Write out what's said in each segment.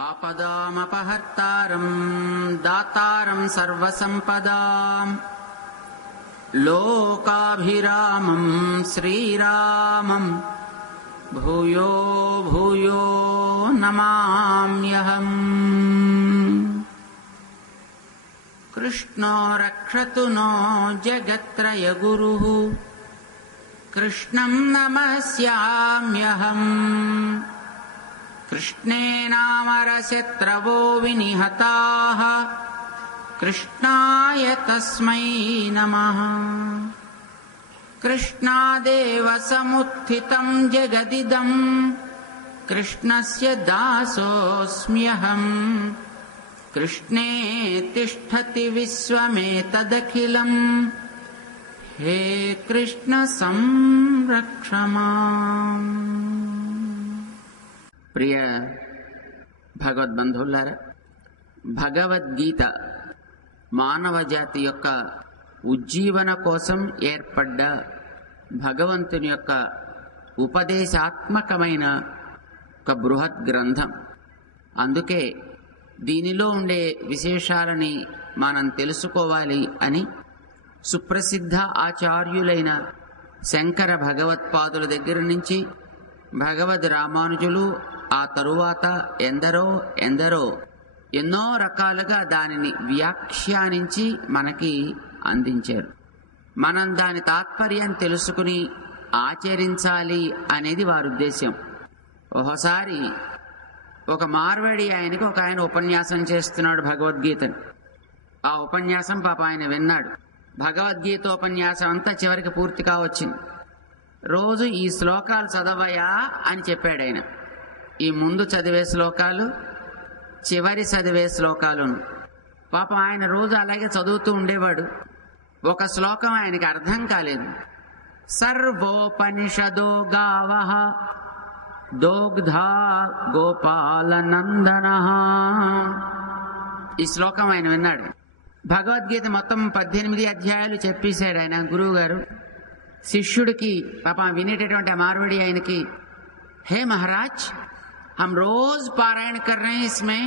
ఆపదామపహర్తారం దాతారం సర్వసంపదాం లోకాభిరామం శ్రీరామం భూయో భూయో నమామ్యహం. కృష్ణో రక్షతు నో జగత్రయ గురుః కృష్ణం నమస్యామ్యహం. కృష్ణేనామరశత్రవో వినిహతాః కృష్ణాయ తస్మై నమః. కృష్ణాదేవ సముత్థితం జగదిదం కృష్ణస్య దాసోస్మ్యహం. కృష్ణే తిష్ఠతి విశ్వమేతదఖిలం హే కృష్ణ సంరక్ష మాం. ప్రియ భగవద్బంధువులారా, భగవద్గీత మానవ జాతి యొక్క ఉజ్జీవన కోసం ఏర్పడ్డ భగవంతుని యొక్క ఉపదేశాత్మకమైన ఒక బృహత్ గ్రంథం. అందుకే దీనిలో ఉండే విశేషాలని మనం తెలుసుకోవాలి అని సుప్రసిద్ధ ఆచార్యులైన శంకర భగవత్పాదుల దగ్గర నుంచి భగవద్ రామానుజులు, ఆ తరువాత ఎందరో ఎన్నో రకాలుగా దానిని వ్యాఖ్యానించి మనకి అందించారు. మనం దాని తాత్పర్యం తెలుసుకుని ఆచరించాలి అనేది వారి ఉద్దేశ్యం. ఒకసారి ఒక మార్వాడి ఆయనకి ఒక ఆయన ఉపన్యాసం చేస్తున్నాడు భగవద్గీతని. ఆ ఉపన్యాసం పాప ఆయన విన్నాడు. భగవద్గీత ఉపన్యాసం అంతా చివరికి పూర్తి కావచ్చింది. రోజు ఈ శ్లోకాలు చదవయా అని చెప్పాడు ఆయన. ఈ ముందు చదివే శ్లోకాలు, చివరి చదివే శ్లోకాలను. పాపం ఆయన రోజు అలాగే చదువుతూ ఉండేవాడు. ఒక శ్లోకం ఆయనకి అర్థం కాలేదు. సర్వోపనిషదో గావః దోగ్ధా గోపాలనందనః. ఈ శ్లోకం ఆయన విన్నాడు. భగవద్గీత మొత్తం 18 అధ్యాయాలు చెప్పేశాడు ఆయన గురువు గారు. శిష్యుడికి పాపం వినేటటువంటి ఆ మార్వాడి ఆయనకి, हे महाराज, हम रोज पारायण कर रहे हैं इसमें,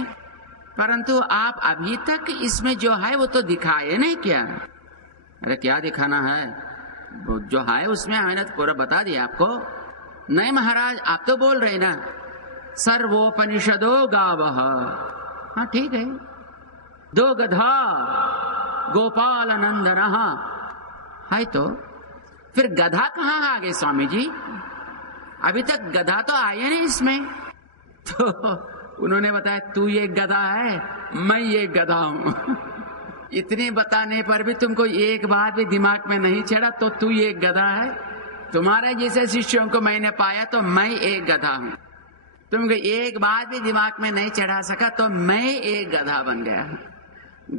परंतु आप अभी तक इसमें जो है वो तो दिखाए नहीं क्या? अरे क्या दिखाना है, जो है उसमें मैंने तो पूरा बता दिया आपको. नहीं महाराज, आप तो बोल रहे ना सर्वोपनिषदो गावः. हाँ ठीक है, दो गधा गोपाल नंदनः है, तो फिर गधा कहाँ आ गए स्वामी जी? अभी तक गधा तो आया नहीं इसमें. तो उन्होंने बताया, तू ये गधा है, मैं ये गधा हूं. इतने बताने पर भी तुमको एक बात भी दिमाग में नहीं चढ़ा तो तू ये गधा है. तुम्हारे जैसे शिष्यों को मैंने पाया तो मैं एक गधा हूं. तुमको एक बात भी दिमाग में नहीं चढ़ा सका तो मैं एक गधा बन गया.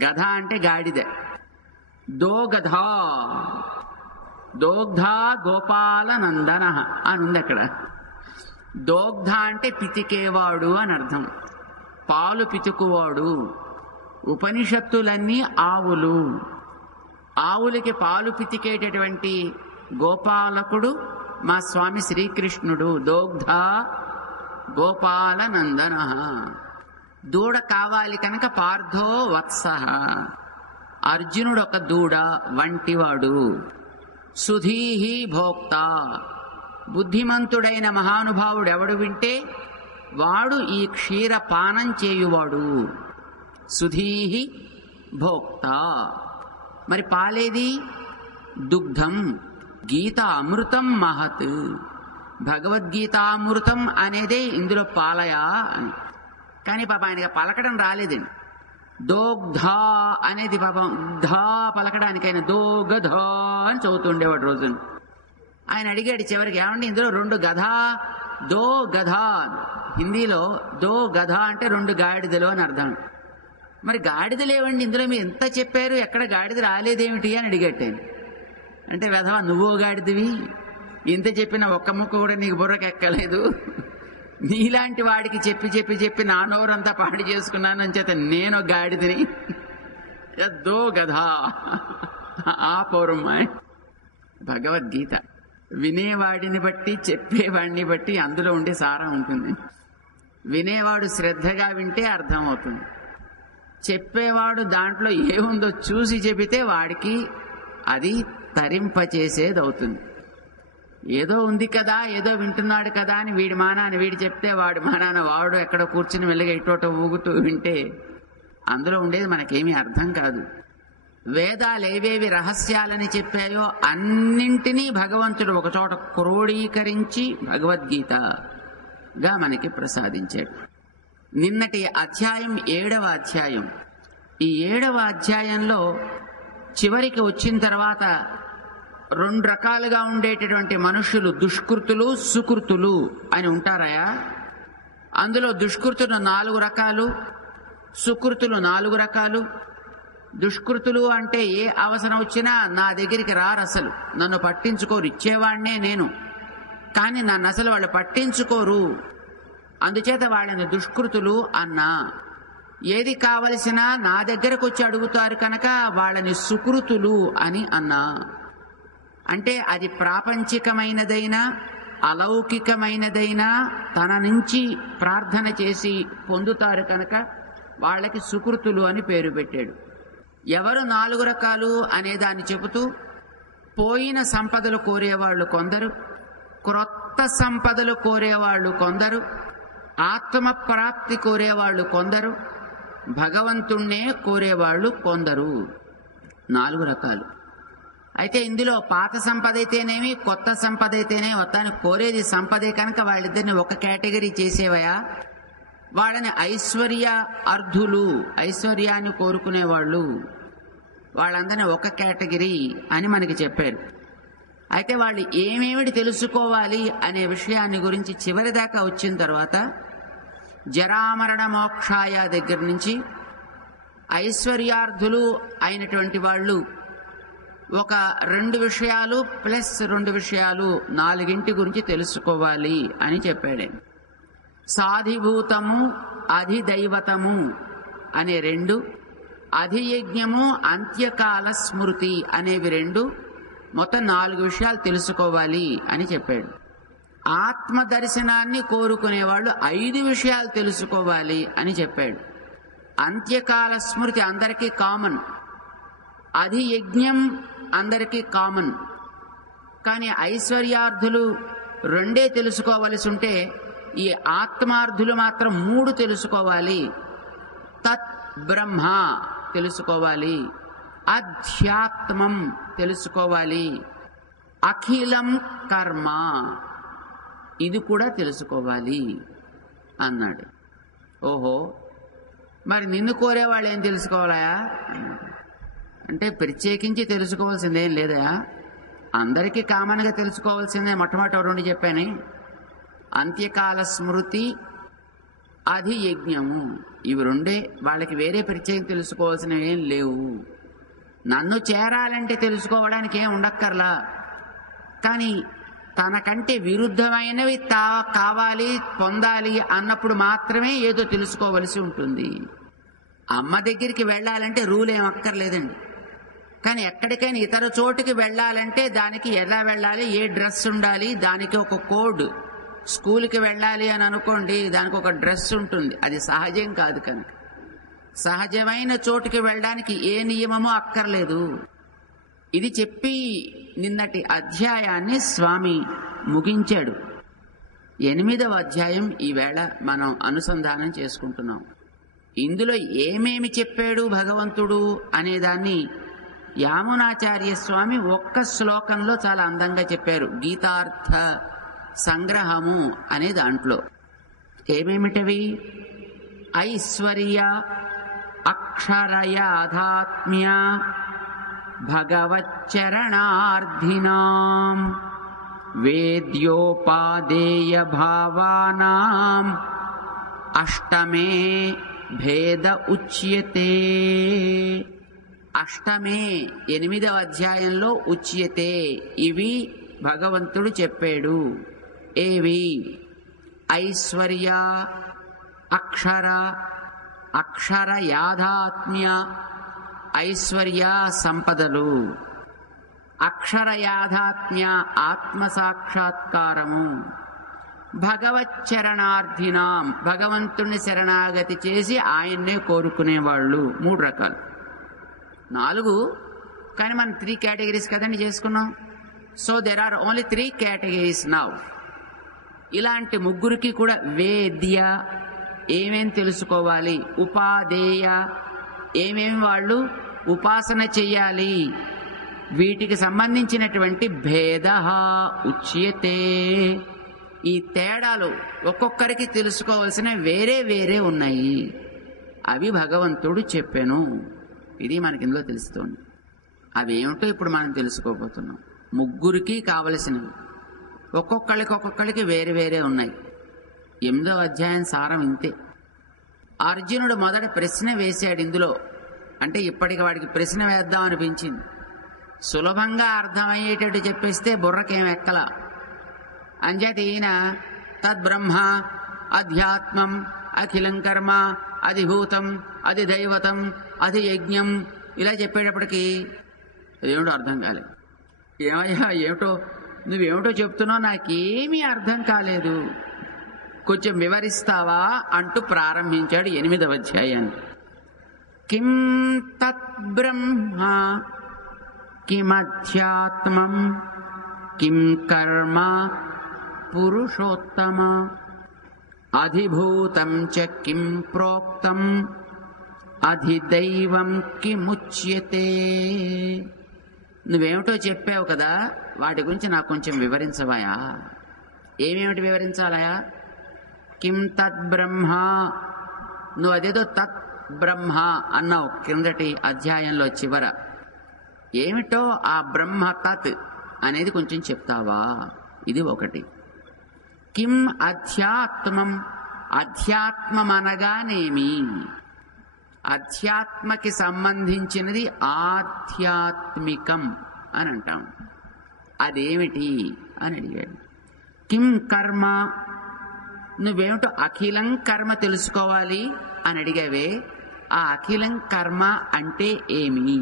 गधा అంటే గాడిద. దో గధా దోగ్ధ గోపాల నందన అని ఉంది అక్కడ. దోగ్ధ అంటే పితికేవాడు అని అర్థం, పాలు పితుకువాడు. ఉపనిషత్తులన్నీ ఆవులు. ఆవులకి పాలు పితికేటటువంటి గోపాలకుడు మా స్వామి శ్రీకృష్ణుడు. దోగ్ధ గోపాల నందన. దూడ కావాలి కనుక పార్థో వత్స. అర్జునుడు ఒక దూడ వంటివాడు. సుధీహి భోక్త. బుద్ధిమంతుడైన మహానుభావుడు ఎవడు వింటే వాడు ఈ క్షీర పానం చేయువాడు. సుధీహి భోక్త. మరి పాలేది? దుగ్ధం. గీత అమృతం మహత్. భగవద్గీతామృతం అనేదే ఇందులో పాలయా అని. కానీ పాప ఆయనకి పలకడం రాలేదండి. దోగ్ధ అనేది పాపం ధా పలకడానికి ఆయన దోగధ అని చదువుతుండేవాడు రోజును. ఆయన అడిగాడు చివరికి, ఏమండి ఇందులో 2 గధా, దో గధా. హిందీలో దో గధా అంటే 2 గాడిదలు అని అర్థం. మరి గాడిదలు ఏవండి ఇందులో మీరు ఎంత చెప్పారు, ఎక్కడ గాడిద రాలేదేమిటి అని అడిగట్టాను. అంటే వెధవా, నువ్వు గాడిదివి, ఇంత చెప్పినా ఒక్క ముక్క కూడా నీకు బుర్రకు ఎక్కలేదు. నీలాంటి వాడికి చెప్పి చెప్పి చెప్పి నా నోరంతా పాడు చేసుకున్నాను అని చేత నేను గాడిదని. దో గధా ఆ పౌరమ్మాయి. భగవద్గీత వినేవాడిని బట్టి చెప్పేవాడిని బట్టి అందులో ఉండే సారం ఉంటుంది. వినేవాడు శ్రద్ధగా వింటే అర్థమవుతుంది. చెప్పేవాడు దాంట్లో ఏముందో చూసి చెబితే వాడికి అది తరింపచేసేది అవుతుంది. ఏదో ఉంది కదా, ఏదో వింటున్నాడు కదా అని వీడి మానాన్ని వీడి చెప్తే వాడి మానాన్ని వాడు ఎక్కడ కూర్చుని మెల్లగా ఇటోట ఊగుతూ వింటే అందులో ఉండేది మనకేమీ అర్థం కాదు. వేదాలు ఏవేవి రహస్యాలని చెప్పాయో అన్నింటినీ భగవంతుడు ఒకచోట క్రోడీకరించి భగవద్గీతగా మనకి ప్రసాదించాడు. నిన్నటి అధ్యాయం 7వ అధ్యాయం. ఈ 7వ అధ్యాయంలో చివరికి వచ్చిన తర్వాత 2 రకాలుగా ఉండేటటువంటి మనుషులు దుష్కృతులు సుకృతులు అని ఉంటారయా. అందులో దుష్కృతులు 4 రకాలు, సుకృతులు 4 రకాలు. దుష్కృతులు అంటే ఏ అవసరం వచ్చినా నా దగ్గరికి రారు, అసలు నన్ను పట్టించుకోరు, ఇచ్చేవాడినే నేను, కానీ నన్ను అసలు వాళ్ళు పట్టించుకోరు, అందుచేత వాళ్ళని దుష్కృతులు అన్నా. ఏది కావలసినా నా దగ్గరకు వచ్చి అడుగుతారు కనుక వాళ్ళని సుకృతులు అని అన్నా. అంటే అది ప్రాపంచికమైనదైనా అలౌకికమైనదైనా తన నుంచి ప్రార్థన చేసి పొందుతారు కనుక వాళ్ళకి సుకృతులు అని పేరు పెట్టాడు. ఎవరు 4 రకాలు అనేదాన్ని చెబుతూ పోయిన సంపదలు కోరేవాళ్ళు కొందరు, క్రొత్త సంపదలు కోరేవాళ్ళు కొందరు, ఆత్మప్రాప్తి కోరేవాళ్ళు కొందరు, భగవంతుణ్ణే కోరేవాళ్ళు కొందరు. 4 రకాలు. అయితే ఇందులో పాత సంపద అయితేనేమి కొత్త సంపద అయితేనే మొత్తాన్ని కోరేది సంపదే కనుక వాళ్ళిద్దరిని ఒక కేటగిరీ చేసేవయా. వాళ్ళని ఐశ్వర్య అర్ధులు, ఐశ్వర్యాన్ని కోరుకునేవాళ్ళు, వాళ్ళందరినీ ఒక కేటగిరీ అని మనకి చెప్పారు. అయితే వాళ్ళు ఏమేమిటి తెలుసుకోవాలి అనే విషయాన్ని గురించి చివరిదాకా వచ్చిన తర్వాత జరామరణ మోక్షాయ దగ్గర నుంచి ఐశ్వర్యార్థులు అయినటువంటి వాళ్ళు ఒక 2 విషయాలు ప్లస్ 2 విషయాలు 4 గురించి తెలుసుకోవాలి అని చెప్పాడు. సాధిభూతము అధిదైవతము అనే 2, అధియజ్ఞము అంత్యకాల స్మృతి అనేవి 2, మొత్తం 4 విషయాలు తెలుసుకోవాలి అని చెప్పాడు. ఆత్మ దర్శనాన్ని కోరుకునేవాళ్ళు 5 విషయాలు తెలుసుకోవాలి అని చెప్పాడు. అంత్యకాల స్మృతి అందరికీ కామన్, అధియజ్ఞం అందరికీ కామన్. కానీ ఐశ్వర్యార్థులు 2 తెలుసుకోవలసి ఉంటే ఈ ఆత్మార్థులు మాత్రం 3 తెలుసుకోవాలి. తత్ బ్రహ్మ తెలుసుకోవాలి, అధ్యాత్మం తెలుసుకోవాలి, అఖిలం కర్మ ఇది కూడా తెలుసుకోవాలి అన్నాడు. ఓహో, మరి నిన్ను కోరేవాళ్ళు ఏం తెలుసుకోవాలా అన్నాడు. అంటే ప్రత్యేకించి తెలుసుకోవాల్సిందేం లేదా, అందరికీ కామన్గా తెలుసుకోవాల్సిందే. మొట్టమొదటి 2 చెప్పాను, అంత్యకాల స్మృతి అధియజ్ఞము, ఇవి 2 వాళ్ళకి వేరే ప్రత్యేకం తెలుసుకోవాల్సినవి ఏం లేవు. నన్ను చేరాలంటే తెలుసుకోవడానికి ఏం ఉండక్కర్లా, కానీ తనకంటే విరుద్ధమైనవి కావాలి పొందాలి అన్నప్పుడు మాత్రమే ఏదో తెలుసుకోవలసి ఉంటుంది. అమ్మ దగ్గరికి వెళ్ళాలంటే రూల్ ఏం అక్కర్లేదండి, కానీ ఎక్కడికైనా ఇతర చోటుకి వెళ్ళాలంటే దానికి ఎలా వెళ్ళాలి, ఏ డ్రెస్ ఉండాలి, దానికి ఒక కోడ్. స్కూల్కి వెళ్ళాలి అని అనుకోండి, దానికి ఒక డ్రెస్ ఉంటుంది, అది సహజం కాదు కనుక సహజమైన చోటుకి వెళ్ళడానికి ఏ నియమము అక్కర్లేదు. ఇది చెప్పి నిన్నటి అధ్యాయాన్ని స్వామి ముగించాడు. 8వ అధ్యాయం ఈవేళ మనం అనుసంధానం చేసుకుంటున్నాం. ఇందులో ఏమేమి చెప్పాడు భగవంతుడు అనేదాన్ని యామునాచార్య స్వామి ఒక్క శ్లోకంలో చాలా అందంగా చెప్పారు. గీతార్థ సంగ్రహము అనే దాంట్లో ఏమేమిటవి? ఐశ్వర్య అక్షరయాథాత్మ్య భగవచ్చరణార్థినాం వేద్యోపాదేయ భావానాం అష్టమే భేద ఉచ్యతే. అష్టమే 8వ అధ్యాయంలో ఉచ్యతే, ఇవి భగవంతుడు చెప్పాడు. ఏవి? ఐశ్వర్య, అక్షర, అక్షర యాథాత్మ్య, ఐశ్వర్య సంపదలు, అక్షర యాథాత్మ్య ఆత్మ సాక్షాత్కారము, భగవచ్చరణార్థినాం, భగవంతుణ్ణి శరణాగతి చేసి ఆయన్నే కోరుకునేవాళ్ళు. 3 రకాలు. 4 కానీ మనం 3 కేటగిరీస్ కదండి చేసుకున్నాం. So there are only 3 categories now. ఇలాంటి ముగ్గురికి కూడా వేద్య ఏమేం తెలుసుకోవాలి, ఉపాదేయ ఏమేమి వాళ్ళు ఉపాసన చెయ్యాలి, వీటికి సంబంధించినటువంటి భేద ఉచ్యతే. ఈ తేడాలు ఒక్కొక్కరికి తెలుసుకోవాల్సిన వేరే వేరే ఉన్నాయి. అవి భగవంతుడు చెప్పాను. ఇది మనకి ఇందులో తెలుస్తోంది. అవి ఏమిటో ఇప్పుడు మనం తెలుసుకోబోతున్నాం. ముగ్గురికి కావలసినవి ఒక్కొక్కరికి వేరే వేరే ఉన్నాయి. 8వ అధ్యాయం సారం ఇంతే. అర్జునుడు మొదట ప్రశ్న వేశాడు ఇందులో. అంటే ఇప్పటికి వాడికి ప్రశ్న వేద్దాం అనిపించింది. సులభంగా అర్థమయ్యేటట్టు చెప్పేస్తే బుర్రకేం ఎక్కల. అంచేత ఈయన తద్బ్రహ్మ అధ్యాత్మం అఖిలం కర్మ అధిభూతం అధిదైవతం అధియజ్ఞం ఇలా చెప్పేటప్పటికి ఏమిటో అర్థం కాలేదు. ఏమయ్యా ఏమిటో నువ్వేమిటో చెప్తున్నావు, నాకేమీ అర్థం కాలేదు, కొంచెం వివరిస్తావా అంటూ ప్రారంభించాడు 8వ అధ్యాయాన్ని. కిం తద్బ్రహ్మ కిమధ్యాత్మం కిం కర్మ పురుషోత్తమ అధిభూతం చ కిం ప్రోక్తం అధిదైవం కిముచ్యతే. నువ్వేమిటో చెప్పావు కదా, వాటి గురించి నాకు కొంచెం వివరించవాయా? ఏమేమిటి వివరించాలయా? కిం తద్బ్రహ్మ, నువ్వు అదేదో తత్ బ్రహ్మ అన్నావు కిందటి అధ్యాయంలో చివర. ఏమిటో ఆ బ్రహ్మ తత్ అనేది కొంచెం చెప్తావా? ఇది ఒకటి. కిం అధ్యాత్మం, అధ్యాత్మం అనగానేమి? అధ్యాత్మకి సంబంధించినది ఆధ్యాత్మికం అని అంటాం. అదేమిటి అని అడిగాడు. కిం కర్మ, నువ్వేమిటో అఖిలం కర్మ తెలుసుకోవాలి అని అడిగావే, ఆ అఖిలం కర్మ అంటే ఏమి?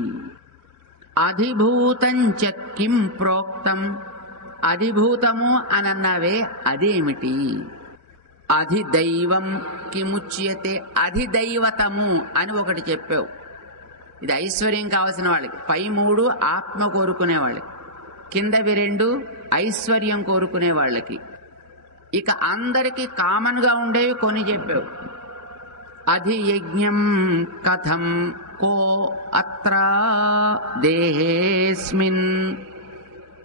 అధిభూతం చ కిం ప్రోక్తం, అధిభూతము అని అన్నావే అదేమిటి? అధిదైవం కిముచ్యతే, అధిదైవతము అని ఒకటి చెప్పావు. ఇది ఐశ్వర్యం కావలసిన వాళ్ళకి. పై 3 ఆత్మ కోరుకునే వాళ్ళకి, కిందవి 2 ఐశ్వర్యం కోరుకునే వాళ్ళకి. ఇక అందరికీ కామన్ గా ఉండేవి కొన్ని చెప్పావు. అధియజ్ఞం కథం కో అత్ర దేహేస్మిన్.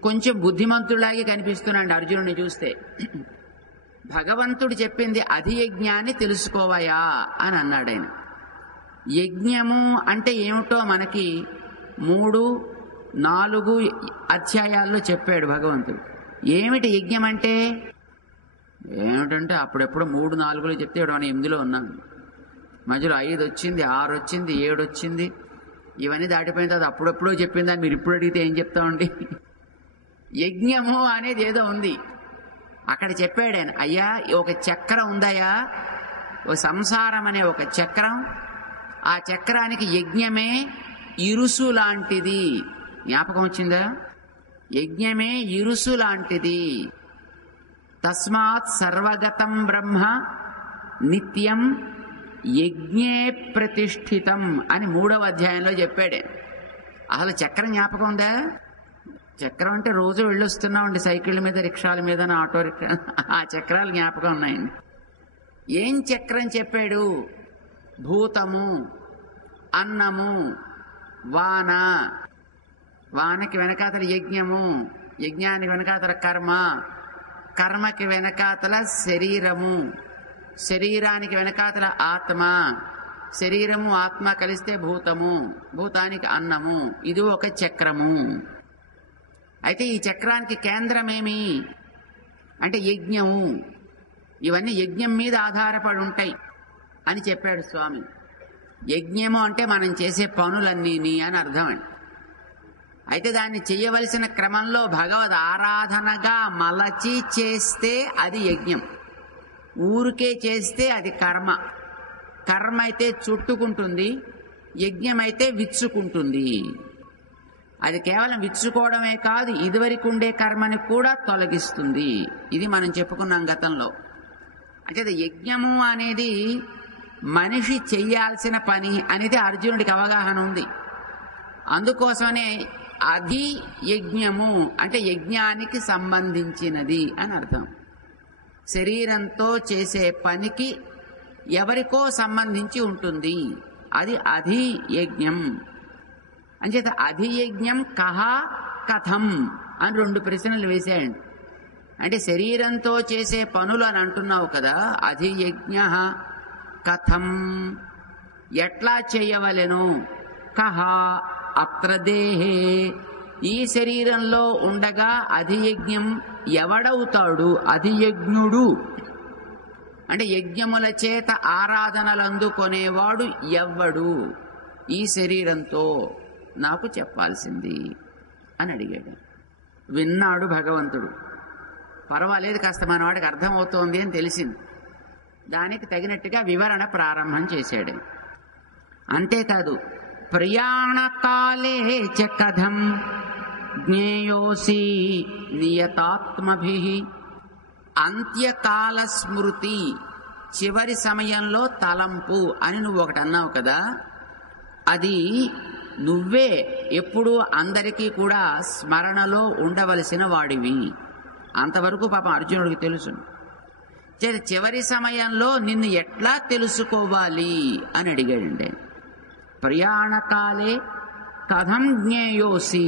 కొంచెం బుద్ధిమంతుడిలాగే కనిపిస్తున్నాడు అర్జునుడిని చూస్తే. భగవంతుడు చెప్పింది అధియజ్ఞాన్ని తెలుసుకోవయా అని అన్నాడు ఆయన. యజ్ఞము అంటే ఏమిటో మనకి 3, 4 అధ్యాయాల్లో చెప్పాడు భగవంతుడు. ఏమిటి యజ్ఞం అంటే? ఏమిటంటే అప్పుడెప్పుడు 3, 4లో చెప్తే ఇప్పుడు మనం 8లో ఉన్నాం. మధ్యలో 5 వచ్చింది, 6 వచ్చింది, 7 వచ్చింది. ఇవన్నీ దాటిపోయిన తర్వాత అప్పుడెప్పుడో చెప్పిందని మీరు ఇప్పుడు అడిగితే ఏం చెప్తామండి? యజ్ఞము అనేది ఏదో ఉంది అక్కడ చెప్పాడు ఆయన. అయ్యా ఒక చక్రం ఉందయ్యా, ఓ సంసారం అనే ఒక చక్రం. ఆ చక్రానికి యజ్ఞమే ఇరుసు లాంటిది. జ్ఞాపకం వచ్చిందా? యజ్ఞమే ఇరుసు లాంటిది. తస్మాత్ సర్వగతం బ్రహ్మ నిత్యం యజ్ఞే ప్రతిష్ఠితం అని 3వ అధ్యాయంలో చెప్పాడే. అసలు చక్రం జ్ఞాపకం ఉందా? చక్రం అంటే రోజు వెళ్ళొస్తున్నామండి సైకిళ్ళ మీద, రిక్షాల మీద, ఆటో రిక్షా. ఆ చక్రాలు జ్ఞాపకం ఉన్నాయండి. ఏం చక్రం చెప్పాడు? భూతము, అన్నము, వాన, వానకి వెనకాతల యజ్ఞము, యజ్ఞానికి వెనకాతల కర్మ, కర్మకి వెనకాతల శరీరము, శరీరానికి వెనకాతల ఆత్మ, శరీరము ఆత్మ కలిస్తే భూతము, భూతానికి అన్నము. ఇది ఒక చక్రము. అయితే ఈ చక్రానికి కేంద్రమేమి అంటే యజ్ఞము. ఇవన్నీ యజ్ఞం మీద ఆధారపడి ఉంటాయి అని చెప్పాడు స్వామి. యజ్ఞము అంటే మనం చేసే పనులన్నీ అని అర్థం అండి. అయితే దాన్ని చెయ్యవలసిన క్రమంలో భగవద్ ఆరాధనగా మలచి చేస్తే అది యజ్ఞం. ఊరికే చేస్తే అది కర్మ. కర్మ అయితే చుట్టుకుంటుంది, యజ్ఞం అయితే విచ్చుకుంటుంది. అది కేవలం విచ్చుకోవడమే కాదు, ఇదివరకు ఉండే కర్మని కూడా తొలగిస్తుంది. ఇది మనం చెప్పుకున్నాం గతంలో. అంటే యజ్ఞము అనేది మనిషి చెయ్యాల్సిన పని అనేది అర్జునుడికి అవగాహన ఉంది. అందుకోసమనే అధి యజ్ఞము అంటే యజ్ఞానికి సంబంధించినది అని అర్థం. శరీరంతో చేసే పనికి ఎవరికో సంబంధించి ఉంటుంది, అది అధి యజ్ఞం. అంచేత అధియజ్ఞం కహ కథం అని 2 ప్రశ్నలు వేసాయండి. అంటే శరీరంతో చేసే పనులు అని అంటున్నావు కదా, అధియజ్ఞ కథం ఎట్లా చేయవలెను, కహ అత్ర దేహే ఈ శరీరంలో ఉండగా అధియజ్ఞం ఎవడవుతాడు, అధియజ్ఞుడు అంటే యజ్ఞముల చేత ఆరాధనలు అందుకొనేవాడు ఎవ్వడు ఈ శరీరంతో నాకు చెప్పాల్సింది అని అడిగాడు. విన్నాడు భగవంతుడు. పర్వాలేదు, కాస్త మనవాడికి అర్థమవుతోంది అని తెలిసింది. దానికి తగినట్టుగా వివరణ ప్రారంభం చేశాడు. అంతేకాదు, ప్రయాణకాలే చ కథం జ్ఞేయోసి నియతాత్మభిః అంత్యకాల స్మృతి చివరి సమయంలో తలంపు అని నువ్వు ఒకటి అన్నావు కదా, అది నువ్వే ఎప్పుడూ అందరికీ కూడా స్మరణలో ఉండవలసిన వాడివి. అంతవరకు పాపం అర్జునుడికి తెలుసు. చివరి సమయంలో నిన్ను ఎట్లా తెలుసుకోవాలి అని అడిగాడండి. ప్రయాణకాలే కథం జ్ఞేయోసి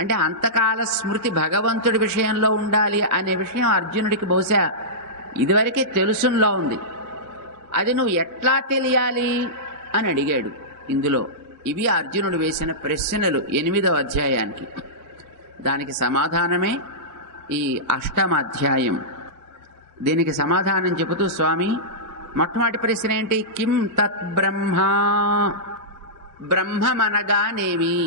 అంటే అంతకాల స్మృతి భగవంతుడి విషయంలో ఉండాలి అనే విషయం అర్జునుడికి బహుశా ఇదివరకే తెలుసులో ఉంది. అది నువ్వు ఎట్లా తెలియాలి అని అడిగాడు. ఇందులో ఇవి అర్జునుడు వేసిన ప్రశ్నలు 8వ అధ్యాయానికి. దానికి సమాధానమే ఈ 8వ అధ్యాయం. దీనికి సమాధానం చెబుతూ స్వామి మొట్టమొదటి ప్రశ్న ఏంటి, కిం తత్ బ్రహ్మ, బ్రహ్మమనగానేమి.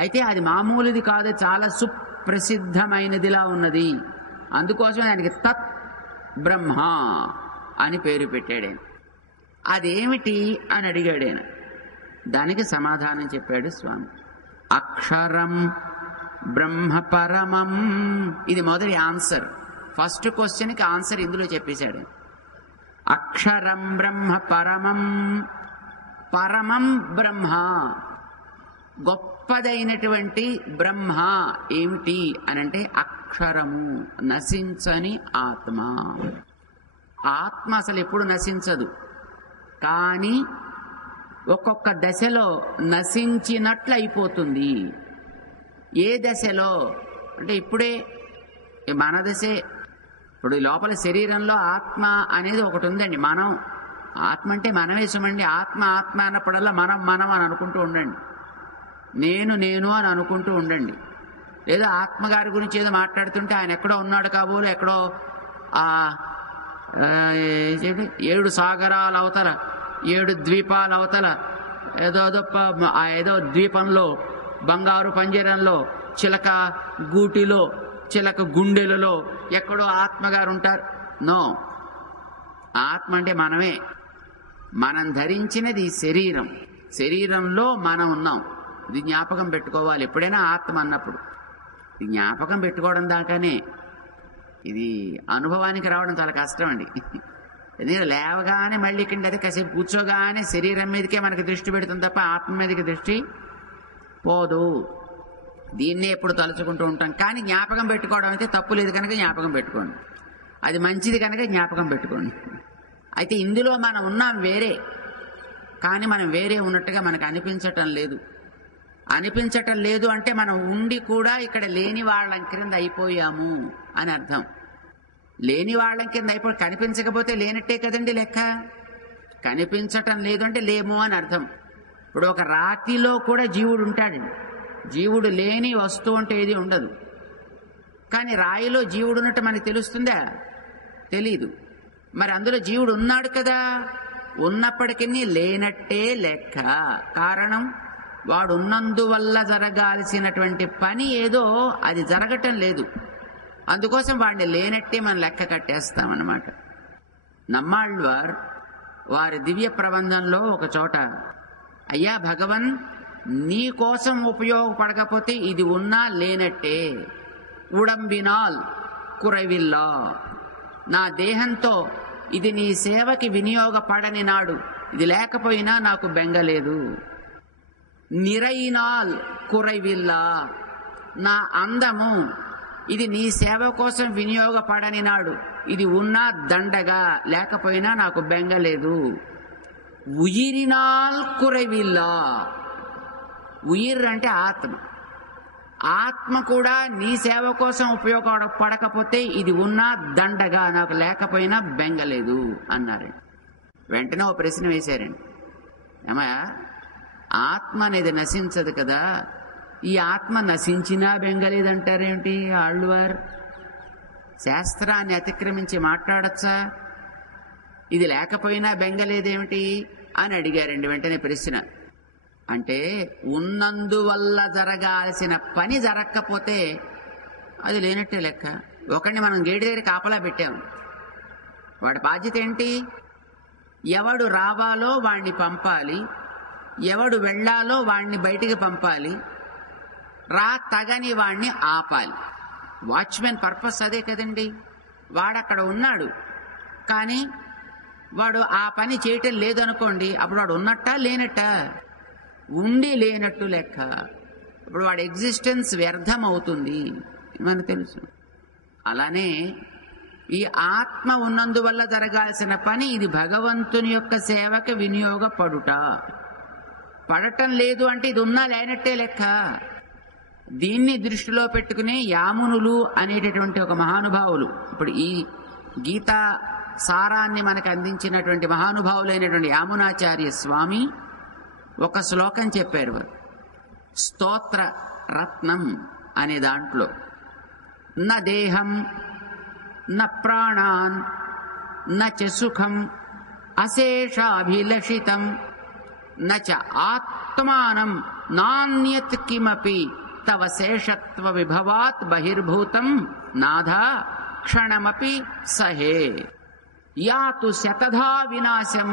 అయితే అది మామూలుది కాదు, చాలా సుప్రసిద్ధమైనదిలా ఉన్నది. అందుకోసం దానికి తత్ బ్రహ్మ అని పేరు పెట్టాడు. అదేమిటి అని అడిగాడు. దానికి సమాధానం చెప్పాడు స్వామి. అక్షరం బ్రహ్మ పరమం. ఇది మొదటి ఆన్సర్. ఫస్ట్ క్వశ్చన్కి ఆన్సర్ ఇందులో చెప్పేశాడు. అక్షరం బ్రహ్మ పరమం. పరమం బ్రహ్మ, గొప్పదైనటువంటి బ్రహ్మ ఏమిటి అనంటే అక్షరము, నశించని ఆత్మ. ఆత్మ అసలు ఎప్పుడు నశించదు, కానీ ఒక్కొక్క దశలో నశించినట్లు అయిపోతుంది. ఏ దశలో అంటే ఇప్పుడే మన దశే. ఇప్పుడు లోపల శరీరంలో ఆత్మ అనేది ఒకటి ఉందండి. మనం ఆత్మ అంటే మనమే సుమండి. ఆత్మ ఆత్మ అన్నప్పుడల్లా మనం మనం అని అనుకుంటూ ఉండండి. నేను నేను అని అనుకుంటూ ఉండండి. లేదా ఆత్మగారి గురించి ఏదో మాట్లాడుతుంటే ఆయన ఎక్కడో ఉన్నాడు కాబోలు, ఎక్కడో 7 సాగరాల అవతల 7 ద్వీపాల అవతల ఏదో ద్వీపంలో, బంగారు పంజరంలో, చిలక గూటిలో, చిలక గుండెలలో ఎక్కడో ఆత్మగారు ఉంటారు. నో, ఆత్మ అంటే మనమే. మనం ధరించినది ఈ శరీరం. శరీరంలో మనం ఉన్నాం. ఇది జ్ఞాపకం పెట్టుకోవాలి ఎప్పుడైనా ఆత్మ అన్నప్పుడు. ఇది జ్ఞాపకం పెట్టుకోవడం దాకానే, ఇది అనుభవానికి రావడం చాలా కష్టం అండి. ఎందుకంటే లేవగానే మళ్ళీ కింద అది కాసేపు కూర్చోగానే శరీరం మీదకే మనకి దృష్టి పెడుతుంది తప్ప ఆత్మ మీదకి దృష్టి పోదు. దీన్నే ఎప్పుడు తలుచుకుంటూ ఉంటాం. కానీ జ్ఞాపకం పెట్టుకోవడం అయితే తప్పు లేదు కనుక జ్ఞాపకం పెట్టుకోండి. అది మంచిది కనుక జ్ఞాపకం పెట్టుకోండి. అయితే ఇందులో మనం ఉన్నాం వేరే, కానీ మనం వేరే ఉన్నట్టుగా మనకు అనిపించటం లేదు. అనిపించటం లేదు అంటే మనం ఉండి కూడా ఇక్కడ లేని వాళ్ళం క్రింద అయిపోయాము అని అర్థం. లేని వాళ్ళం కింద అయిపోయి కనిపించకపోతే లేనట్టే కదండి లెక్క. కనిపించటం లేదు అంటే లేము అని అర్థం. ఇప్పుడు ఒక రాతిలో కూడా జీవుడు ఉంటాడండి. జీవుడు లేని వస్తువు అంటే ఏది ఉండదు. కానీ రాయిలో జీవుడు ఉన్నట్టు మనకు తెలుస్తుందా? తెలీదు. మరి అందులో జీవుడు ఉన్నాడు కదా, ఉన్నప్పటికీ లేనట్టే లెక్క. కారణం, వాడు ఉన్నందువల్ల జరగాల్సినటువంటి పని ఏదో అది జరగటం లేదు. అందుకోసం వాడిని లేనట్టే మనం లెక్క కట్టేస్తామన్నమాట. నమ్మాళ్వార్ వారి దివ్య ప్రబంధంలో ఒక చోట, అయ్యా భగవన్, నీ కోసం ఉపయోగపడకపోతే ఇది ఉన్నా లేనట్టే. ఉడంబినాల్ కురైవిల్లా, నా దేహంతో ఇది నీ సేవకి వినియోగపడని నాడు ఇది లేకపోయినా నాకు బెంగలేదు. నిరైనాల్ కురైవిల్లా, నా అందము ఇది నీ సేవ కోసం వినియోగపడని నాడు ఇది ఉన్నా దండగా లేకపోయినా నాకు బెంగలేదు. ఉయిరినాల్ కురైవిల్లా, ఉయిర్ అంటే ఆత్మ, ఆత్మ కూడా నీ సేవ కోసం ఉపయోగపడకపోతే ఇది ఉన్నా దండగా నాకు లేకపోయినా బెంగలేదు అన్నారండి. వెంటనే ఓ ప్రశ్న వేశారండి, ఏమయ్యా ఆత్మ అనేది నశించదు కదా, ఈ ఆత్మ నశించినా బెంగలేదంటారేమిటి ఆళ్వార్? శాస్త్రాన్ని అతిక్రమించి మాట్లాడచ్చా? ఇది లేకపోయినా బెంగలేదేమిటి అని అడిగారండి వెంటనే ప్రశ్న. అంటే ఉన్నందువల్ల జరగాల్సిన పని జరగకపోతే అది లేనట్టే లెక్క. ఒకడిని మనం గేటు దగ్గర కాపలా పెట్టాము, వాడి బాధ్యత ఏంటి? ఎవడు రావాలో వాణ్ణి పంపాలి, ఎవడు వెళ్ళాలో వాణ్ణి బయటికి పంపాలి, తగని వాణ్ణి ఆపాలి. వాచ్మెన్ పర్పస్ అదే కదండి. వాడక్కడ ఉన్నాడు కానీ వాడు ఆ పని చేయటం లేదనుకోండి, అప్పుడు వాడు ఉన్నట్టా లేనట్టా? ఉండి లేనట్టు లెక్క. ఇప్పుడు వాడి ఎగ్జిస్టెన్స్ వ్యర్థం అవుతుంది మనకు తెలుసు. అలానే ఈ ఆత్మ ఉన్నందువల్ల జరగాల్సిన పని ఇది భగవంతుని యొక్క సేవకి వినియోగపడుట. పడటం లేదు అంటే ఇది ఉన్నా లేనట్టే లెక్క. దీన్ని దృష్టిలో పెట్టుకుని యామునులు అనేటటువంటి ఒక మహానుభావులు, ఇప్పుడు ఈ గీతా సారాన్ని మనకు అందించినటువంటి మహానుభావులైనటువంటి యామునాచార్య స్వామి ఒక శ్లోకం చెప్పారు. స్తోత్ర రత్నం అనే దాంట్లో న దేహం న ప్రాణాన్ నచ సుఖం అశేషాభిలషితం నచ ఆత్మానం నాన్యత్ కిమపి తవ శేషత్వ విభవాత్ బహిర్భూతం నాథ క్షణమపి సహే యాతు శతధా వినాశం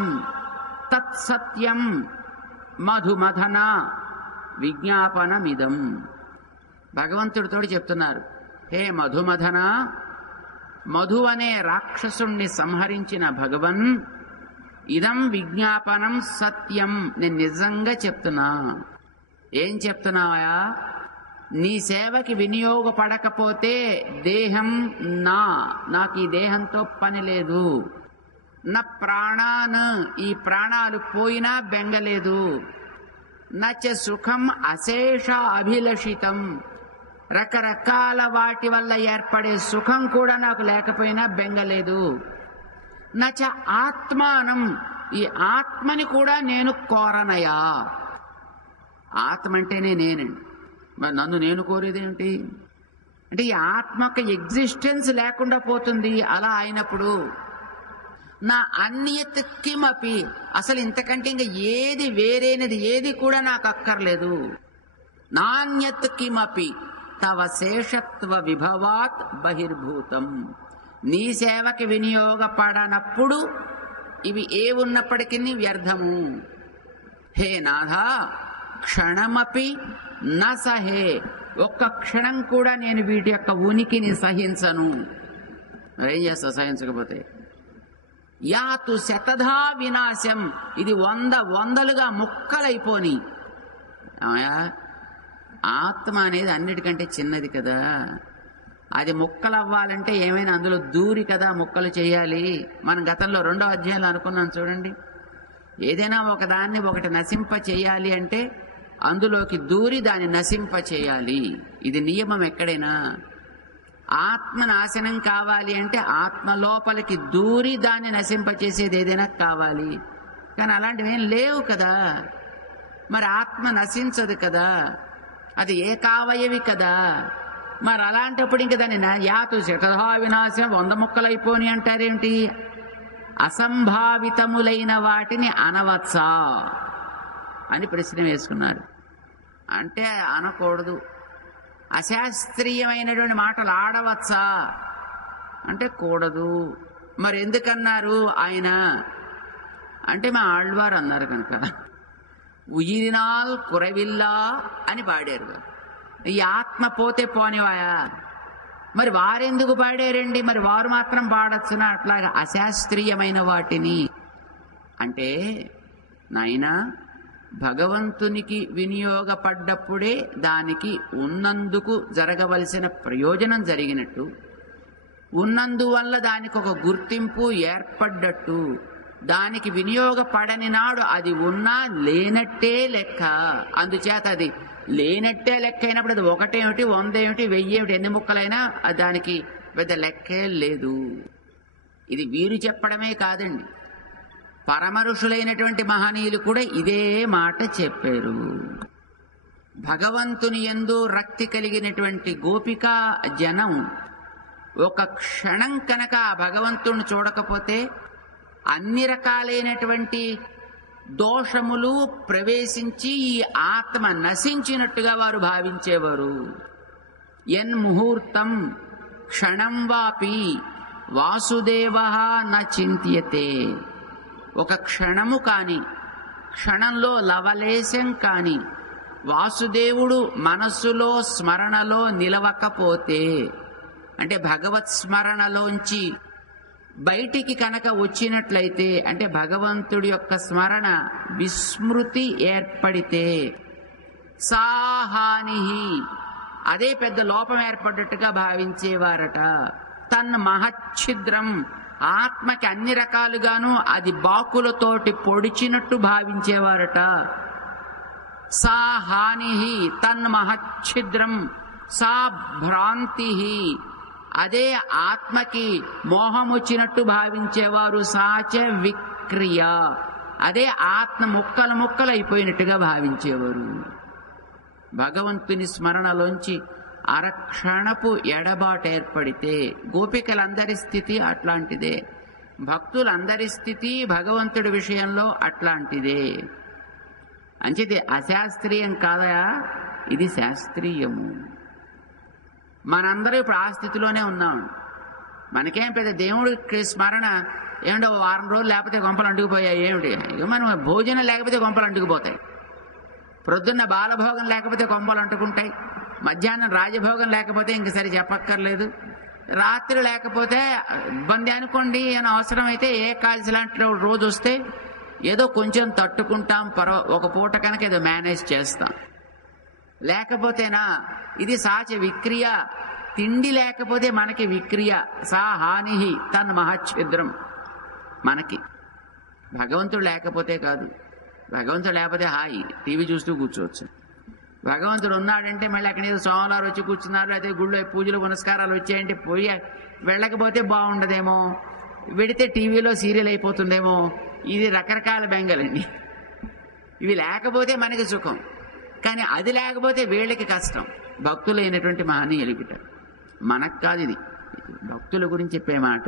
తత్సత్యం మధుమథన విజ్ఞాపనమిదం. భగవంతుడితో చెప్తున్నారు, హే మధుమథన, మధు అనే రాక్షసుణ్ణి సంహరించిన భగవన్, ఇదం విజ్ఞాపనం సత్యం, నేను నిజంగా చెప్తున్నా. ఏం చెప్తున్నావా? నీ సేవకి వినియోగపడకపోతే దేహం నాకు ఈ దేహంతో పని లేదు. నా ప్రాణాన్, ఈ ప్రాణాలు పోయినా బెంగలేదు. నచ సుఖం అశేష అభిలషితం, రకరకాల వాటి వల్ల ఏర్పడే సుఖం కూడా నాకు లేకపోయినా బెంగలేదు. నచ ఆత్మానం, ఈ ఆత్మని కూడా నేను కోరనయా. ఆత్మ అంటేనే నేనండి, మరి నన్ను నేను కోరేదేమిటి? అంటే ఈ ఆత్మకు ఎగ్జిస్టెన్స్ లేకుండా పోతుంది. అలా అయినప్పుడు నా అన్యత్ కిమపి, అసలు ఇంతకంటే ఇంకా ఏది వేరేనది ఏది కూడా నాకు అక్కర్లేదు. నాన్యత్ కిమపి తవ శేషత్వ విభవాత్ బహిర్భూతం, నీ సేవకి వినియోగపడనప్పుడు ఇవి ఏ ఉన్నప్పటికీ వ్యర్థము. హే నాథ, క్షణమపి న సహే, ఒక్క క్షణం కూడా నేను వీటి యొక్క ఉనికిని సహించను. మరేం చేస్తా సహించకపోతే? యాతు శతధా వినాశం, ఇది వందలుగా ముక్కలైపోని. ఆత్మ అనేది అన్నిటికంటే చిన్నది కదా, అది ముక్కలు అవ్వాలంటే ఏమైనా అందులో దూరి కదా ముక్కలు చేయాలి. మనం గతంలో 2వ అధ్యాయంలో అనుకున్నాం చూడండి, ఏదైనా ఒకదాన్ని ఒకటి నశింప చేయాలి అంటే అందులోకి దూరి దాన్ని నశింప చేయాలి. ఇది నియమం ఎక్కడైనా. ఆత్మ నాశనం కావాలి అంటే ఆత్మ లోపలికి దూరి దాన్ని నశింపచేసేది ఏదైనా కావాలి. కానీ అలాంటివి ఏం లేవు కదా. మరి ఆత్మ నశించదు కదా, అది ఏకావయవి కదా. మరి అలాంటప్పుడు ఇంక దాన్ని యాతు శతధా వినాశం 100 ముక్కలైపోని అంటారేమిటి? అసంభావితములైన వాటిని అనవచ్చా అని ప్రశ్న వేసుకున్నారు. అంటే అనకూడదు. అశాస్త్రీయమైనటువంటి మాటలు ఆడవచ్చా అంటే కూడదు. మరి ఎందుకన్నారు ఆయన అంటే మా ఆళ్వారు అన్నారు కనుక. ఉయిరినాల్ కురవిల్లా అని పాడారు. ఈ ఆత్మ పోతే పోనివాయా? మరి వారెందుకు పాడారండి? మరి వారు మాత్రం పాడచ్చునా అట్లాగా అశాస్త్రీయమైన వాటిని? అంటే నాయనా, భగవంతునికి వినియోగపడ్డప్పుడే దానికి ఉన్నందుకు జరగవలసిన ప్రయోజనం జరిగినట్టు, ఉన్నందువల్ల దానికి ఒక గుర్తింపు ఏర్పడ్డట్టు, దానికి వినియోగపడని నాడు అది ఉన్నా లేనట్టే లెక్క. అందుచేత అది లేనట్టే లెక్క అయినప్పుడు అది ఒకటేమిటి, 100 ఏమిటి, 1000 ఏమిటి, ఎన్ని ముక్కలైనా దానికి పెద్ద లెక్కే లేదు. ఇది వీరు చెప్పడమే కాదండి, పరమఋషులైనటువంటి మహనీయులు కూడా ఇదే మాట చెప్పారు. భగవంతుని యందు రక్తి కలిగినటువంటి గోపికా జనం ఒక క్షణం కనుక ఆ భగవంతుని చూడకపోతే అన్ని రకాలైనటువంటి దోషములు ప్రవేశించి ఈ ఆత్మ నశించినట్టుగా వారు భావించేవారు. యన్ముహూర్తం క్షణం వాపి వాసుదేవః న చింత్యతే. ఒక క్షణము కాని, క్షణంలో లవలేశం కాని వాసుదేవుడు మనస్సులో స్మరణలో నిలవకపోతే, అంటే భగవత్ స్మరణలోంచి బయటికి కనుక వచ్చినట్లయితే, అంటే భగవంతుడి యొక్క స్మరణ విస్మృతి ఏర్పడితే, సాహాని, అదే పెద్ద లోపం ఏర్పడ్డట్టుగా భావించేవారట. తన్ మహచ్ఛిద్రం, ఆత్మకి అన్ని రకాలుగాను అది బాకులతోటి పొడిచినట్టు భావించేవారట. సా హాని తన్ మహచ్ఛిద్రం సా భ్రాంతి, అదే ఆత్మకి మోహం వచ్చినట్టు భావించేవారు. సాచ విక్రియ, అదే ఆత్మ ముక్కలు ముక్కలు అయిపోయినట్టుగా భావించేవారు. భగవంతుని స్మరణలోంచి అరక్షణపు ఎడబాటు ఏర్పడితే, గోపికలందరి స్థితి అట్లాంటిదే, భక్తులందరి స్థితి భగవంతుడి విషయంలో అట్లాంటిదే. అంచేది అశాస్త్రీయం కాదయా, ఇది శాస్త్రీయము. మనందరూ ఇప్పుడు ఆ స్థితిలోనే ఉన్నాం. మనకేం పెద్ద దేవుడికి స్మరణ ఏమిటో వారం రోజులు లేకపోతే కొంపలు అంటుకుపోయాయి ఏమిటి? మనం భోజనం లేకపోతే కొంపలు అంటుకుపోతాయి, ప్రొద్దున్న బాలభోగం లేకపోతే కొంపలు అంటుకుంటాయి, మధ్యాహ్నం రాజభోగం లేకపోతే ఇంక సరి చెప్పక్కర్లేదు, రాత్రి లేకపోతే ఇబ్బంది అనుకోండి. అని అవసరమైతే ఏ కాల్సి లాంటి రోజు వస్తే ఏదో కొంచెం తట్టుకుంటాం, ఒక పూట కనుక ఏదో మేనేజ్ చేస్తాం. లేకపోతేనా ఇది సాచ విక్రియ, తిండి లేకపోతే మనకి విక్రియ. సా హాని తన్ మహచ్ఛిద్రం. మనకి భగవంతుడు లేకపోతే కాదు, భగవంతుడు లేకపోతే హాయి టీవీ చూస్తూ కూర్చోవచ్చు. భగవంతుడు ఉన్నాడంటే మళ్ళీ అక్కడ ఏదో సోమవారం వచ్చి కూర్చున్నారు, అయితే గుళ్ళో పూజలు పునస్కారాలు వచ్చాయంటే పోయి వెళ్ళకపోతే బాగుండదేమో, వెడితే టీవీలో సీరియల్ అయిపోతుందేమో. ఇది రకరకాల బెంగలండి. ఇవి లేకపోతే మనకి సుఖం, కానీ అది లేకపోతే వీళ్ళకి కష్టం. భక్తులైనటువంటి మహనీయులు గిట, మనకు కాదు. ఇది భక్తుల గురించి చెప్పే మాట.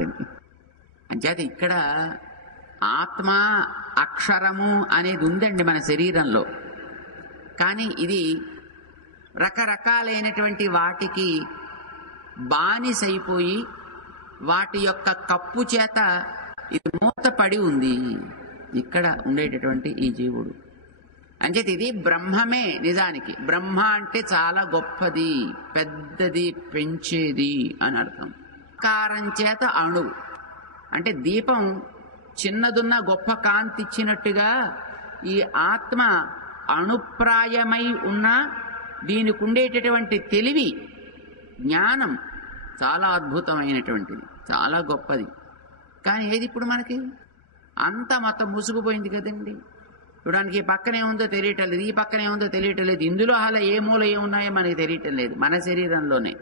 అంచేత ఇక్కడ ఆత్మ అక్షరము అనేది ఉందండి మన శరీరంలో, కానీ ఇది రకరకాలైనటువంటి వాటికి బానిసైపోయి వాటి యొక్క కప్పు చేత ఇది మూతపడి ఉంది ఇక్కడ ఉండేటటువంటి ఈ జీవుడు. అంచేత ఇది బ్రహ్మమే. నిజానికి బ్రహ్మ అంటే చాలా గొప్పది, పెద్దది, పెంచేది అని అర్థం. ఆకారం చేత అణువు అంటే దీపం చిన్నదున్న గొప్ప కాంతి ఇచ్చినట్టుగా ఈ ఆత్మ అణుప్రాయమై ఉన్న దీనికి ఉండేటటువంటి తెలివి, జ్ఞానం చాలా అద్భుతమైనటువంటిది, చాలా గొప్పది. కానీ ఏది ఇప్పుడు మనకి అంతా మొత్తం మూసుకుపోయింది కదండి. చూడడానికి ఈ పక్కన ఏముందో తెలియటం లేదు, ఈ పక్కన ఏముందో తెలియటం లేదు, ఇందులో అలా ఏ మూల ఏమున్నాయో మనకి తెలియటం లేదు, మన శరీరంలోనే.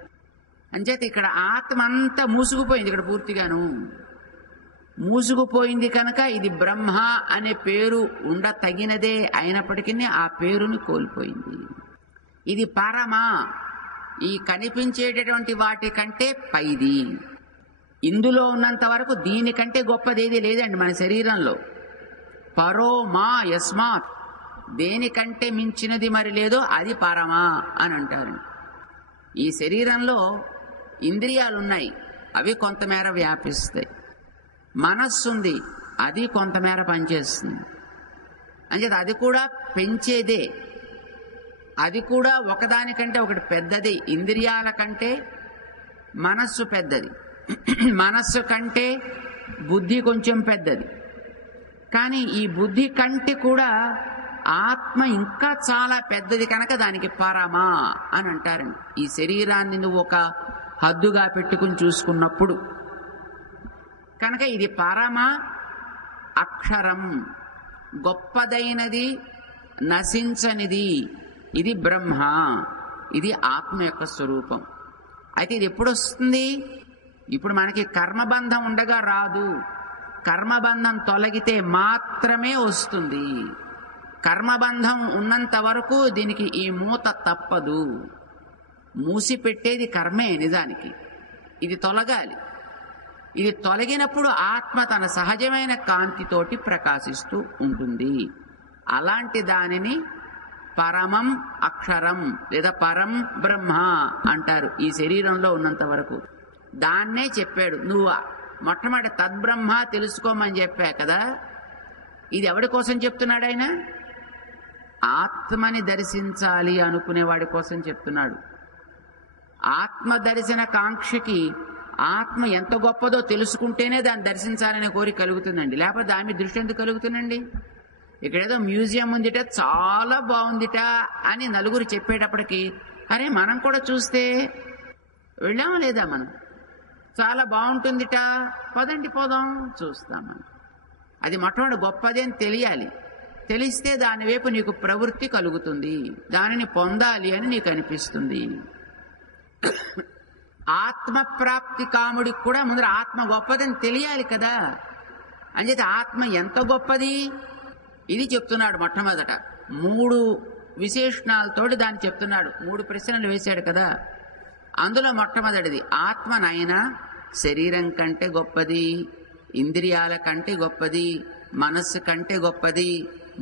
అంచేత ఇక్కడ ఆత్మ అంతా మూసుకుపోయింది, ఇక్కడ పూర్తిగాను మూసుకుపోయింది. కనుక ఇది బ్రహ్మ అనే పేరు ఉండ తగినదే అయినప్పటికీ ఆ పేరుని కోల్పోయింది. ఇది పరమ, ఈ కనిపించేటటువంటి వాటి కంటే పైది. ఇందులో ఉన్నంత వరకు దీనికంటే గొప్పదేది లేదండి మన శరీరంలో. పరో మా యస్మాత్, దేనికంటే మించినది మరి లేదో అది పరమా అని అంటారు. ఈ శరీరంలో ఇంద్రియాలున్నాయి, అవి కొంతమేర వ్యాపిస్తాయి. మనస్సుంది, అది కొంతమేర పనిచేస్తుంది. అంచేత అది కూడా పెంచేదే, అది కూడా ఒకదానికంటే ఒకటి పెద్దది. ఇంద్రియాల కంటే మనస్సు పెద్దది, మనస్సు కంటే బుద్ధి కొంచెం పెద్దది. కానీ ఈ బుద్ధి కంటే కూడా ఆత్మ ఇంకా చాలా పెద్దది కనుక దానికి పరమా అని అంటారండి. ఈ శరీరాన్ని నువ్వు ఒక హద్దుగా పెట్టుకుని చూసుకున్నప్పుడు కనుక ఇది పరమ అక్షరం, గొప్పదైనది, నశించనిది, ఇది బ్రహ్మ, ఇది ఆత్మ యొక్క స్వరూపం. అయితే ఇది ఎప్పుడు వస్తుంది? ఇప్పుడు మనకి కర్మబంధం ఉండగా రాదు. కర్మబంధం తొలగితే మాత్రమే వస్తుంది. కర్మబంధం ఉన్నంత వరకు దీనికి ఈ మూత తప్పదు. మూసిపెట్టేది కర్మే నిజానికి. ఇది తొలగాలి. ఇది తొలగినప్పుడు ఆత్మ తన సహజమైన కాంతితోటి ప్రకాశిస్తూ ఉంటుంది. అలాంటి దానిని పరమం అక్షరం లేదా పరం బ్రహ్మ అంటారు ఈ శరీరంలో ఉన్నంత వరకు. దాన్నే చెప్పాడు. నువ్వు మొట్టమొదటి తద్బ్రహ్మ తెలుసుకోమని చెప్పా కదా. ఇది ఎవడి కోసం చెప్తున్నాడు ఆయన? ఆత్మని దర్శించాలి అనుకునేవాడి కోసం చెప్తున్నాడు. ఆత్మ దర్శన కాంక్షకి ఆత్మ ఎంత గొప్పదో తెలుసుకుంటేనే దాన్ని దర్శించాలనే కోరిక కలుగుతుందండి. లేకపోతే దాని మీద దృష్టి ఎందుకు కలుగుతుందండి? ఇక్కడేదో మ్యూజియం ఉందిట, చాలా బాగుందిట అని నలుగురు చెప్పేటప్పటికి అరే మనం కూడా చూస్తే వెళ్ళామా లేదా? మనం చాలా బాగుంటుందిట, పదండి పోదాం, చూస్తామని. అది మొట్టమొదటి గొప్పది అని తెలియాలి. తెలిస్తే దాని వైపు నీకు ప్రవృత్తి కలుగుతుంది, దానిని పొందాలి అని నీకు అనిపిస్తుంది. ఆత్మ ప్రాప్తి కాముడికి కూడా ముందర ఆత్మ గొప్పదని తెలియాలి కదా. అంచేత ఆత్మ ఎంత గొప్పది ఇది చెప్తున్నాడు. మొట్టమొదట 3 విశేషణాలతోటి దాన్ని చెప్తున్నాడు. 3 ప్రశ్నలు వేశాడు కదా. అందులో మొట్టమొదటిది ఆత్మ నాయనా శరీరం కంటే గొప్పది, ఇంద్రియాల కంటే గొప్పది, మనస్సు కంటే గొప్పది,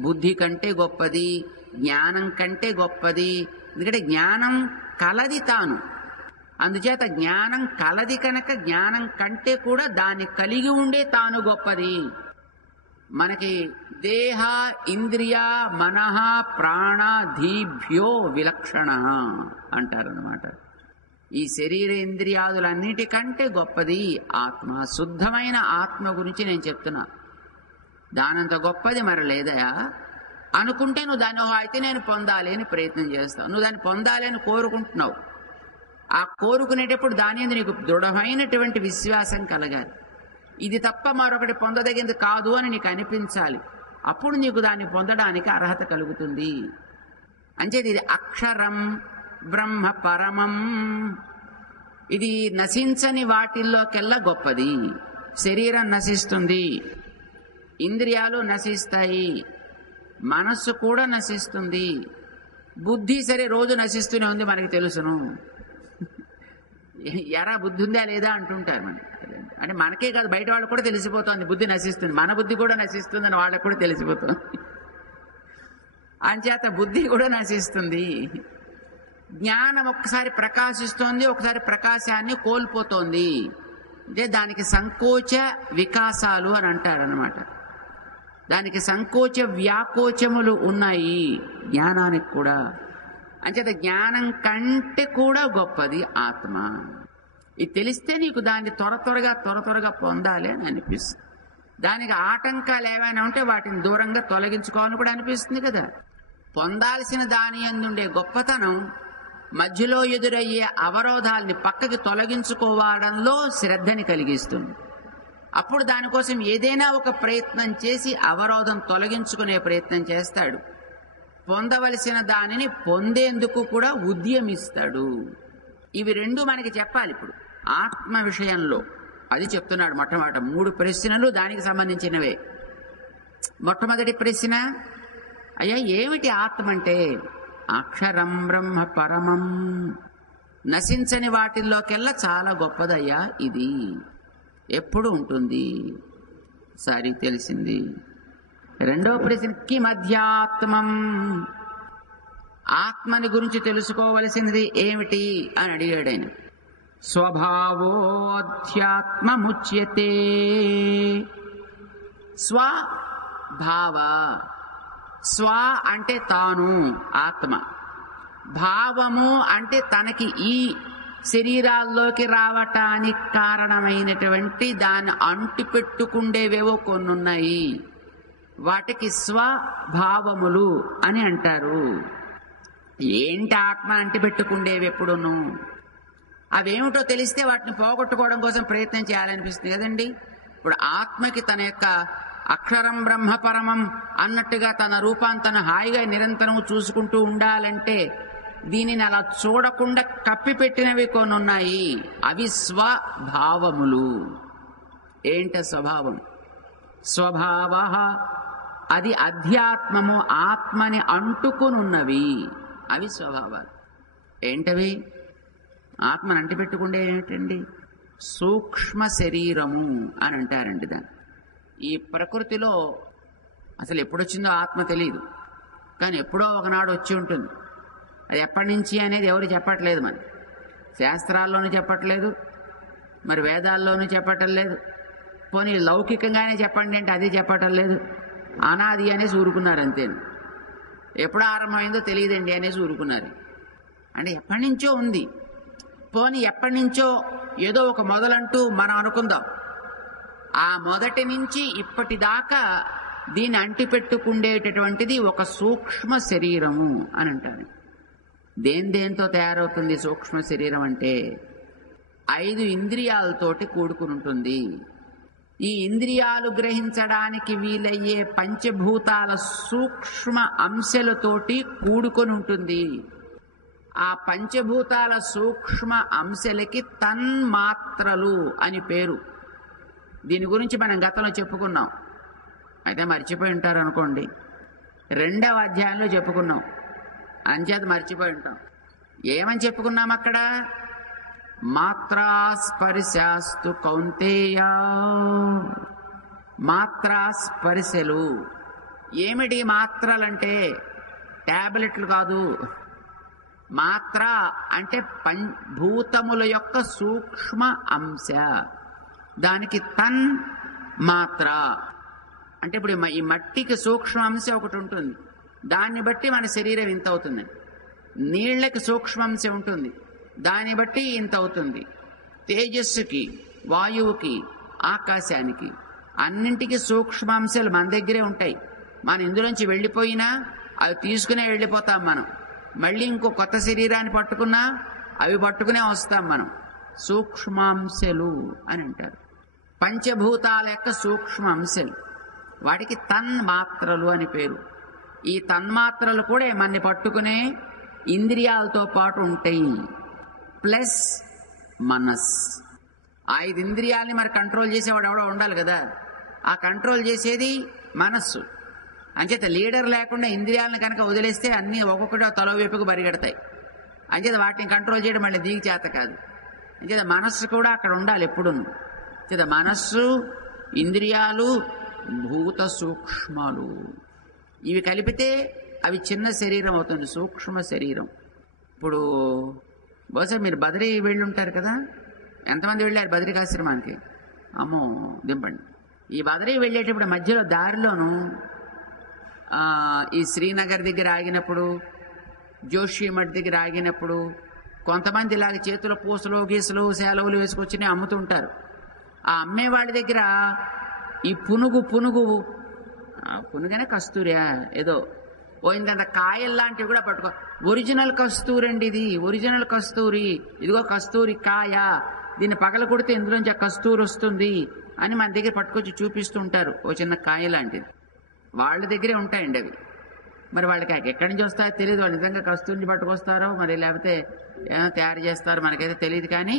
బుద్ధి కంటే గొప్పది, జ్ఞానం కంటే గొప్పది. ఎందుకంటే జ్ఞానం కలది తాను. అందుచేత జ్ఞానం కలది కనుక జ్ఞానం కంటే కూడా దాన్ని కలిగి ఉండే తాను గొప్పది. మనకి దేహ ఇంద్రియ మనః ప్రాణాధీభ్యో విలక్షణ అంటారన్నమాట. ఈ శరీరేంద్రియాదులన్నిటికంటే గొప్పది ఆత్మ. శుద్ధమైన ఆత్మ గురించి నేను చెప్తున్నా. దానంత గొప్పది మరి లేదయా అనుకుంటే నువ్వు దాన్ని అయితే నేను పొందాలి అని ప్రయత్నం చేస్తావు. నువ్వు దాన్ని పొందాలి అని కోరుకుంటున్నావు. ఆ కోరుకునేటప్పుడు దాని మీద నీకు దృఢమైనటువంటి విశ్వాసం కలగాలి. ఇది తప్ప మరొకటి పొందదగింది కాదు అని నీకు అనిపించాలి. అప్పుడు నీకు దాన్ని పొందడానికి అర్హత కలుగుతుంది. అంచేది ఇది అక్షరం బ్రహ్మ పరమం. ఇది నశించని వాటిల్లోకెల్లా గొప్పది. శరీరం నశిస్తుంది, ఇంద్రియాలు నశిస్తాయి, మనస్సు కూడా నశిస్తుంది, బుద్ధి సరే రోజు నశిస్తూనే ఉంది మనకి తెలుసును. ఎరా బుద్ధి ఉందా లేదా అంటుంటారు. మన అంటే మనకే కాదు బయట వాళ్ళకు కూడా తెలిసిపోతుంది బుద్ధి నశిస్తుంది. మన బుద్ధి కూడా నశిస్తుందని వాళ్ళకు కూడా తెలిసిపోతుంది. అంచేత బుద్ధి కూడా నశిస్తుంది. జ్ఞానం ఒక్కసారి ప్రకాశిస్తోంది, ఒకసారి ప్రకాశాన్ని కోల్పోతోంది. అంటే దానికి సంకోచ వికాసాలు అని అంటారనమాట. దానికి సంకోచ వ్యాకోచములు ఉన్నాయి జ్ఞానానికి కూడా. అంచేత జ్ఞానం కంటే కూడా గొప్పది ఆత్మ. ఇది తెలిస్తే నీకు దాన్ని త్వరగా పొందాలి అని అనిపిస్తుంది. దానికి ఆటంకాలు ఏమైనా ఉంటే వాటిని దూరంగా తొలగించుకోవాలని కూడా అనిపిస్తుంది కదా. పొందాల్సిన దాని యందుండే గొప్పతనం మధ్యలో ఎదురయ్యే అవరోధాలని పక్కకి తొలగించుకోవడంలో శ్రద్ధని కలిగిస్తుంది. అప్పుడు దానికోసం ఏదైనా ఒక ప్రయత్నం చేసి అవరోధం తొలగించుకునే ప్రయత్నం చేస్తాడు. పొందవలసిన దానిని పొందేందుకు కూడా ఉద్యమిస్తాడు. ఇవి రెండు మనకి చెప్పాలి. ఇప్పుడు ఆత్మ విషయంలో అది చెప్తున్నాడు. మొట్టమొదట 3 ప్రశ్నలు దానికి సంబంధించినవే. మొట్టమొదటి ప్రశ్న, అయ్యా ఏమిటి ఆత్మ అంటే? అక్షరం బ్రహ్మ పరమం. నశించని వాటిల్లోకెల్లా చాలా గొప్పదయ్యా ఇది. ఎప్పుడు ఉంటుంది? సరి తెలిసింది. రెండో ప్రశ్న, కిమధ్యాత్మం, ఆత్మని గురించి తెలుసుకోవలసినది ఏమిటి అని అడిగాడు ఆయన. స్వభావోధ్యాత్మముచ్యతే. స్వభావ స్వ అంటే తాను ఆత్మ, భావము అంటే తనకి ఈ శరీరాల్లోకి రావటానికి కారణమైనటువంటి దాన్ని అంటిపెట్టుకుండేవేవో కొన్ని ఉన్నాయి, వాటికి స్వభావములు అని అంటారు. ఏంటి ఆత్మ అంటిపెట్టుకుండేవి? ఎప్పుడును అవేమిటో తెలిస్తే వాటిని పోగొట్టుకోవడం కోసం ప్రయత్నం చేయాలనిపిస్తుంది కదండి. ఇప్పుడు ఆత్మకి తన యొక్క అక్షరం బ్రహ్మపరమం అన్నట్టుగా తన రూపాన్ని తను హాయిగా నిరంతరం చూసుకుంటూ ఉండాలంటే దీనిని అలా చూడకుండా కప్పిపెట్టినవి కొన్ని ఉన్నాయి. అవి స్వభావములు. ఏంట స్వభావం? స్వభావ అది అధ్యాత్మము, ఆత్మని అంటుకునున్నవి. అవి స్వభావాలు. ఏంటవి? ఆత్మను అంటిపెట్టుకుండే ఏమిటండి? సూక్ష్మ శరీరము అని అంటారండి దాన్ని. ఈ ప్రకృతిలో అసలు ఎప్పుడొచ్చిందో ఆత్మ తెలియదు, కానీ ఎప్పుడో ఒకనాడు వచ్చి ఉంటుంది. అది ఎప్పటి నుంచి అనేది ఎవరు చెప్పట్లేదు. మరి శాస్త్రాల్లోనూ చెప్పట్లేదు, మరి వేదాల్లోనూ చెప్పటం లేదు. పోనీ లౌకికంగానే చెప్పండి అంటే అది చెప్పటం లేదు. అనాది అనేసి ఊరుకున్నారు అంతే. ఎప్పుడు ఆరంభమైందో తెలియదండి అనేసి ఊరుకున్నారు. అంటే ఎప్పటి నుంచో ఉంది. పోనీ ఎప్పటి నుంచో ఏదో ఒక మొదలంటూ మనం అనుకుందాం. ఆ మొదటి నుంచి ఇప్పటిదాకా దీన్ని అంటిపెట్టుకుండేటటువంటిది ఒక సూక్ష్మ శరీరము అని అంటారు. దేంతో తయారవుతుంది సూక్ష్మ శరీరం అంటే? 5 ఇంద్రియాలతోటి కూడుకుని ఉంటుంది. ఈ ఇంద్రియాలు గ్రహించడానికి వీలయ్యే పంచభూతాల సూక్ష్మ అంశాలతోటి కూడుకొని ఉంటుంది. ఆ పంచభూతాల సూక్ష్మ అంశాలకి తన్మాత్రలు అని పేరు. దీని గురించి మనం గతంలో చెప్పుకున్నాం, అయితే మర్చిపోయి ఉంటారు అనుకోండి. 2వ అధ్యాయంలో చెప్పుకున్నాం, అంచేత మర్చిపోయి ఉంటాం. ఏమని చెప్పుకున్నాం అక్కడ? మాత్రా స్పర్శాస్తు కౌంతేయ. మాత్రా స్పర్శలు. ఏమిటి మాత్రలంటే? టాబ్లెట్లు కాదు. మాత్ర అంటే భూతముల యొక్క సూక్ష్మ అంశ, దానికి తన్ మాత్ర అంటే ఇప్పుడు ఈ మట్టికి సూక్ష్మ అంశ ఒకటి ఉంటుంది, దాన్ని బట్టి మన శరీరం ఇంత అవుతుంది. నీళ్లకి సూక్ష్మాంశ ఉంటుంది, దాన్ని బట్టి ఇంత అవుతుంది. తేజస్సుకి, వాయువుకి, ఆకాశానికి అన్నింటికి సూక్ష్మాంశాలు మన దగ్గరే ఉంటాయి. మనం ఇందులోంచి వెళ్ళిపోయినా అవి తీసుకునే వెళ్ళిపోతాం. మనం మళ్ళీ ఇంకో కొత్త శరీరాన్ని పట్టుకున్నా అవి పట్టుకునే వస్తాం మనం. సూక్ష్మాంశలు అని అంటారు. పంచభూతాల యొక్క సూక్ష్మ అంశాలు, వాటికి తన్మాత్రలు అని పేరు. ఈ తన్మాత్రలు కూడా మనని పట్టుకునే ఇంద్రియాలతో పాటు ఉంటాయి, ప్లస్ మనస్. 5 ఇంద్రియాలని మరి కంట్రోల్ చేసేవాడు ఎవడో ఉండాలి కదా. ఆ కంట్రోల్ చేసేది మనస్సు. అంచేత లీడర్ లేకుండా ఇంద్రియాలను కనుక వదిలేస్తే అన్నీ ఒక్కొక్కటి తల వైపుకు పరిగెడతాయి. అంచేత వాటిని కంట్రోల్ చేయడం మళ్ళీ దిగి చేత కాదు. అంచేత మనస్సు కూడా అక్కడ ఉండాలి ఎప్పుడు. అంచేత మనస్సు, ఇంద్రియాలు, భూత సూక్ష్మాలు ఇవి కలిపితే అవి చిన్న శరీరం అవుతుంది, సూక్ష్మ శరీరం. ఇప్పుడు బహుశా మీరు బద్రీ వెళ్ళి ఉంటారు కదా. ఎంతమంది వెళ్ళారు బద్రికాశ్రమానికి? అమ్మో దింపండి. ఈ బద్రీ వెళ్ళేటప్పుడు మధ్యలో దారిలోను ఈ శ్రీనగర్ దగ్గర ఆగినప్పుడు, జోషిమఠ్ దగ్గర ఆగినప్పుడు కొంతమంది ఇలాగ చేతుల పూసలు, గీసలు, సేలవులు వేసుకొచ్చి అమ్ముతుంటారు. ఆ అమ్మేవాడి దగ్గర ఈ పునుగనే కస్తూరియా ఏదో ఇంత కాయల్లాంటివి కూడా పట్టుకో. ఒరిజినల్ కస్తూరి అండి ఇది, ఒరిజినల్ కస్తూరి, ఇదిగో కస్తూరి కాయ, దీన్ని పగల కొడితే ఇందులోంచి ఆ కస్తూరి వస్తుంది అని మన దగ్గర పట్టుకొచ్చి చూపిస్తూ ఉంటారు. ఓ చిన్న కాయ లాంటిది వాళ్ళ దగ్గరే ఉంటాయండి అవి. మరి వాళ్ళకి ఎక్కడి నుంచి వస్తాయో తెలియదు. వాళ్ళు నిజంగా కస్తూరిని పట్టుకొస్తారో మరి లేకపోతే ఏమైనా తయారు చేస్తారో మనకైతే తెలియదు. కానీ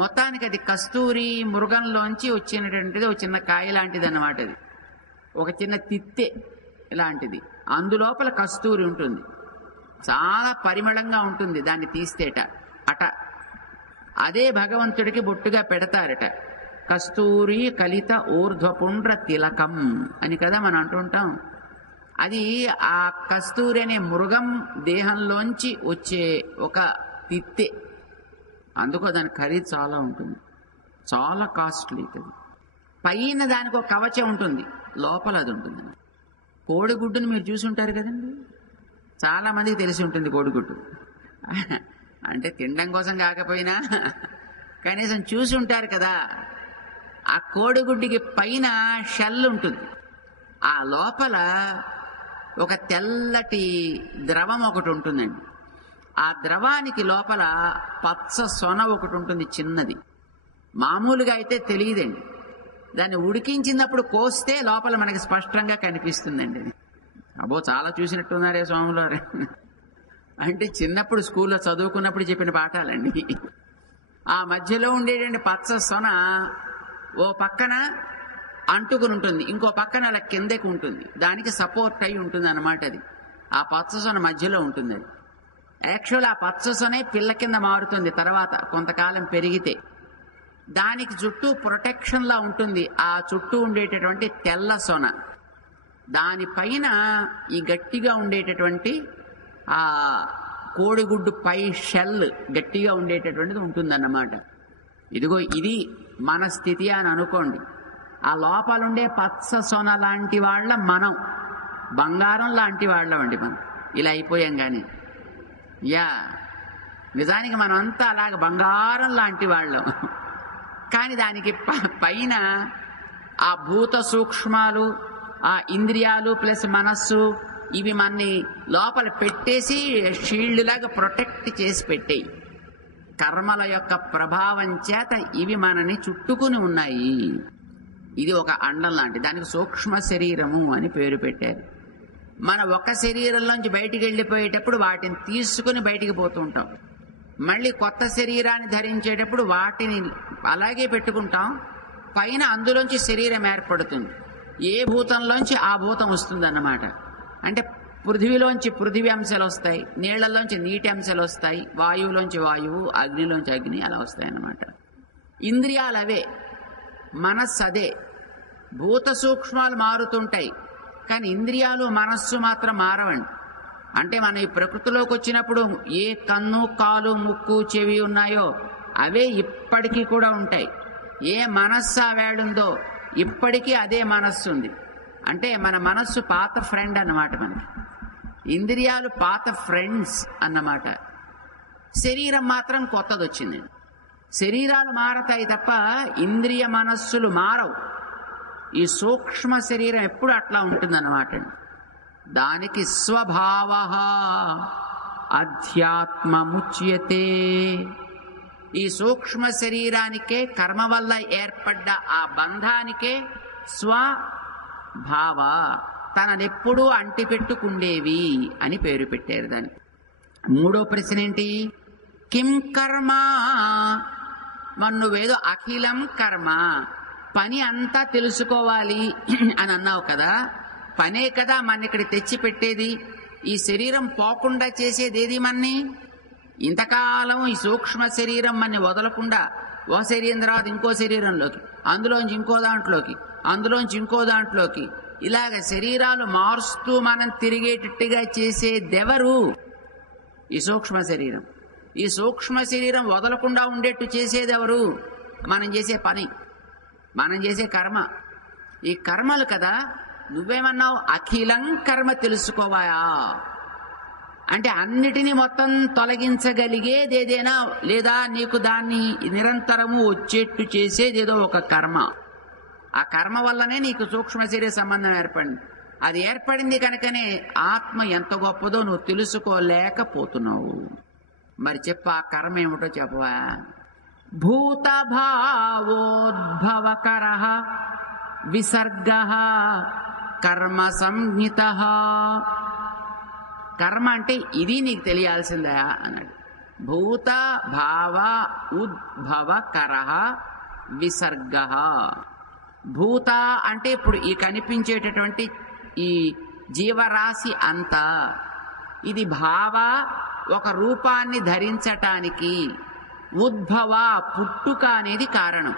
మొత్తానికి అది కస్తూరి మృగంలోంచి వచ్చినటువంటిది ఒక చిన్న కాయ లాంటిది అన్నమాట. అది ఒక చిన్న తిత్తె లాంటిది, అందులోపల కస్తూరి ఉంటుంది. చాలా పరిమళంగా ఉంటుంది దాన్ని తీస్తేట అట. అదే భగవంతుడికి బొట్టుగా పెడతారట. కస్తూరి కలిత ఊర్ధ్వపుండ్ర తిలకం అని కదా మనం అంటుంటాం. అది ఆ కస్తూరి అనే మృగం దేహంలోంచి వచ్చే ఒక తిత్తె. అందుకో దాని ఖరీదు చాలా ఉంటుంది, చాలా కాస్ట్లీ. పైన దానికి ఒక కవచం ఉంటుంది, లోపల అది ఉంటుంది. కోడిగుడ్డుని మీరు చూసి ఉంటారు కదండి, చాలా మందికి తెలిసి ఉంటుంది కోడిగుడ్డు. అంటే తినడం కోసం కాకపోయినా కనీసం చూసి ఉంటారు కదా. ఆ కోడిగుడ్డుకి పైన షెల్ ఉంటుంది, ఆ లోపల ఒక తెల్లటి ద్రవం ఒకటి ఉంటుందండి. ఆ ద్రవానికి లోపల పచ్చ సొన ఒకటి ఉంటుంది చిన్నది. మామూలుగా అయితే తెలియదండి, దాన్ని ఉడికించినప్పుడు కోస్తే లోపల మనకి స్పష్టంగా కనిపిస్తుందండి. అబ్బో చాలా చూసినట్టున్నారే స్వాములు. అంటే చిన్నప్పుడు స్కూల్లో చదువుకున్నప్పుడు చెప్పిన పాఠాలండి. ఆ మధ్యలో ఉండేటువంటి పచ్చ సొన ఓ పక్కన అంటుకుని ఉంటుంది, ఇంకో పక్కన అలా కిందకి ఉంటుంది, దానికి సపోర్ట్ అయి ఉంటుంది అన్నమాట. అది ఆ పచ్చ సొన మధ్యలో ఉంటుంది. అది యాక్చువల్ ఆ పచ్చ సొనే పిల్ల కింద మారుతుంది తర్వాత కొంతకాలం పెరిగితే. దానికి చుట్టూ ప్రొటెక్షన్ లా ఉంటుంది ఆ చుట్టూ ఉండేటటువంటి తెల్ల సొన. దానిపైన ఈ గట్టిగా ఉండేటటువంటి ఆ కోడిగుడ్డు పై షెల్ గట్టిగా ఉండేటటువంటిది ఉంటుందన్నమాట. ఇదిగో ఇది మన స్థితి అని అనుకోండి. ఆ లోపలుండే పచ్చ సొన లాంటి వాళ్ళ మనం, బంగారం లాంటి వాళ్ళమండి మనం. ఇలా అయిపోయాం కానీ నిజానికి మనం అంతా అలాగ బంగారం లాంటి వాళ్ళం. కానీ దానికి పైన ఆ భూత సూక్ష్మాలు, ఆ ఇంద్రియాలు ప్లస్ మనస్సు, ఇవి మనని లోపల పెట్టేసి షీల్డ్ లాగా ప్రొటెక్ట్ చేసి పెట్టేయి. కర్మల యొక్క ప్రభావం చేత ఇవి మనని చుట్టుకుని ఉన్నాయి. ఇది ఒక అండం లాంటి, దానికి సూక్ష్మ శరీరము అని పేరు పెట్టారు. మన ఒక శరీరంలోంచి బయటికి వెళ్ళిపోయేటప్పుడు వాటిని తీసుకుని బయటికి పోతూ ఉంటాం. మళ్ళీ కొత్త శరీరాన్ని ధరించేటప్పుడు వాటిని అలాగే పెట్టుకుంటాం. పైన అందులోంచి శరీరం ఏర్పడుతుంది. ఏ భూతంలోంచి ఆ భూతం వస్తుంది అన్నమాట. అంటే పృథివీలోంచి పృథివీ అంశాలు వస్తాయి, నీళ్లలోంచి నీటి అంశాలు వస్తాయి, వాయువులోంచి వాయువు, అగ్నిలోంచి అగ్ని, అలా వస్తాయి అన్నమాట. ఇంద్రియాలు అవే, మనస్సు అదే. భూత సూక్ష్మాలు మారుతుంటాయి కానీ ఇంద్రియాలు మనస్సు మాత్రం మారవండి. అంటే మన ఈ ప్రకృతిలోకి వచ్చినప్పుడు ఏ కన్ను, కాలు, ముక్కు, చెవి ఉన్నాయో అవే ఇప్పటికీ కూడా ఉంటాయి. ఏ మనస్సు ఆ వేడుందో ఇప్పటికీ అదే మనస్సు ఉంది. అంటే మన మనస్సు పాత ఫ్రెండ్ అన్నమాట మనకి, ఇంద్రియాలు పాత ఫ్రెండ్స్ అన్నమాట. శరీరం మాత్రం కొత్తది వచ్చింది. శరీరాలు మారతాయి తప్ప ఇంద్రియ మనస్సులు మారవు. ఈ సూక్ష్మ శరీరం ఎప్పుడు అట్లా ఉంటుందన్నమాట. దానికి స్వభావ అధ్యాత్మముచ్యతే. ఈ సూక్ష్మ శరీరానికే కర్మ వల్ల ఏర్పడ్డ ఆ బంధానికే స్వభావ, తననెప్పుడూ అంటిపెట్టుకుండేవి అని పేరు పెట్టారు దానికి. మూడో ప్రశ్న ఏంటి? కిం కర్మ? నువ్వేదో అఖిలం కర్మ, పని అంతా తెలుసుకోవాలి అని అన్నావు కదా. పనే కదా మన ఇక్కడ తెచ్చి పెట్టేది. ఈ శరీరం పోకుండా చేసేది ఏది మన్ని? ఇంతకాలం ఈ సూక్ష్మ శరీరం మన్ని వదలకుండా ఓ శరీరం తర్వాత ఇంకో శరీరంలోకి, అందులోంచి ఇంకో దాంట్లోకి, అందులోంచి ఇంకో దాంట్లోకి, ఇలాగ శరీరాలు మారుస్తూ మనం తిరిగేటట్టుగా చేసేదెవరు? ఈ సూక్ష్మ శరీరం. ఈ సూక్ష్మ శరీరం వదలకుండా ఉండేట్టు చేసేదెవరు? మనం చేసే పని, మనం చేసే కర్మ. ఈ కర్మలు కదా. నువ్వేమన్నావు? అఖిలం కర్మ తెలుసుకోవాయా అంటే అన్నిటినీ మొత్తం తొలగించగలిగేదేదైనా లేదా నీకు దాన్ని నిరంతరము వచ్చేట్టు చేసేదేదో ఒక కర్మ. ఆ కర్మ వల్లనే నీకు సూక్ష్మ శరీర సంబంధం ఏర్పడింది. అది ఏర్పడింది కనుకనే ఆత్మ ఎంత గొప్పదో నువ్వు తెలుసుకోలేకపోతున్నావు. మరి చెప్పు ఆ కర్మ ఏమిటో చెప్పవా? భూత భావోద్భవకర విసర్గ కర్మ సంజ్ఞిత. కర్మ అంటే ఇది నీకు తెలియాల్సిందా అన్నాడు. భూత భావ ఉద్భవకర విసర్గ. భూత అంటే ఇప్పుడు ఈ కనిపించేటటువంటి ఈ జీవరాశి అంతా ఇది భావ, ఒక రూపాన్ని ధరించటానికి, ఉద్భవ పుట్టుక అనేది కారణం.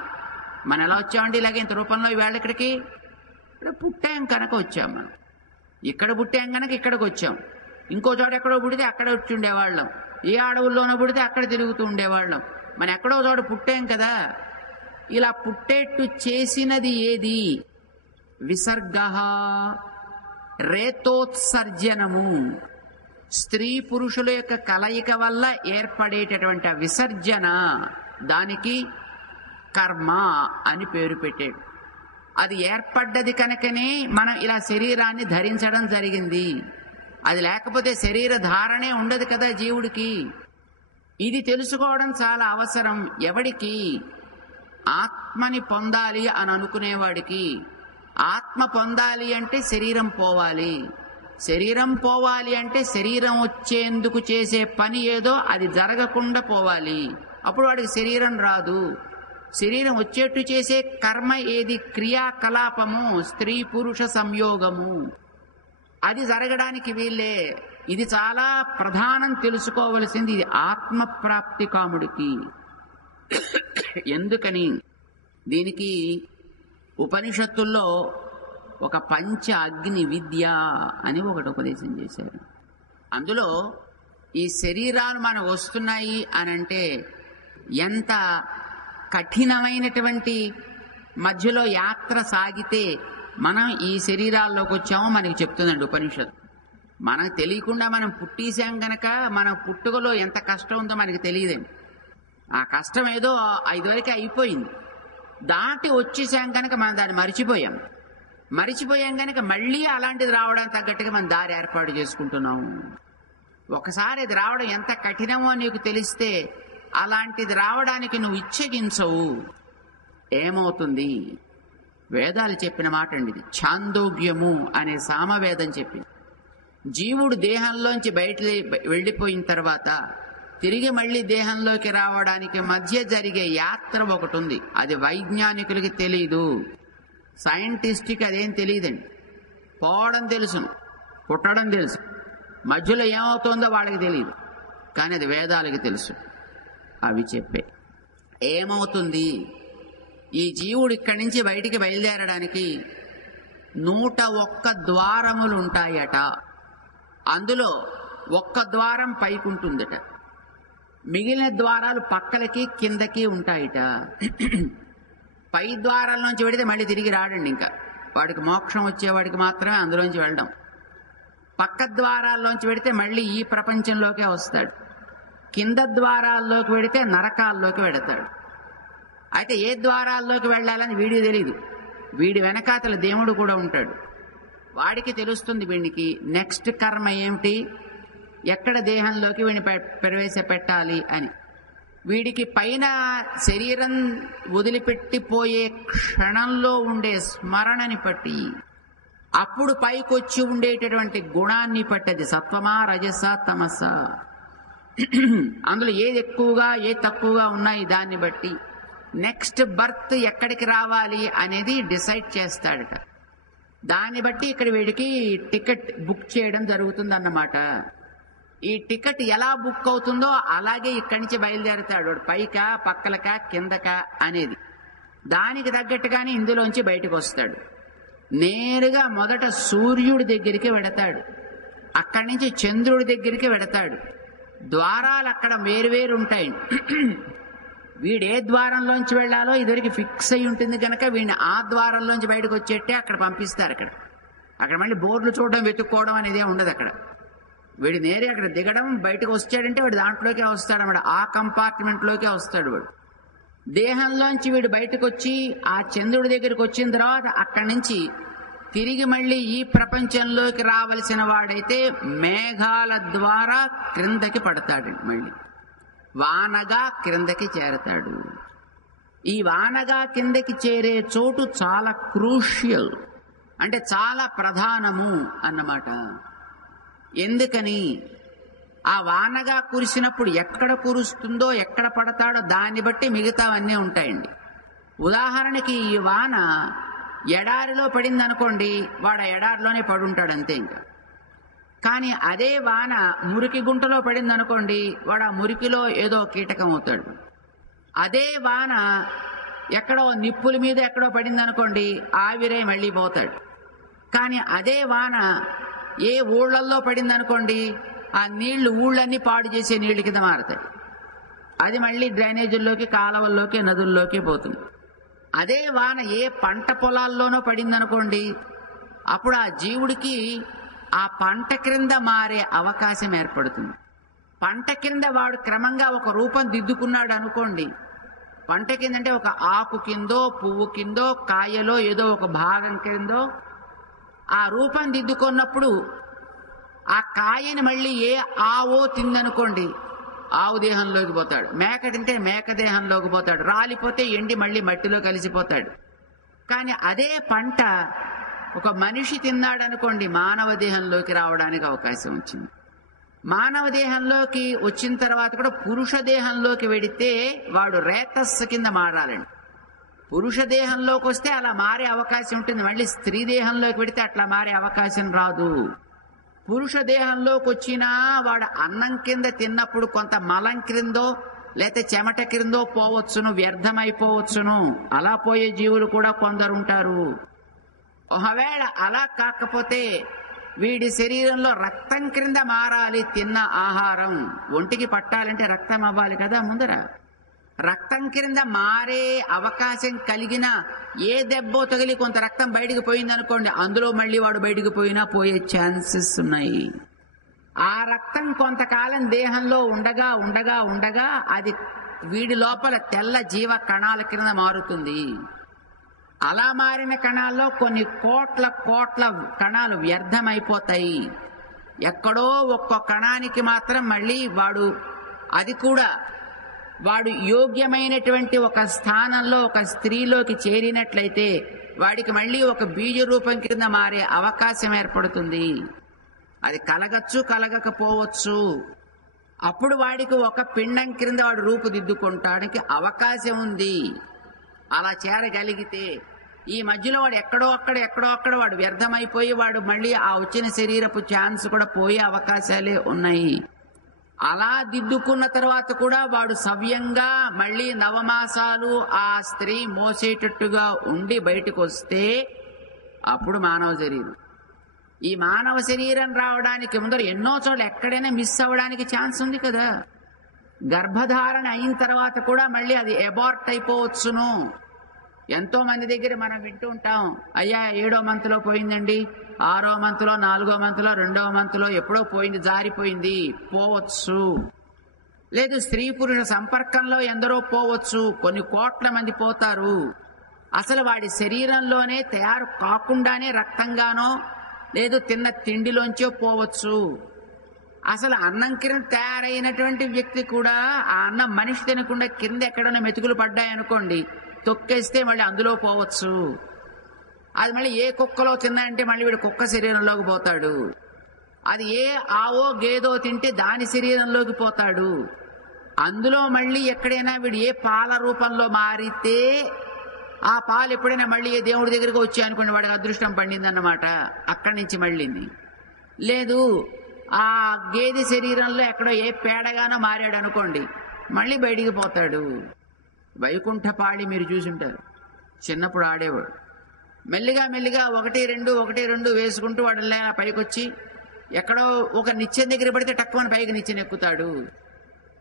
మనం ఎలా వచ్చామండి ఇలాగే ఇంత రూపంలో ఈవేళ ఇక్కడికి? ఇక్కడ పుట్టాం కనుక వచ్చాం. మనం ఇక్కడ పుట్టాం కనుక ఇక్కడికి వచ్చాం. ఇంకో చోట ఎక్కడో పుడితే అక్కడ వచ్చి ఉండేవాళ్ళం, ఏ అడవుల్లోనో పుడితే అక్కడ తిరుగుతూ ఉండేవాళ్ళం. మనం ఎక్కడో చోట పుట్టాం కదా. ఇలా పుట్టేట్టు చేసినది ఏది? విసర్గ. రేతోత్సర్జనము, స్త్రీ పురుషుల యొక్క కలయిక వల్ల ఏర్పడేటటువంటి విసర్జన, దానికి కర్మ అని పేరు పెట్టాడు. అది ఏర్పడ్డది కనుకనే మనం ఇలా శరీరాన్ని ధరించడం జరిగింది. అది లేకపోతే శరీర ధారణే ఉండదు కదా జీవుడికి. ఇది తెలుసుకోవడం చాలా అవసరం. ఎవడికి? ఆత్మని పొందాలి అని అనుకునేవాడికి. ఆత్మ పొందాలి అంటే శరీరం పోవాలి. శరీరం పోవాలి అంటే శరీరం వచ్చేందుకు చేసే పని ఏదో అది జరగకుండా పోవాలి. అప్పుడు వాడికి శరీరం రాదు. శరీరం వచ్చేట్టు చేసే కర్మ ఏది? క్రియాకలాపము, స్త్రీ పురుష సంయోగము. అది జరగడానికి వీళ్ళే. ఇది చాలా ప్రధానం తెలుసుకోవలసింది. ఇది ఆత్మప్రాప్తి కాముడికి. ఎందుకని? దీనికి ఉపనిషత్తుల్లో ఒక పంచ అగ్ని విద్య అని ఒకటి ఉపదేశం చేశారు. అందులో ఈ శరీరాలు మనకు వస్తున్నాయి అనంటే ఎంత కఠినమైనటువంటి మధ్యలో యాత్ర సాగితే మనం ఈ శరీరాల్లోకి వచ్చామో మనకి చెప్తుందండి ఉపనిషత్తు. మనకు తెలియకుండా మనం పుట్టేసాం గనక మన పుట్టుకలో ఎంత కష్టం ఉందో మనకి తెలియదండి. ఆ కష్టం ఏదో ఇదివరకు అయిపోయింది. దాటి వచ్చేసాం కనుక మనం దాన్ని మరిచిపోయాం కనుక మళ్ళీ అలాంటిది రావడానికి తగ్గట్టుగా మనం దారి ఏర్పాటు చేసుకుంటున్నాము. ఒకసారి అది రావడం ఎంత కఠినమో నీకు తెలిస్తే అలాంటిది రావడానికి నువ్వు ఇచ్చగించవు. ఏమవుతుంది? వేదాలు చెప్పిన మాట అండి ఇది. ఛాందోగ్యము అనే సామవేదం చెప్పింది. జీవుడు దేహంలోంచి బయట వెళ్ళిపోయిన తర్వాత తిరిగి మళ్ళీ దేహంలోకి రావడానికి మధ్య జరిగే యాత్ర ఒకటి ఉంది. అది వైజ్ఞానికులకి తెలీదు, సైంటిస్ట్కి అదేం తెలియదండి. పోవడం తెలుసును, పుట్టడం తెలుసు, మధ్యలో ఏమవుతుందో వాళ్ళకి తెలియదు. కానీ అది వేదాలకి తెలుసు. అవి చెప్పే ఏమవుతుంది? ఈ జీవుడు ఇక్కడి నుంచి బయటికి బయలుదేరడానికి 101 ద్వారములు ఉంటాయట. అందులో 1 ద్వారం పైకుంటుందట, మిగిలిన ద్వారాలు పక్కలకి కిందకి ఉంటాయిట. పై ద్వారాల నుంచి వెడితే మళ్ళీ తిరిగి రాడండి. ఇంకా వాడికి మోక్షం వచ్చేవాడికి మాత్రమే అందులోంచి వెళ్ళడం. పక్క ద్వారాల్లోంచి వెడితే మళ్ళీ ఈ ప్రపంచంలోకే వస్తాడు. కింద ద్వారాల్లోకి వెడితే నరకాల్లోకి వెడతాడు. అయితే ఏ ద్వారాల్లోకి వెళ్ళాలని వీడికి తెలీదు. వీడి వెనకాతల దేవుడు కూడా ఉంటాడు. వాడికి తెలుస్తుంది వీడికి నెక్స్ట్ కర్మ ఏమిటి, ఎక్కడ దేహంలోకి వీడిని ప్రవేశపెట్టాలి అని. వీడికి పైన శరీరం వదిలిపెట్టిపోయే క్షణంలో ఉండే స్మరణని బట్టి, అప్పుడు పైకొచ్చి ఉండేటటువంటి గుణాన్ని పట్టది. సత్వమా రజస తమస, అందులో ఏది ఎక్కువగా ఏది తక్కువగా ఉన్నాయి దాన్ని బట్టి నెక్స్ట్ బర్త్ ఎక్కడికి రావాలి అనేది డిసైడ్ చేస్తాడట. దాన్ని బట్టి ఇక్కడ వీడికి టికెట్ బుక్ చేయడం జరుగుతుందన్నమాట. ఈ టికెట్ ఎలా బుక్ అవుతుందో అలాగే ఇక్కడి నుంచి బయలుదేరతాడు. పైకా పక్కలకా కిందకా అనేది దానికి తగ్గట్టుగానే ఇందులోంచి బయటకు వస్తాడు. నేరుగా మొదట సూర్యుడి దగ్గరికి వెడతాడు, అక్కడి నుంచి చంద్రుడి దగ్గరికి వెడతాడు. ద్వారాలు అక్కడ వేరువేరు ఉంటాయి. వీడే ద్వారంలోంచి వెళ్లాలో ఇదివరకు ఫిక్స్ అయి ఉంటుంది కనుక వీడిని ఆ ద్వారంలోంచి బయటకు వచ్చేట్టే అక్కడ పంపిస్తారు. అక్కడ మళ్ళీ బోర్డులు చూడడం వెతుక్కోవడం అనేది ఉండదు. అక్కడ వీడు నేరే అక్కడ దిగడం, బయటకు వచ్చాడంటే వాడు దాంట్లోకే వస్తాడన్నమాట. ఆ కంపార్ట్మెంట్లోకే వస్తాడు వాడు. దేహంలోంచి వీడు బయటకు వచ్చి ఆ చంద్రుడి దగ్గరికి వచ్చిన తర్వాత అక్కడి నుంచి తిరిగి మళ్ళీ ఈ ప్రపంచంలోకి రావలసిన వాడైతే మేఘాల ద్వారా క్రిందకి పడతాడు. మళ్ళీ వానగా క్రిందకి చేరతాడు. ఈ వానగా కిందకి చేరే చోటు చాలా క్రూషియల్, అంటే చాలా ప్రధానము అన్నమాట. ఎందుకని? ఆ వానగా కురిసినప్పుడు ఎక్కడ కురుస్తుందో ఎక్కడ పడతాడో దాన్ని బట్టి మిగతావన్నీ ఉంటాయండి. ఉదాహరణకి ఈ వాన ఎడారిలో పడింది అనుకోండి, వాడు ఆ ఎడారిలోనే పడుంటాడు అంతే. ఇంకా కానీ అదే వాన మురికి గుంటలో పడింది అనుకోండి, వాడు ఆ మురికిలో ఏదో కీటకం అవుతాడు. అదే వాన ఎక్కడో నిప్పుల మీద ఎక్కడో పడింది అనుకోండి, ఆవిరై మళ్ళీ పోతాడు. కానీ అదే వాన ఏ ఊళ్ళల్లో పడింది అనుకోండి, ఆ నీళ్లు ఊళ్ళన్నీ పాడు చేసే నీళ్ళ కింద మారుతాయి. అది మళ్ళీ డ్రైనేజీల్లోకి, కాలువల్లోకి, నదుల్లోకి పోతుంది. అదే వాన ఏ పంట పొలాల్లోనో పడింది అనుకోండి, అప్పుడు ఆ జీవుడికి ఆ పంట క్రింద మారే అవకాశం ఏర్పడుతుంది. పంట కింద వాడు క్రమంగా ఒక రూపం దిద్దుకున్నాడు అనుకోండి. పంట కింద అంటే ఒక ఆకు కిందో, పువ్వు కిందో, కాయలో ఏదో ఒక భాగం కిందో ఆ రూపం దిద్దుకున్నప్పుడు ఆ కాయని మళ్ళీ ఏ ఆవో తిందనుకోండి, ఆవు దేహంలోకి పోతాడు. మేక తింటే మేక దేహంలోకి పోతాడు. రాలిపోతే ఎండి మళ్ళీ మట్టిలో కలిసిపోతాడు. కానీ అదే పంట ఒక మనిషి తిన్నాడనుకోండి, మానవ దేహంలోకి రావడానికి అవకాశం వచ్చింది. మానవ దేహంలోకి వచ్చిన తర్వాత కూడా పురుష దేహంలోకి వెడితే వాడు రేతస్సు కింద మారాలండి. పురుష దేహంలోకి వస్తే అలా మారే అవకాశం ఉంటుంది. మళ్ళీ స్త్రీ దేహంలోకి వెడితే అట్లా మారే అవకాశం రాదు. పురుష దేహంలోకి వచ్చినా వాడు అన్నం కింద తిన్నప్పుడు కొంత మలం క్రిందో లేకపోతే చెమట క్రిందో పోవచ్చును, వ్యర్థమైపోవచ్చును. అలా పోయే జీవులు కూడా కొందరు ఉంటారు. ఒకవేళ అలా కాకపోతే వీడి శరీరంలో రక్తం క్రింద మారాలి. తిన్న ఆహారం ఒంటికి పట్టాలంటే రక్తం అవ్వాలి కదా ముందర. రక్తం క్రింద మారే అవకాశం కలిగిన ఏ దెబ్బో తగిలి కొంత రక్తం బయటికి పోయిందనుకోండి, అందులో మళ్ళీ వాడు బయటికి పోయినా పోయే ఛాన్సెస్ ఉన్నాయి. ఆ రక్తం కొంతకాలం దేహంలో ఉండగా ఉండగా ఉండగా అది వీడి లోపల తెల్ల జీవ కణాల క్రింద మారుతుంది. అలా మారిన కణాల్లో కొన్ని కోట్ల కోట్ల కణాలు వ్యర్థమైపోతాయి. ఎక్కడో ఒక్కో కణానికి మాత్రం మళ్ళీ వాడు అది కూడా వాడు యోగ్యమైనటువంటి ఒక స్థానంలో ఒక స్త్రీలోకి చేరినట్లయితే వాడికి మళ్ళీ ఒక బీజ రూపం కింద మారే అవకాశం ఏర్పడుతుంది. అది కలగచ్చు, కలగకపోవచ్చు. అప్పుడు వాడికి ఒక పిండం క్రింద వాడు రూపుదిద్దుకోవటానికి అవకాశం ఉంది. అలా చేరగలిగితే ఈ మధ్యలో వాడు ఎక్కడో అక్కడ వాడు వ్యర్థమైపోయి వాడు మళ్ళీ ఆ వచ్చిన శరీరపు ఛాన్స్ కూడా పోయే అవకాశాలే ఉన్నాయి. అలా దిద్దుకున్న తర్వాత కూడా వాడు సవ్యంగా మళ్ళీ నవమాసాలు ఆ స్త్రీ మోసేటట్టుగా ఉండి బయటకు వస్తే అప్పుడు మానవ శరీరం. ఈ మానవ శరీరం రావడానికి ముందర ఎన్నో చోట్ల ఎక్కడైనా మిస్ అవ్వడానికి ఛాన్స్ ఉంది కదా. గర్భధారణ అయిన తర్వాత కూడా మళ్ళీ అది అబార్ట్ అయిపోవచ్చును. ఎంతో మంది దగ్గర మనం వింటూ ఉంటాం, అయ్యా 7వ మంత్లో పోయిందండి, 6వ మంత్లో, 4వ మంత్లో, 2వ మంత్లో ఎప్పుడో పోయింది, జారిపోయింది, పోవచ్చు. లేదు స్త్రీ పురుష సంపర్కంలో ఎందరో పోవచ్చు, కొన్ని కోట్ల మంది పోతారు. అసలు వాడి శరీరంలోనే తయారు కాకుండానే రక్తంగానో లేదు తిన్న తిండిలోంచో పోవచ్చు. అసలు అన్నం కింద తయారైనటువంటి వ్యక్తి కూడా ఆ అన్నం మనిషి తినకుండా కింద ఎక్కడైనా మెతుకులు పడ్డాయనుకోండి, తొక్కేస్తే మళ్ళీ అందులో పోవచ్చు. అది మళ్ళీ ఏ కుక్కలో తిన్నాయంటే మళ్ళీ వీడు కుక్క శరీరంలోకి పోతాడు. అది ఏ ఆవో గేదో తింటే దాని శరీరంలోకి పోతాడు. అందులో మళ్ళీ ఎక్కడైనా వీడు ఏ పాల రూపంలో మారితే ఆ పాలు ఎప్పుడైనా మళ్ళీ ఏ దేవుడి దగ్గరికి వచ్చాయనుకోండి, వాడికి అదృష్టం పండిందన్నమాట. అక్కడి నుంచి మళ్ళీంది. లేదు ఆ గేదె శరీరంలో ఎక్కడో ఏ పేడగానో మారాడు అనుకోండి, మళ్ళీ బయటికి పోతాడు. వైకుంఠపాళి మీరు చూసుంటారు, చిన్నప్పుడు ఆడేవాడు. మెల్లిగా మెల్లిగా 1-2 వేసుకుంటూ వాడు పైకి వచ్చి ఎక్కడో ఒక నిచ్చెన దగ్గర పడితే టక్కుమని పైకి నిచ్చెన ఎక్కుతాడు.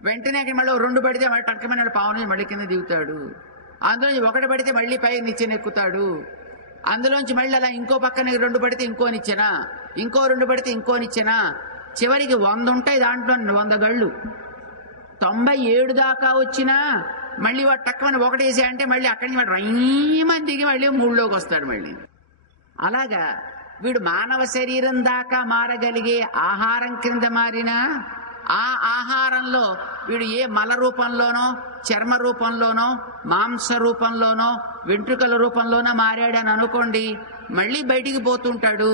వెంటనే మళ్ళీ 2 పడితే మళ్ళీ టక్కుమని పావుని మళ్ళీ కింద దిగుతాడు. అందులోంచి 1 పడితే మళ్ళీ పైకి నిచ్చెన ఎక్కుతాడు. అందులోంచి మళ్ళీ అలా ఇంకో పక్కన 2 పడితే ఇంకో నిచ్చెన, ఇంకో 2 పడితే ఇంకో నిచ్చెన, చివరికి 100 ఉంటాయి. దాంట్లో 100 గళ్ళు. 97 దాకా వచ్చినా మళ్ళీ వాడు టక్కుమని 1 వేసాయంటే మళ్ళీ అక్కడి నుంచి వాడు రైమని దిగి మళ్ళీ 3లోకి వస్తాడు మళ్ళీ. అలాగా వీడు మానవ శరీరం దాకా మారగలిగే ఆహారం క్రింద మారినా ఆ ఆహారంలో వీడు ఏ మల రూపంలోనో, చర్మ రూపంలోనో, మాంస రూపంలోనో, వెంట్రుకల రూపంలోనో మారాడని అనుకోండి, మళ్ళీ బయటికి పోతుంటాడు.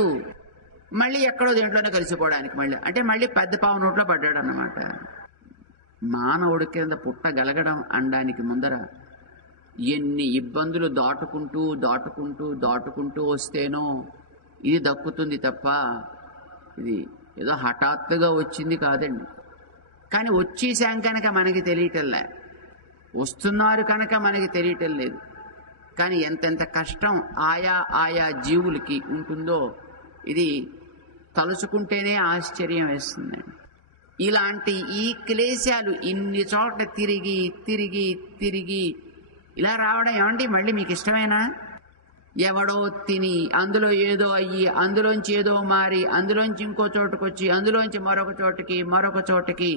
మళ్ళీ ఎక్కడో దేంట్లోనే కలిసిపోవడానికి మళ్ళీ అంటే మళ్ళీ పెద్ద పావు నోట్లో పడ్డాడు అన్నమాట. మానవుడి కింద పుట్టగలగడం అనడానికి ముందర ఎన్ని ఇబ్బందులు దాటుకుంటూ వస్తేనో ఇది దక్కుతుంది తప్ప ఇది ఏదో హఠాత్తుగా వచ్చింది కాదండి. కానీ వచ్చేసాం కనుక మనకి తెలియటంలే, వస్తున్నారు కనుక మనకి తెలియటం లేదు. కానీ ఎంతెంత కష్టం ఆయా జీవులకి ఉంటుందో ఇది తలుచుకుంటేనే ఆశ్చర్యం వేస్తుందండి. ఇలాంటి ఈ క్లేశాలు ఇన్ని చోట్ల తిరిగి ఇలా రావడం ఏమండి మళ్ళీ మీకు ఇష్టమేనా? ఎవడో తిని అందులో ఏదో అయ్యి అందులోంచి ఏదో మారి అందులోంచి ఇంకో చోటుకొచ్చి అందులోంచి మరొక చోటకి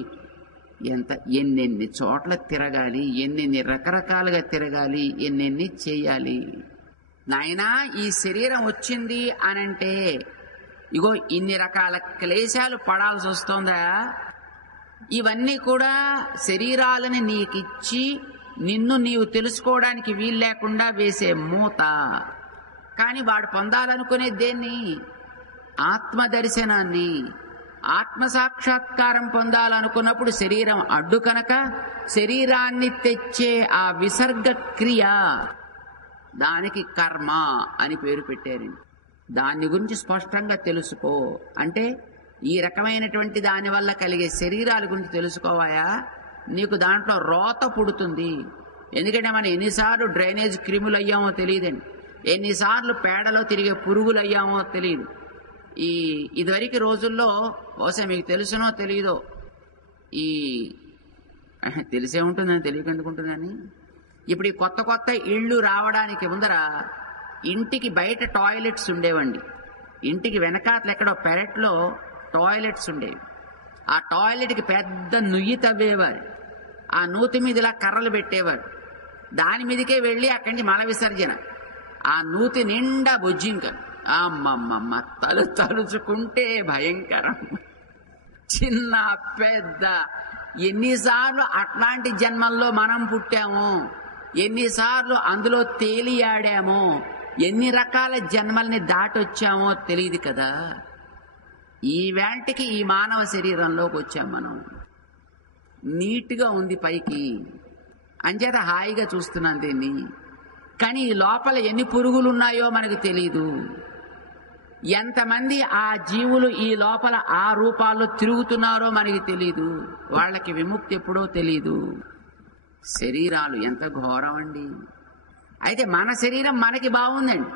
ఎన్నెన్ని చోట్ల తిరగాలి, ఎన్నెన్ని రకరకాలుగా తిరగాలి, ఎన్నెన్ని చేయాలి. నాయనా ఈ శరీరం వచ్చింది అనంటే ఇగో ఇన్ని రకాల క్లేశాలు పడాల్సి వస్తోందా? ఇవన్నీ కూడా శరీరాలని నీకిచ్చి నిన్ను నీవు తెలుసుకోవడానికి వీలు లేకుండా వేసే మూత. కానీ వాడు పొందాలనుకునే దేన్ని? ఆత్మదర్శనాన్ని. ఆత్మసాక్షాత్కారం పొందాలనుకున్నప్పుడు శరీరం అడ్డు కనుక శరీరాన్ని తెచ్చే ఆ విసర్గ క్రియ, దానికి కర్మ అని పేరు పెట్టారు. దాని గురించి స్పష్టంగా తెలుసుకో అంటే ఈ రకమైనటువంటి దాని వల్ల కలిగే శరీరాల గురించి తెలుసుకోవాయా, నీకు దాంట్లో రోత పుడుతుంది. ఎందుకంటే మనం ఎన్నిసార్లు డ్రైనేజ్ క్రిములు అయ్యామో తెలియదండి, ఎన్నిసార్లు పేడలో తిరిగే పురుగులు అయ్యామో తెలియదు. ఇదివరకు రోజుల్లో బహుశా మీకు తెలుసునో తెలియదో, తెలిసే ఉంటుందని తెలియకుంటుందని, ఇప్పుడు ఈ కొత్త ఇళ్ళు రావడానికి ముందర ఇంటికి బయట టాయిలెట్స్ ఉండేవండి. ఇంటికి వెనకాతలు ఎక్కడో పెరట్లో టాయిలెట్స్ ఉండేవి. ఆ టాయిలెట్కి పెద్ద నుయ్యి తవ్వేవారు. ఆ నూతి మీద ఇలా కర్రలు పెట్టేవారు. దాని మీదకే వెళ్ళి అక్కడి నుంచి మల విసర్జన. ఆ నూతి నిండా బొజ్జింక. అమ్మమ్మమ్మ తలుచుకుంటే భయంకరం. చిన్న పెద్ద ఎన్నిసార్లు అట్లాంటి జన్మల్లో మనం పుట్టామో, ఎన్నిసార్లు అందులో తేలియాడామో, ఎన్ని రకాల జన్మల్ని దాటొచ్చామో తెలియదు కదా. ఈ వేంటికి ఈ మానవ శరీరంలోకి వచ్చాం మనం. నీట్గా ఉంది పైకి, అంచేత హాయిగా చూస్తున్నాం దీన్ని. కానీ ఈ లోపల ఎన్ని పురుగులు ఉన్నాయో మనకు తెలియదు. ఎంతమంది ఆ జీవులు ఈ లోపల ఆ రూపాల్లో తిరుగుతున్నారో మనకి తెలియదు. వాళ్ళకి విముక్తి ఎప్పుడో తెలియదు. శరీరాలు ఎంత ఘోరం అండి. అయితే మన శరీరం మనకి బాగుందండి.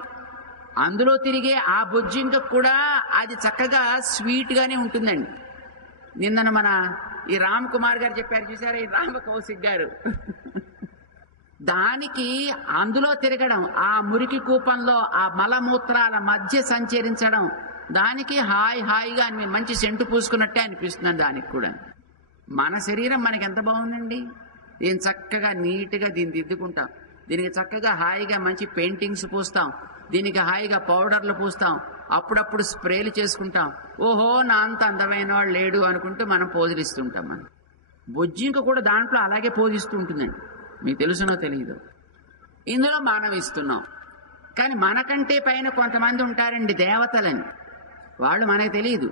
అందులో తిరిగే ఆ బొజ్జింక కూడా అది చక్కగా స్వీట్గానే ఉంటుందండి. నిన్నను మన ఈ రామ్ కుమార్ గారు చెప్పారు చూసారా, ఈ రామ కౌశిక్ గారు, దానికి అందులో తిరగడం, ఆ మురికి కూపంలో ఆ మలమూత్రాల మధ్య సంచరించడం, దానికి హాయిగా మంచి సెంటు పూసుకున్నట్టే అనిపిస్తుంది దానికి కూడా. మన శరీరం మనకి ఎంత బాగుందండి. దీన్ని చక్కగా నీట్గా దీన్ని దిద్దుకుంటాం, దీనికి చక్కగా హాయిగా మంచి పెయింటింగ్స్ పూస్తాం, దీనికి హాయిగా పౌడర్లు పూస్తాం, అప్పుడప్పుడు స్ప్రేలు చేసుకుంటాం. ఓహో నా అంత అందమైన వాడు లేడు అనుకుంటూ మనం పోజిస్తుంటాం. మనం బొజ్జింక కూడా దాంట్లో అలాగే పోజిస్తూ ఉంటుందండి. మీకు తెలుసునో తెలియదు. ఇందులో మనం ఇస్తున్నాం. కానీ మనకంటే పైన కొంతమంది ఉంటారండి దేవతలని, వాళ్ళు మనకు తెలియదు.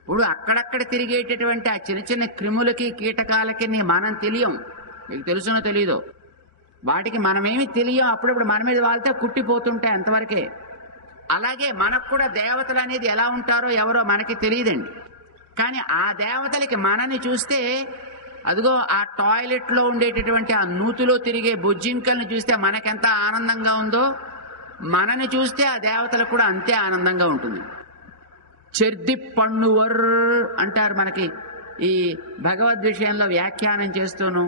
ఇప్పుడు అక్కడక్కడ తిరిగేటటువంటి ఆ చిన్న చిన్న క్రిములకి కీటకాలకి మనం తెలియం. మీకు తెలుసునో తెలీదో, వాటికి మనమేమి తెలియం. అప్పుడప్పుడు మన మీద వాళ్తే కుట్టిపోతుంటాయి, అంతవరకే. అలాగే మనకు కూడా దేవతలు అనేది ఎలా ఉంటారో ఎవరో మనకి తెలియదండి. కానీ ఆ దేవతలకి మనని చూస్తే, అదిగో ఆ టాయిలెట్లో ఉండేటటువంటి ఆ నూతిలో తిరిగే బొజ్జింకల్ని చూస్తే మనకెంత ఆనందంగా ఉందో, మనని చూస్తే ఆ దేవతలకు కూడా అంతే ఆనందంగా ఉంటుంది. చెర్ది పన్నువర్ అంటారు మనకి ఈ భగవద్ విషయంలో వ్యాఖ్యానం చేస్తూను.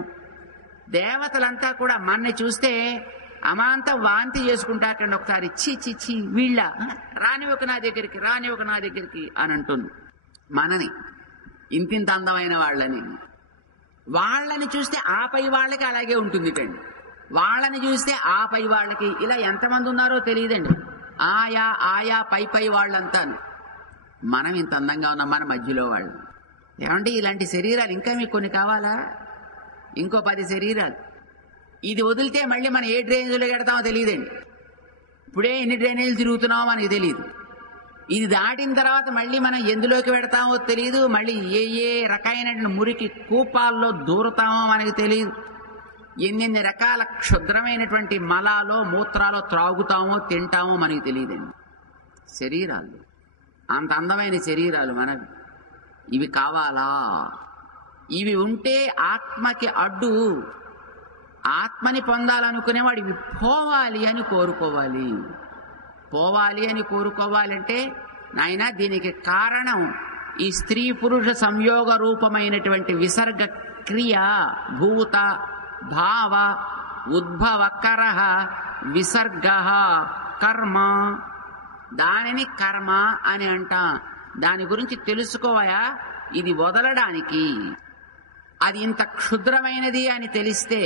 దేవతలంతా కూడా మనని చూస్తే అమాంతం వాంతి చేసుకుంటారండి. ఒకసారి చి వీళ్ళ రానివ్వక నా దగ్గరికి అని అంటుంది మనని, ఇంతింత అందమైన వాళ్ళని చూస్తే ఆ పై వాళ్ళకి అలాగే ఉంటుంది కండి. వాళ్ళని చూస్తే ఆ పై వాళ్ళకి ఇలా ఎంతమంది ఉన్నారో తెలియదండి. ఆయా పై వాళ్ళంతాను. మనం ఇంత అందంగా ఉన్నాం, మన మధ్యలో వాళ్ళు. ఏమంటే ఇలాంటి శరీరాలు ఇంకా మీకు కొన్ని కావాలా? ఇంకో 10 శరీరాలు. ఇది వదిలితే మళ్ళీ మనం ఏ డ్రైనేజీలో పెడతామో తెలియదండి. ఇప్పుడే ఎన్ని డ్రైనేజీలు తిరుగుతున్నామో మనకి తెలియదు. ఇది దాటిన తర్వాత మళ్ళీ మనం ఎందులోకి పెడతామో తెలియదు. మళ్ళీ ఏ రకమైన మురికి కూపాల్లో దూరతామో మనకి తెలియదు. ఎన్నెన్ని రకాల క్షుద్రమైనటువంటి మలాలో మూత్రాలో త్రాగుతామో తింటామో మనకి తెలియదండి. శరీరాలు అంత అందమైన శరీరాలు మనవి. ఇవి కావాలా? ఇవి ఉంటే ఆత్మకి అడ్డు. ఆత్మని పొందాలనుకునేవాడు ఇవి పోవాలి అని కోరుకోవాలంటే నాయన దీనికి కారణం ఈ స్త్రీ పురుష సంయోగ రూపమైనటువంటి విసర్గ క్రియ. భూత భావ ఉద్భవ కర విసర్గ కర్మ, దానిని కర్మ అని అంటాం. దాని గురించి తెలుసుకోవయా, ఇది వదలడానికి. అది ఇంత క్షుద్రమైనది అని తెలిస్తే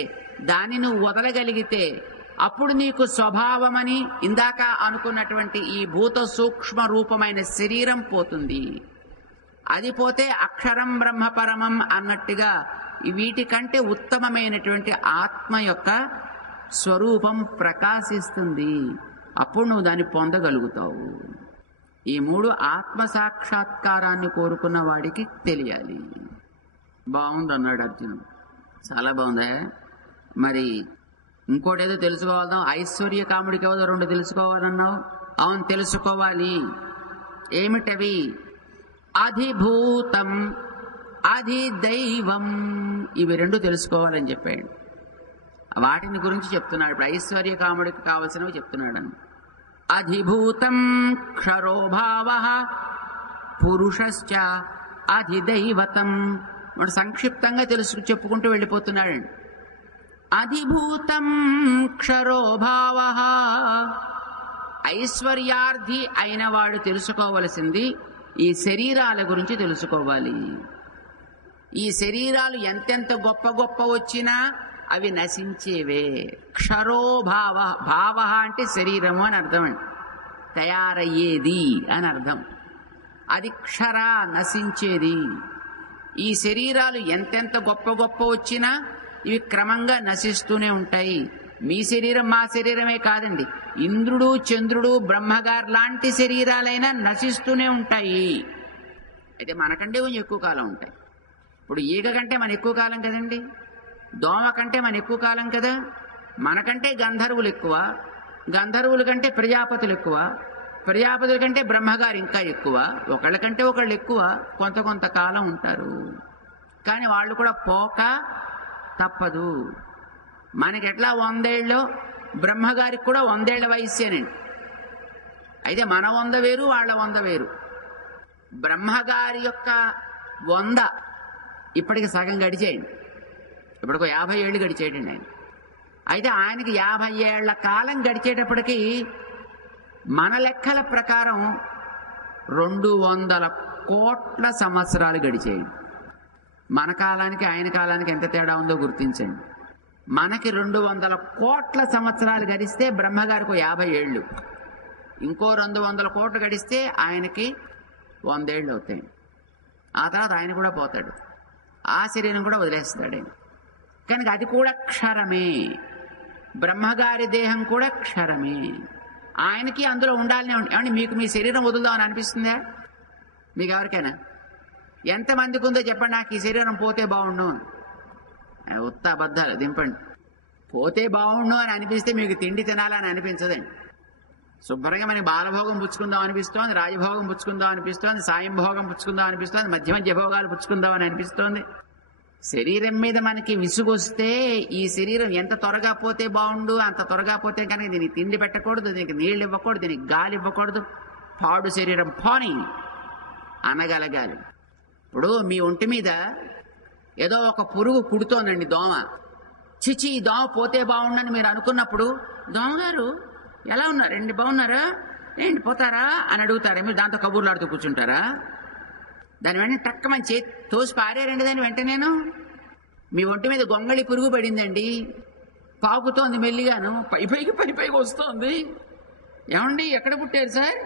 దాన్ని నువ్వు వదలగలిగితే అప్పుడు నీకు స్వభావమని ఇందాక అనుకున్నటువంటి ఈ భూత సూక్ష్మ రూపమైన శరీరం పోతుంది. అది పోతే అక్షరం బ్రహ్మ పరమం అన్నట్టుగా వీటికంటే ఉత్తమమైనటువంటి ఆత్మ యొక్క స్వరూపం ప్రకాశిస్తుంది. అప్పుడు నువ్వు దాన్ని పొందగలుగుతావు. ఈ మూడు ఆత్మ సాక్షాత్కారాన్ని కోరుకున్న వాడికి తెలియాలి. బాగుంది అన్నాడు అర్జునుడు. చాలా బాగుందా? మరి ఇంకోటేదో తెలుసుకోవాలన్నావు, ఐశ్వర్య కాముడికి ఏదో 2 తెలుసుకోవాలన్నావు. అవును, తెలుసుకోవాలి. ఏమిటవి? అధిభూతం, అధిదైవం, ఇవి 2 తెలుసుకోవాలని చెప్పాడు. వాటిని గురించి చెప్తున్నాడు. ఇప్పుడు ఐశ్వర్య కాముడికి కావలసినవి చెప్తున్నాడు. అధిభూతం క్షరోభావః పురుషశ్చ అధిదైవతం. వాడు సంక్షిప్తంగా చెప్పుకుంటూ వెళ్ళిపోతున్నాడు. అధిభూతం క్షరోభావః, ఐశ్వర్యార్థి అయిన వాడు తెలుసుకోవలసింది ఈ శరీరాల గురించి తెలుసుకోవాలి. ఈ శరీరాలు ఎంతెంత గొప్ప గొప్ప వచ్చినా అవి నశించేవే. క్షరోభావ, భావ అంటే శరీరము అని అర్థం అండి, తయారయ్యేది అని అర్థం. అది క్షర, నశించేది. ఈ శరీరాలు ఎంతెంత గొప్ప గొప్ప వచ్చినా ఇవి క్రమంగా నశిస్తూనే ఉంటాయి. మీ శరీరం మా శరీరమే కాదండి, ఇంద్రుడు చంద్రుడు బ్రహ్మగారు లాంటి శరీరాలైనా నశిస్తూనే ఉంటాయి. అయితే మనకంటే కొంచెం ఎక్కువ కాలం ఉంటాయి. ఇప్పుడు ఈగ కంటే మన ఎక్కువ కాలం కదండి, దోమ కంటే మన ఎక్కువ కాలం కదా. మనకంటే గంధర్వులు ఎక్కువ, గంధర్వుల కంటే ప్రజాపతులు ఎక్కువ, ప్రజాపతుల కంటే బ్రహ్మగారు ఇంకా ఎక్కువ. ఒకళ్ళకంటే ఒకళ్ళు ఎక్కువ కొంత కాలం ఉంటారు. కానీ వాళ్ళు కూడా పోక తప్పదు. మనకెట్లా 100 ఏళ్ళు, బ్రహ్మగారికి కూడా 100 ఏళ్ల వయస్సేనండి. అయితే మన 100 వేరు, వాళ్ళ 100 వేరు. బ్రహ్మగారి యొక్క 100 ఇప్పటికి సగం గడిచేయండి. ఇప్పటికో 50 ఏళ్ళు గడిచేయండి ఆయన. అయితే ఆయనకి 50 ఏళ్ల కాలం గడిచేటప్పటికి మన లెక్కల ప్రకారం 200 కోట్ల సంవత్సరాలు గడిచేయండి. మన కాలానికి ఆయన కాలానికి ఎంత తేడా ఉందో గుర్తించండి. మనకి 200 కోట్ల సంవత్సరాలు గడిస్తే బ్రహ్మగారికి 50 ఏళ్ళు, ఇంకో 200 కోట్లు గడిస్తే ఆయనకి 100 ఏళ్ళు అవుతాయి. ఆ తర్వాత ఆయన కూడా పోతాడు, ఆ శరీరం కూడా వదిలేస్తాడు ఆయన. కనుక అది కూడా క్షరమే. బ్రహ్మగారి దేహం కూడా క్షరమే. ఆయనకి అందులో ఉండాలనే ఏమండి. మీకు మీ శరీరం వదులుదామని అనిపిస్తుందా? మీకు ఎవరికైనా? ఎంతమందికి ఉందో చెప్పండి, నాకు ఈ శరీరం పోతే బాగుండు. ఉత్త అబద్ధాలు దింపండి. పోతే బాగుండు అని అనిపిస్తే మీకు తిండి తినాలని అనిపించదండి. శుభ్రంగా మనకి బాలభోగం పుచ్చుకుందాం అనిపిస్తోంది, రాజభోగం పుచ్చుకుందాం అనిపిస్తోంది, సాయం భోగం పుచ్చుకుందాం అనిపిస్తోంది, మధ్య భోగాలు పుచ్చుకుందాం అని అనిపిస్తోంది. శరీరం మీద మనకి విసుగొస్తే ఈ శరీరం ఎంత త్వరగా పోతే బాగుండు, అంత త్వరగా పోతే కనుక దీనికి తిండి పెట్టకూడదు, దీనికి నీళ్ళు ఇవ్వకూడదు, దీనికి గాలి ఇవ్వకూడదు, పాడు శరీరం పోని అనగలగాలి. ఇప్పుడు మీ ఒంటి మీద ఏదో ఒక పురుగు కుడుతోందండి, దోమ. చిచి, ఈ దోమ పోతే బాగుండని మీరు అనుకున్నప్పుడు, దోమగారు ఎలా ఉన్నారండి, బాగున్నారా, ఏంటి పోతారా అని అడుగుతారా? మీరు దాంతో కబుర్లు ఆడుతూ కూర్చుంటారా? దాని వెంటనే టక్క మన చేతి తోసి పారేరండి. దాని వెంటనే నేను మీ ఒంటి మీద గొంగళి పురుగు పడిందండి, పాకుతోంది మెల్లిగాను, పైకి వస్తోంది. ఏమండి ఎక్కడ పుట్టారు సార్,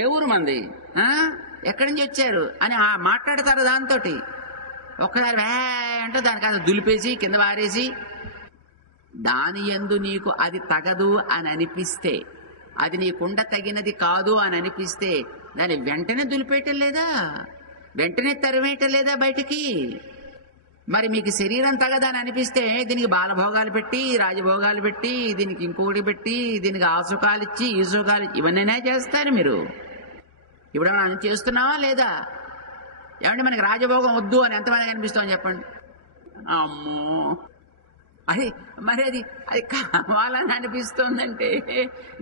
ఏ ఊరు మంది, ఎక్కడి నుంచి వచ్చారు అని మాట్లాడతారు. దాంతో ఒక్కసారి వే అంటే దానికి అది దులిపేసి కింద పారేసి, దాని యందు నీకు అది తగదు అని అనిపిస్తే, అది నీకుండ తగినది కాదు అని అనిపిస్తే దాన్ని వెంటనే దులిపేయటం లేదా, వెంటనే తరివేయటం లేదా బయటికి? మరి మీకు శరీరం తగదని అనిపిస్తే దీనికి బాలభోగాలు పెట్టి, రాజభోగాలు పెట్టి, దీనికి ఇంకోటి పెట్టి, దీనికి ఆ సుఖాలు ఇచ్చి ఈ సుఖాలు ఇవన్నీ చేస్తారు మీరు. ఇప్పుడు మనం చేస్తున్నావా లేదా? ఏమంటే మనకి రాజభోగం వద్దు అని ఎంతమంది కనిపిస్తామని చెప్పండి. అమ్మో, అది మరి అది కావాలని అనిపిస్తోందంటే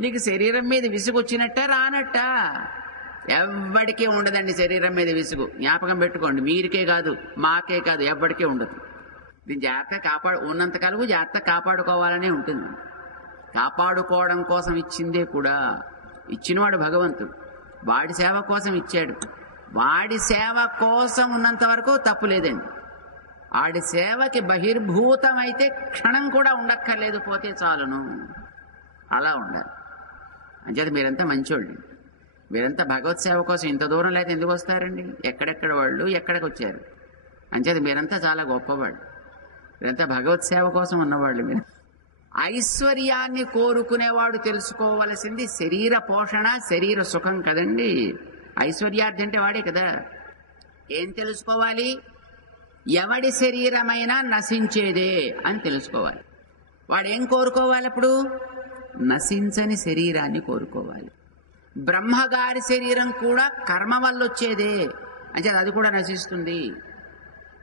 నీకు శరీరం మీద విసుగు వచ్చినట్ట రానట్ట? ఎవ్వడికే ఉండదండి శరీరం మీద విసుగు. జ్ఞాపకం పెట్టుకోండి, మీరికే కాదు, మాకే కాదు, ఎవ్వడికే ఉండదు. దీన్ని జాగ్రత్తగా ఉన్నంత కలుగు జాగ్రత్తగా కాపాడుకోవాలనే ఉంటుంది. కాపాడుకోవడం కోసం ఇచ్చిందే కూడా. ఇచ్చినవాడు భగవంతుడు, వాడి సేవ కోసం ఇచ్చాడు. వాడి సేవ కోసం ఉన్నంత వరకు తప్పు లేదండి. వాడి సేవకి బహిర్భూతమైతే క్షణం కూడా ఉండక్కర్లేదు, పోతే చాలును. అలా ఉండాలి. అంచేత మీరంతా మంచోళ్ళు. మీరంతా భగవత్ సేవ కోసం ఇంత దూరం లేకపోతే ఎందుకు వస్తారండి? ఎక్కడెక్కడ వాళ్ళు ఎక్కడికి వచ్చారు. అంచేత మీరంతా చాలా గొప్పవాళ్ళు. మీరంతా భగవత్ సేవ కోసం ఉన్నవాళ్ళు. మీరు ఐశ్వర్యాన్ని కోరుకునేవాడు తెలుసుకోవలసింది శరీర పోషణ, శరీర సుఖం కదండి. ఐశ్వర్యార్థి అంటే వాడే కదా. ఏం తెలుసుకోవాలి? ఎవడి శరీరమైనా నశించేదే అని తెలుసుకోవాలి. వాడేం కోరుకోవాలి? అప్పుడు నశించని శరీరాన్ని కోరుకోవాలి. బ్రహ్మగారి శరీరం కూడా కర్మ వల్ల వచ్చేదే, అంటే అది కూడా నశిస్తుంది.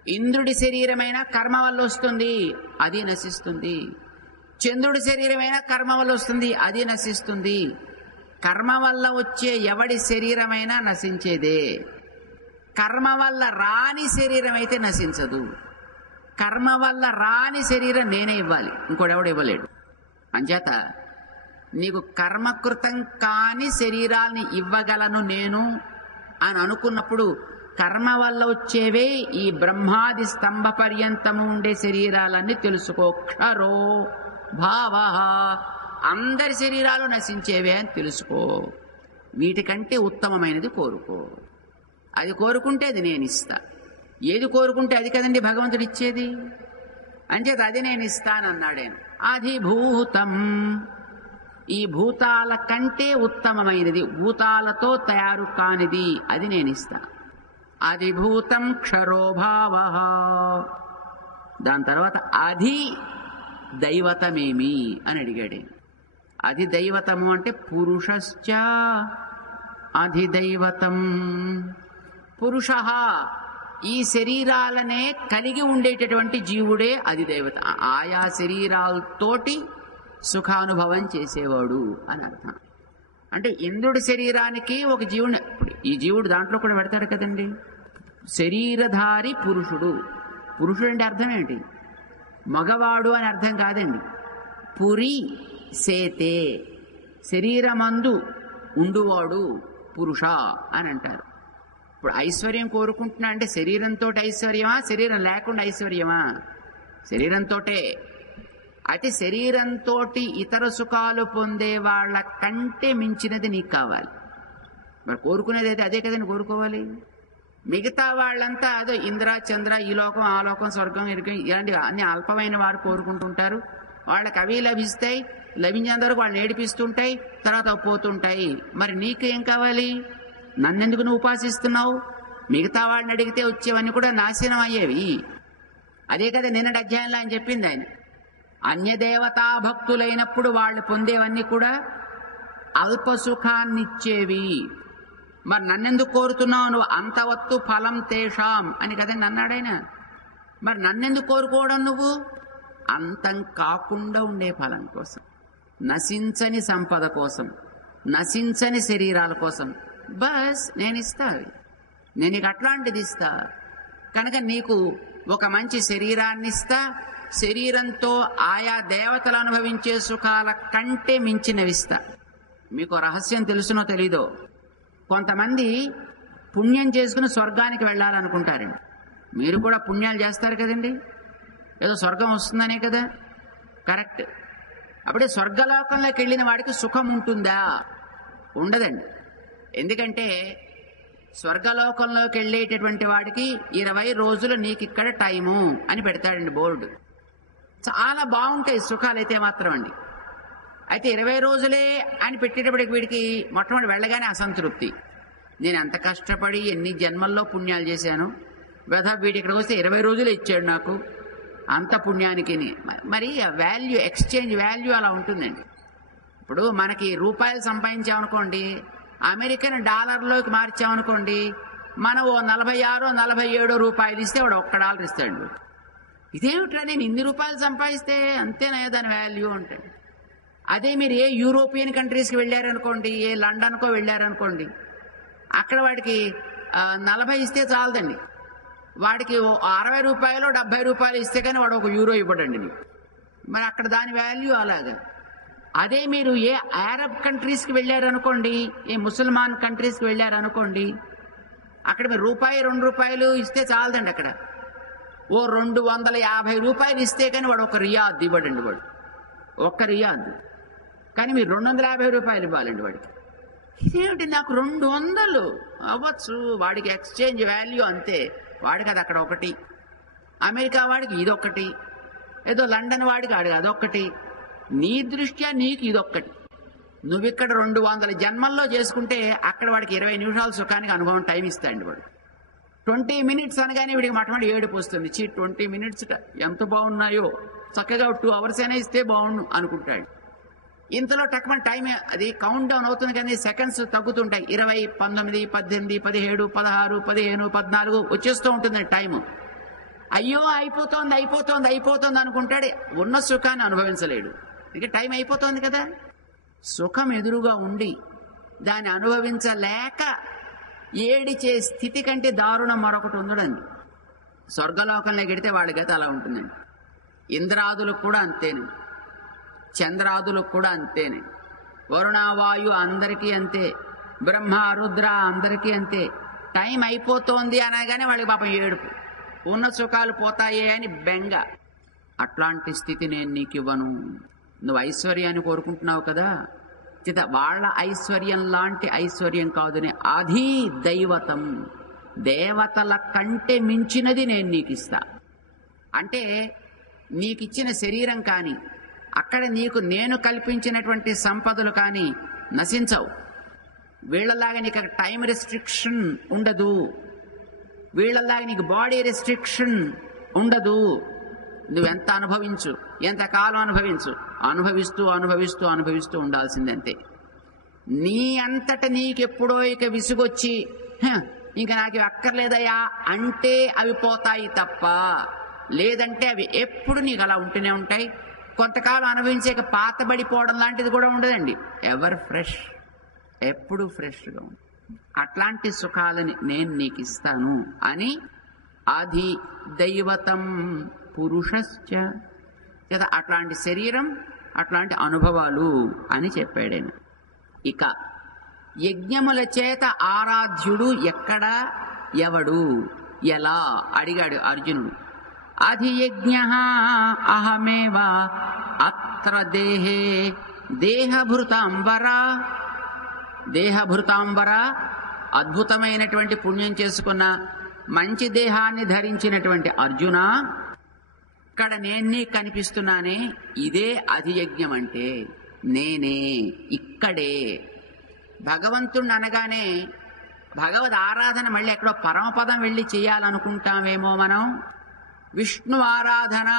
ఇంద్రుడి శరీరమైన కర్మ వల్ల వస్తుంది, అది నశిస్తుంది. చంద్రుడి శరీరమైన కర్మ వల్ల వస్తుంది, అది నశిస్తుంది. కర్మ వల్ల వచ్చే ఎవడి శరీరమైనా నశించేదే. కర్మ వల్ల రాని శరీరం అయితే నశించదు. కర్మ వల్ల రాని శరీరం నేనే ఇవ్వాలి, ఇంకోడెవడు ఇవ్వలేడు. అంచేత నీకు కర్మకృతం కాని శరీరాల్ని ఇవ్వగలను నేను అని అనుకున్నప్పుడు కర్మ వల్ల వచ్చేవే ఈ బ్రహ్మాది స్తంభ పర్యంతము ఉండే శరీరాలన్నీ తెలుసుకో. క్షరో భావ, అందరి శరీరాలు నశించేవే అని తెలుసుకో. వీటికంటే ఉత్తమమైనది కోరుకో. అది కోరుకుంటే అది నేను ఇస్తా. ఏది కోరుకుంటే అది కదండి భగవంతుడు ఇచ్చేది. అంచేత అది నేను ఇస్తానన్నాడేను. అధిభూతం, ఈ భూతాల కంటే ఉత్తమమైనది, భూతాలతో తయారు కానిది, అది నేను ఇస్తా. అధిభూతం క్షరోభావ. దాని తర్వాత అధి దైవతమేమి అని అడిగాడు. అధి దైవతము అంటే పురుషశ్చ అధిదైవతం. పురుష, ఈ శరీరాలనే కలిగి ఉండేటటువంటి జీవుడే అధిదైవత. ఆయా శరీరాలతోటి సుఖానుభవం చేసేవాడు అని అర్థం. అంటే ఇంద్రుడి శరీరానికి ఒక జీవుడు, ఈ జీవుడు దాంట్లో కూడా పెడతాడు కదండి. శరీరధారి పురుషుడు. పురుషుడు అంటే అర్థం ఏంటి? మగవాడు అని అర్థం కాదండి. పురి సేతే, శరీరమందు ఉండువాడు పురుష అని అంటారు. ఇప్పుడు ఐశ్వర్యం కోరుకుంటున్నా అంటే శరీరంతో ఐశ్వర్యమా, శరీరం లేకుండా ఐశ్వర్యమా? శరీరంతోటే. అయితే శరీరంతో ఇతర సుఖాలు పొందే వాళ్ళ కంటే మించినది నీకు కావాలి. మరి కోరుకునేది అయితే అదే కదండి కోరుకోవాలి. మిగతా వాళ్ళంతా అదో ఇంద్ర చంద్ర, ఈ లోకం ఆ లోకం, స్వర్గం ఇరుకం, ఇలాంటి అన్ని అల్పమైన వారు కోరుకుంటుంటారు. వాళ్ళకి అవి లభిస్తాయి, లభించేంత వరకు వాళ్ళని ఏడిపిస్తుంటాయి, తర్వాత పోతుంటాయి. మరి నీకు ఏం కావాలి? నన్నెందుకు నువ్వు ఉపాసిస్తున్నావు? మిగతా వాళ్ళని అడిగితే వచ్చేవన్నీ కూడా నాశనం అయ్యేవి. అదే కదా నిన్నటి అధ్యాయంలో ఆయన చెప్పింది. ఆయన అన్యదేవతా భక్తులైనప్పుడు వాళ్ళు పొందేవన్నీ కూడా అల్ప సుఖాన్నిచ్చేవి. మరి నన్నెందుకు కోరుతున్నావు నువ్వు? అంతవత్తు ఫలం తేషాం అని కదండి అన్నాడాయన. మరి నన్నెందుకు కోరుకోవడం నువ్వు? అంతం కాకుండా ఉండే ఫలం కోసం, నశించని సంపద కోసం, నశించని శరీరాల కోసం. బస్ నేను ఇస్తా, నేను నీకు అట్లాంటిది ఇస్తా. కనుక నీకు ఒక మంచి శరీరాన్ని ఇస్తా. శరీరంతో ఆయా దేవతలు అనుభవించే సుఖాల కంటే మించినవిస్తా. మీకు రహస్యం తెలుసునో తెలీదో, కొంతమంది పుణ్యం చేసుకుని స్వర్గానికి వెళ్ళాలనుకుంటారండి. మీరు కూడా పుణ్యాలు చేస్తారు కదండి, ఏదో స్వర్గం వస్తుందనే కదా. కరెక్ట్. అప్పుడే స్వర్గలోకంలోకి వెళ్ళిన వాడికి సుఖం ఉంటుందా? ఉండదండి. ఎందుకంటే స్వర్గలోకంలోకి వెళ్ళేటటువంటి వాడికి 20 రోజులు నీకు ఇక్కడ టైము అని పెడతాడండి బోర్డు. చాలా బాగుంటాయి సుఖాలు అయితే మాత్రం అండి. అయితే 20 రోజులే అని పెట్టేటప్పటికి వీడికి మొట్టమొదటి వెళ్ళగానే అసంతృప్తి. నేను ఎంత కష్టపడి ఎన్ని జన్మల్లో పుణ్యాలు చేశాను, వీడి ఇక్కడికి వస్తే 20 రోజులు ఇచ్చాడు నాకు, అంత పుణ్యానికి. మరి వాల్యూ, ఎక్స్చేంజ్ వాల్యూ అలా ఉంటుందండి. ఇప్పుడు మనకి రూపాయలు సంపాదించామనుకోండి, అమెరికన్ డాలర్లోకి మార్చామనుకోండి, మనం ఓ 46 47 రూపాయలు ఇస్తే వాడు $1 ఇస్తాడు. ఇదేమిట్రా నేను ఇన్ని రూపాయలు సంపాదిస్తే అంతేనా దాని వాల్యూ అంటే. అదే మీరు ఏ యూరోపియన్ కంట్రీస్కి వెళ్ళారనుకోండి, ఏ లండన్కో వెళ్ళారనుకోండి, అక్కడ వాడికి 40 ఇస్తే చాలదండి. వాడికి 60 రూపాయలు 70 రూపాయలు ఇస్తే కానీ వాడు €1 ఇవ్వడండి నీకు. మరి అక్కడ దాని వాల్యూ అలాగా. అదే మీరు ఏ అరబ్ కంట్రీస్కి వెళ్ళారనుకోండి, ఏ ముసల్మాన్ కంట్రీస్కి వెళ్ళారనుకోండి, అక్కడ మీరు ₹2 ఇస్తే చాలదండి. అక్కడ ఓ 250 రూపాయలు ఇస్తే కానీ వాడు ఒక రియాద్ ఇవ్వడండి. వాడు ఒక్క రియాద్, కానీ మీరు 250 రూపాయలు ఇవ్వాలండి వాడికి. ఇదేమిటి, నాకు 200 అవ్వచ్చు, వాడికి ఎక్స్చేంజ్ వాల్యూ అంతే. వాడికి అది అక్కడ ఒకటి, అమెరికా వాడికి ఇదొక్కటి, ఏదో లండన్ వాడికి ఆడికి అదొక్కటి. నీ దృష్ట్యా నీకు ఇదొక్కటి. నువ్విక్కడ 200 జన్మల్లో చేసుకుంటే అక్కడ వాడికి 20 నిమిషాల సుఖానికి అనుభవం టైం ఇస్తాడు వాడు. 20 మినిట్స్ అనగానే వీడికి మటమటి ఏడుపు వస్తుంది. 20 మినిట్స్ ఎంత బాగున్నాయో, చక్కగా 2 అవర్స్ అయినా ఇస్తే బాగుండు అనుకుంటాడు. ఇంతలో టక్మన్ టైం అది కౌంట్ డౌన్ అవుతుంది, కానీ సెకండ్స్ తగ్గుతుంటాయి. 20, 19, 18, 17, 16, 15, 14 వచ్చేస్తూ ఉంటుంది టైము. అయ్యో అయిపోతోంది అయిపోతోంది అయిపోతుంది అనుకుంటాడు. ఉన్న సుఖాన్ని అనుభవించలేడు, ఇక టైం అయిపోతుంది కదా. సుఖం ఎదురుగా ఉండి దాన్ని అనుభవించలేక ఏడిచే స్థితి కంటే దారుణం మరొకటి ఉండదండి. స్వర్గలోకంలో గెడితే వాళ్ళ గత అలా ఉంటుందండి. ఇంద్రాదులకు కూడా అంతేనండి, చంద్రాదులకు కూడా అంతేనండి, వరుణావాయు అందరికీ అంతే, బ్రహ్మ రుద్ర అందరికీ అంతే. టైం అయిపోతోంది అనగానే వాళ్ళకి పాపం ఏడుపు, ఉన్న సుఖాలు పోతాయే అని బెంగ. అట్లాంటి స్థితి నేను నీకు ఇవ్వను. నువ్వు ఐశ్వర్యాన్ని కోరుకుంటున్నావు కదా, వాళ్ళ ఐశ్వర్యం లాంటి ఐశ్వర్యం కాదునే అధి దైవతం, దేవతల కంటే మించినది నేను నీకు ఇస్తా. అంటే నీకిచ్చిన శరీరం కానీ, అక్కడ నీకు నేను కల్పించినటువంటి సంపదలు కానీ నశించవు. వీళ్ళలాగా నీకు టైం రెస్ట్రిక్షన్ ఉండదు, వీళ్ళలాగా నీకు బాడీ రెస్ట్రిక్షన్ ఉండదు. నువ్వెంత అనుభవించు, ఎంతకాలం అనుభవించు, అనుభవిస్తూ అనుభవిస్తూ అనుభవిస్తూ ఉండాల్సిందంతే. నీ అంతట నీకెప్పుడో ఇక విసుగొచ్చి ఇంక నాకు అక్కర్లేదయా అంటే అవి పోతాయి తప్ప, లేదంటే అవి ఎప్పుడు నీకు అలా ఉంటూనే ఉంటాయి. కొంతకాలం అనుభవించాక పాతబడిపోవడం లాంటిది కూడా ఉండదండి. ఎవర్ ఫ్రెష్, ఎప్పుడు ఫ్రెష్గా ఉంటుంది. అట్లాంటి సుఖాలని నేను నీకు ఇస్తాను అని ఆది దైవతం పురుషశ్చ, లేదా అట్లాంటి శరీరం, అట్లాంటి అనుభవాలు అని చెప్పాడాను. ఇక యజ్ఞముల చేత ఆరాధ్యుడు ఎక్కడ, ఎవడు, ఎలా అడిగాడు అర్జునుడు. అధియజ్ఞ అహమేవ అత్ర దేహే దేహభృతాంబర. దేహభృతాంబర, అద్భుతమైనటువంటి పుణ్యం చేసుకున్న మంచి దేహాన్ని ధరించినటువంటి అర్జున, ఇక్కడ నేను కనిపిస్తున్నానే, ఇదే అధియజ్ఞం అంటే నేనే, ఇక్కడే. భగవంతుణ్ణి అనగానే భగవద్ ఆరాధన మళ్ళీ ఎక్కడో పరమపదం వెళ్ళి చేయాలనుకుంటామేమో మనం. విష్ణు ఆరాధన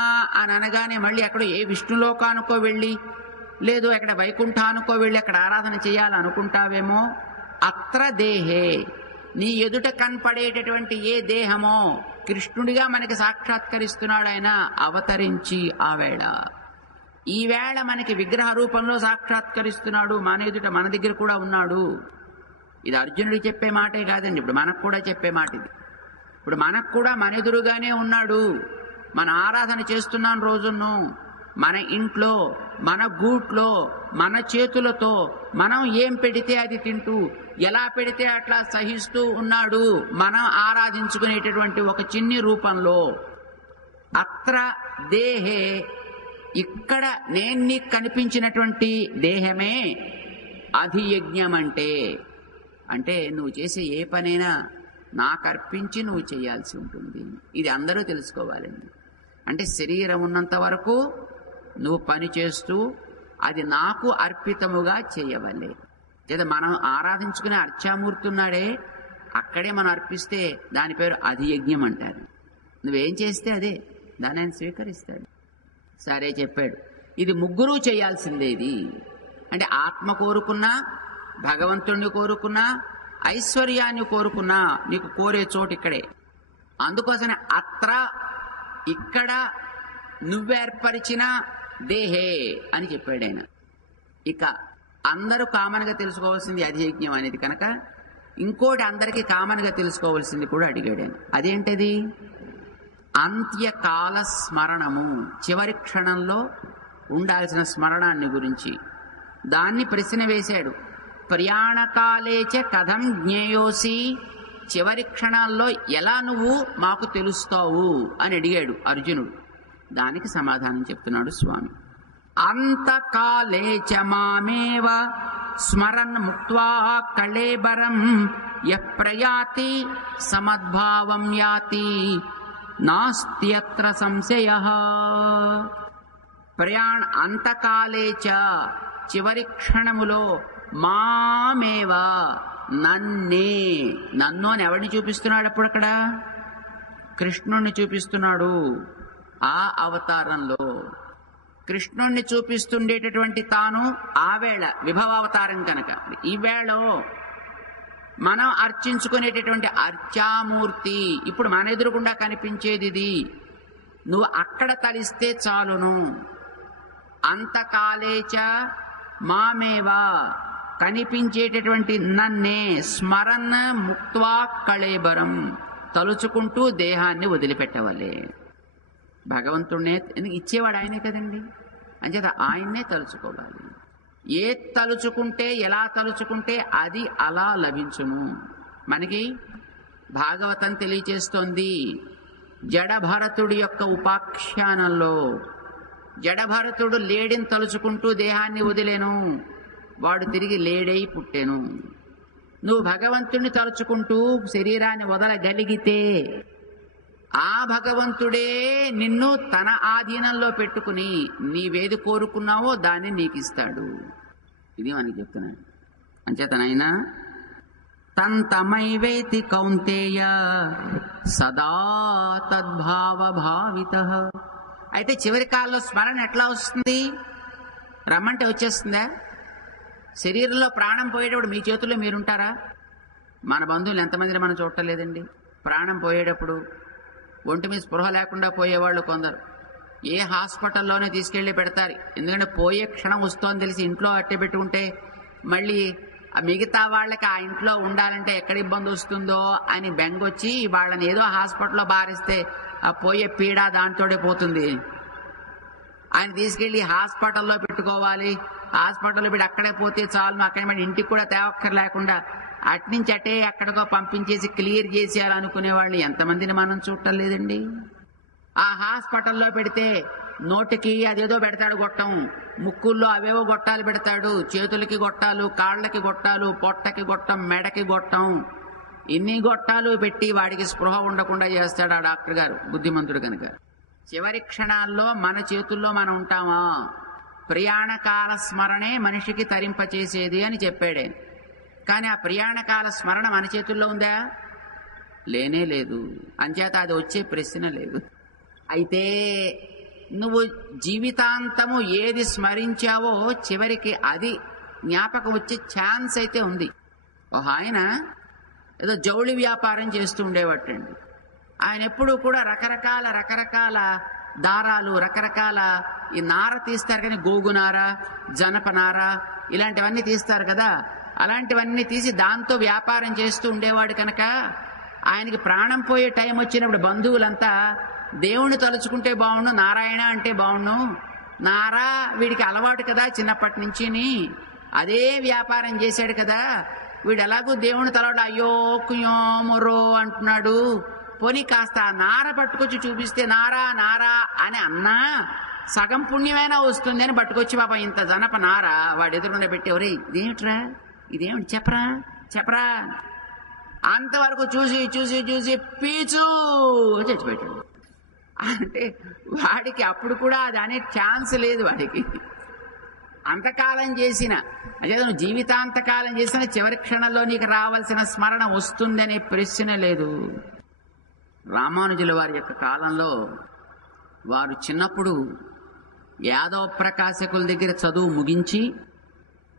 అని అనగానే మళ్ళీ ఎక్కడో ఏ విష్ణులోకానికో వెళ్ళి, లేదు ఎక్కడ వైకుంఠానికో వెళ్ళి అక్కడ ఆరాధన చేయాలనుకుంటావేమో. అత్ర దేహే, నీ ఎదుట కనపడేటటువంటి ఏ దేహమో కృష్ణుడిగా మనకి సాక్షాత్కరిస్తున్నాడు ఆయన అవతరించి ఆ వేళ. ఈవేళ మనకి విగ్రహ రూపంలో సాక్షాత్కరిస్తున్నాడు, మన ఎదుట మన దగ్గర కూడా ఉన్నాడు. ఇది అర్జునుడికి చెప్పే మాటే కాదండి, ఇప్పుడు మనకు కూడా చెప్పే మాట ఇది. ఇప్పుడు మనకు కూడా మన ఎదురుగానే ఉన్నాడు. మన ఆరాధన చేస్తున్నాం రోజును, మన ఇంట్లో, మన గూట్లో, మన చేతులతో మనం ఏం పెడితే అది తింటూ, ఎలా పెడితే అట్లా సహిస్తూ ఉన్నాడు మనం ఆరాధించుకునేటటువంటి ఒక చిన్ని రూపంలో. అత్ర దేహే, ఇక్కడ నేను నీకు కనిపించినటువంటి దేహమే అధియజ్ఞం అంటే. అంటే నువ్వు చేసే ఏ పనైనా నాకు అర్పించి నువ్వు చేయాల్సి ఉంటుంది. ఇది అందరూ తెలుసుకోవాలండి. అంటే శరీరం ఉన్నంత వరకు నువ్వు పని చేస్తూ అది నాకు అర్పితముగా చేయవలే. లేదా మనం ఆరాధించుకునే అర్చామూర్తి ఉన్నాడే, అక్కడే మనం అర్పిస్తే దాని పేరు అధియజ్ఞం అంటారు. నువ్వేం చేస్తే అదే దాన్ని ఆయన స్వీకరిస్తాడు. సరే చెప్పాడు, ఇది ముగ్గురు చేయాల్సిందేది. అంటే ఆత్మ కోరుకున్నా, భగవంతుణ్ణి కోరుకున్నా, ఐశ్వర్యాన్ని కోరుకున్నా నీకు కోరే చోటు ఇక్కడే. అందుకోసమే అత్ర, ఇక్కడ నువ్వేర్పరిచిన దేహే అని చెప్పాడు ఆయన. ఇక అందరూ కామన్గా తెలుసుకోవాల్సింది అధియజ్ఞం అనేది కనుక ఇంకోటి అందరికీ కామన్గా తెలుసుకోవాల్సింది కూడా అడిగాడు ఆయన. అదేంటది? అంత్యకాల స్మరణము, చివరి క్షణంలో ఉండాల్సిన స్మరణాన్ని గురించి. దాన్ని ప్రశ్న వేశాడు. ప్రయాణకాలేచ కథం జ్ఞేయోసి, చివరి క్షణాల్లో ఎలా నువ్వు మాకు తెలుస్తావు అని అడిగాడు అర్జునుడు. దానికి సమాధానం చెప్తున్నాడు స్వామి. అంతకాలేచ మామేవ స్మరన్ ముక్త్వా కళేబరం యప్రయాతి సమద్భావం యాతి నాస్త్యత్ర సంశయః. అంతకాలేచ చివరి క్షణములో మామేవ నన్నే, నన్ను అని ఎవరిని చూపిస్తున్నాడు అప్పుడు అక్కడ? కృష్ణుణ్ణి చూపిస్తున్నాడు. ఆ అవతారంలో కృష్ణుణ్ణి చూపిస్తుండేటటువంటి తాను ఆవేళ విభవావతారం కనుక, ఈవేళ మనం అర్చించుకునేటటువంటి అర్చామూర్తి ఇప్పుడు మన ఎదురుగుండా కనిపించేది ఇది. నువ్వు అక్కడ తలిస్తే చాలును. అంతకాలేచ మామేవా, కనిపించేటటువంటి నన్నే, స్మరన్ ముక్త్వా కళేబరం, తలుచుకుంటూ దేహాన్ని వదిలిపెట్టవలే. భగవంతుడినే ఇచ్చేవాడు ఆయనే కదండి, అంచేత ఆయన్నే తలుచుకోవాలి. ఏ తలుచుకుంటే, ఎలా తలుచుకుంటే అది అలా లభించును. మనకి భాగవతం తెలియచేస్తోంది. జడభరతుడి యొక్క ఉపాఖ్యానంలో జడభరతుడు లేడిని తలుచుకుంటూ దేహాన్ని వదిలేను, వాడు తిరిగి లేడై పుట్టెను. నువ్వు భగవంతుడిని తలుచుకుంటూ శరీరాన్ని వదలగలిగితే ఆ భగవంతుడే నిన్ను తన ఆధీనంలో పెట్టుకుని నీవేది కోరుకున్నావో దాన్ని నీకు ఇస్తాడు. ఇది మనకి చెప్తున్నాడు. అంచేతనైనా తంతమైవేతి కౌంతేయ సదా తద్భావ భావితః. అయితే చివరి కాలంలో స్మరణ ఎట్లా వస్తుంది? రమ్మంటే వచ్చేస్తుందా? శరీరంలో ప్రాణం పోయేటప్పుడు మీ చేతుల్లో మీరుంటారా? మన బంధువులు ఎంతమందిని మనం చూడలేదండి. ప్రాణం పోయేటప్పుడు ఒంటి మీద స్పృహ లేకుండా పోయేవాళ్ళు కొందరు ఏ హాస్పిటల్లోనే తీసుకెళ్లి పెడతారు. ఎందుకంటే పోయే క్షణం వస్తోంది తెలిసి ఇంట్లో అట్టే పెట్టుకుంటే మళ్ళీ మిగతా వాళ్ళకి ఆ ఇంట్లో ఉండాలంటే ఎక్కడ ఇబ్బంది వస్తుందో అని బెంగొచ్చి వాళ్ళని ఏదో హాస్పిటల్లో బారిస్తే ఆ పోయే పీడ దాంతోనే పోతుంది. ఆయన తీసుకెళ్లి హాస్పిటల్లో పెట్టుకోవాలి. హాస్పిటల్లో పెట్టి అక్కడే పోతే చాలు, అక్కడి మళ్ళీ ఇంటికి కూడా తేవక్కర్ లేకుండా అట్నుంచి అటే ఎక్కడికో పంపించేసి క్లియర్ చేసేయాలనుకునే వాళ్ళు ఎంతమందిని మనం చూడటం లేదండి. ఆ హాస్పిటల్లో పెడితే నోటికి అదేదో పెడతాడు గొట్టం, ముక్కుల్లో అవేవో గొట్టాలు పెడతాడు, చేతులకి గొట్టాలు, కాళ్ళకి గొట్టాలు, పొట్టకి గొట్టం, మెడకి గొట్టం, ఇన్ని గొట్టాలు పెట్టి వాడికి స్పృహ ఉండకుండా చేస్తాడు ఆ డాక్టర్ గారు, బుద్ధిమంతుడు కనుక. చివరి క్షణాల్లో మన చేతుల్లో మనం ఉంటామా? ప్రయాణకాల స్మరణే మనిషికి తరింపచేసేది అని చెప్పాడే. కానీ ఆ ప్రయాణకాల స్మరణ మన చేతుల్లో ఉందా? లేనే లేదు. అంచేత అది వచ్చే ప్రశ్న లేదు. అయితే నువ్వు జీవితాంతము ఏది స్మరించావో చివరికి అది జ్ఞాపకం వచ్చే ఛాన్స్ అయితే ఉంది. ఆయన ఏదో జౌళి వ్యాపారం చేస్తూ ఉండేవాటండి. ఆయన ఎప్పుడూ కూడా రకరకాల దారాలు, రకరకాల ఈ నార తీస్తారు కానీ గోగునార, జనపనార ఇలాంటివన్నీ తీస్తారు కదా, అలాంటివన్నీ తీసి దాంతో వ్యాపారం చేస్తూ ఉండేవాడు కనుక ఆయనకి ప్రాణం పోయే టైం వచ్చినప్పుడు బంధువులంతా దేవుణ్ణి తలుచుకుంటే బాగుండు, నారాయణ అంటే బాగుండు, నారా వీడికి అలవాటు కదా చిన్నప్పటి నుంచి, అదే వ్యాపారం చేశాడు కదా, వీడు ఎలాగూ దేవుని తలవాడు అయ్యో కుయ్యో మొర్రో అంటున్నాడు, పోనీ కాస్త నార పట్టుకొచ్చి చూపిస్తే నారా నారా అని అన్నా సగం పుణ్యమైనా వస్తుంది అని పట్టుకొచ్చి పాప ఇంత జనప నార వాడు ఎదురుండే పెట్టి, ఒరే ఇదేమిట్రా, ఇదేమిటి చెప్పరా చెప్పరా, అంతవరకు చూసి చూసి చూసి పీచు చచ్చిపెట్టాడు. అంటే వాడికి అప్పుడు కూడా అది అనే ఛాన్స్ లేదు వాడికి. అంతకాలం చేసిన అంటే నువ్వు జీవితాంతకాలం చేసిన చివరి క్షణంలో నీకు రావాల్సిన స్మరణ వస్తుందనే ప్రశ్న లేదు. రామానుజుల వారి యొక్క కాలంలో వారు చిన్నప్పుడు యాదవ ప్రకాశకుల దగ్గర చదువు ముగించి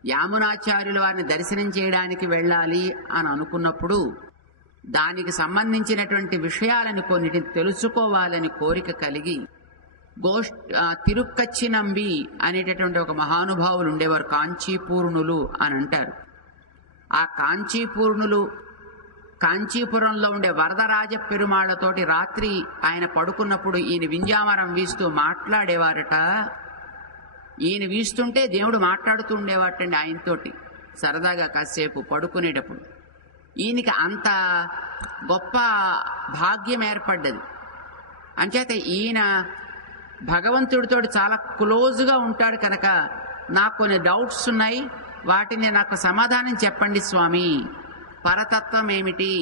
యామునాచార్యుల వారిని దర్శనం చేయడానికి వెళ్ళాలి అని అనుకున్నప్పుడు దానికి సంబంధించినటువంటి విషయాలను కొన్నిటిని తెలుసుకోవాలని కోరిక కలిగి తిరుక్కచ్చినంబి అనేటటువంటి ఒక మహానుభావులు ఉండేవారు, కాంచీపూర్ణులు అని అంటారు. ఆ కాంచీపూర్ణులు కాంచీపురంలో ఉండే వరదరాజ పెరుమాళ్లతోటి రాత్రి ఆయన పడుకున్నప్పుడు ఈయన వింజామరం వీస్తూ మాట్లాడేవారట. ఈయన వీస్తుంటే దేవుడు మాట్లాడుతూ ఉండేవాటండి ఆయనతోటి సరదాగా కాసేపు పడుకునేటప్పుడు. ఈయనకి అంత గొప్ప భాగ్యం ఏర్పడ్డది. అంచేత ఈయన భగవంతుడితో చాలా క్లోజ్గా ఉంటాడు కనుక నాకు కొన్ని డౌట్స్ ఉన్నాయి, వాటిని నాకు సమాధానం చెప్పండి స్వామి. పరతత్వం ఏమిటి?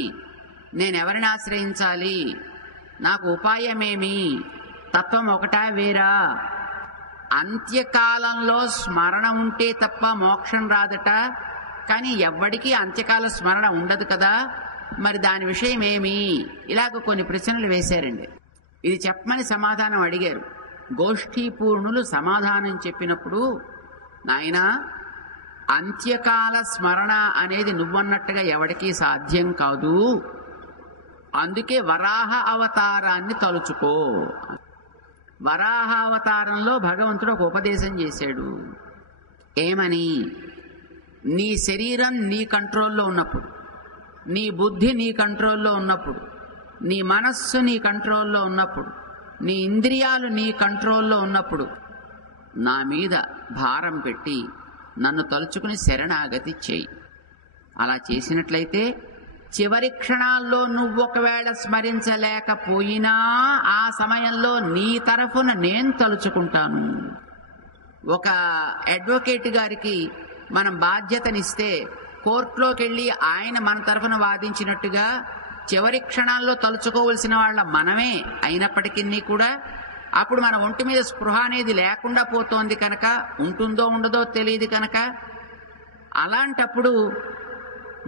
నేనెవరిని ఆశ్రయించాలి? నాకు ఉపాయమేమి? తత్వం ఒకటా వేరా? అంత్యకాలంలో స్మరణ ఉంటే తప్ప మోక్షం రాదట, కానీ ఎవ్వడికి అంత్యకాల స్మరణ ఉండదు కదా, మరి దాని విషయం ఏమి? ఇలాగ కొన్ని ప్రశ్నలు వేశారండి. ఇది చెప్పమని సమాధానం అడిగారు. గోష్ఠీ పూర్ణులు సమాధానం చెప్పినప్పుడు, నాయనా అంత్యకాల స్మరణ అనేది నువ్వన్నట్టుగా ఎవడికి సాధ్యం కాదు, అందుకే వరాహ అవతారాన్ని తలుచుకో. వరాహ అవతారంలో భగవంతుడు ఒక ఉపదేశం చేశాడు. ఏమని? నీ శరీరం నీ కంట్రోల్లో ఉన్నప్పుడు, నీ బుద్ధి నీ కంట్రోల్లో ఉన్నప్పుడు, నీ మనస్సు నీ కంట్రోల్లో ఉన్నప్పుడు, నీ ఇంద్రియాలు నీ కంట్రోల్లో ఉన్నప్పుడు నా మీద భారం పెట్టి నన్ను తలుచుకుని శరణాగతి చేయి. అలా చేసినట్లయితే చివరి క్షణాల్లో నువ్వు ఒకవేళ స్మరించలేకపోయినా ఆ సమయంలో నీ తరఫున నేను తలుచుకుంటాను. ఒక అడ్వకేట్ గారికి మనం బాధ్యతనిస్తే కోర్టులోకి వెళ్ళి ఆయన మన తరఫున వాదించినట్టుగా చివరి క్షణాల్లో తలుచుకోవలసిన వాళ్ళ మనమే అయినప్పటికీ కూడా అప్పుడు మన ఒంటి మీద స్పృహ అనేది లేకుండా పోతోంది కనుక, ఉంటుందో ఉండదో తెలియదు కనుక, అలాంటప్పుడు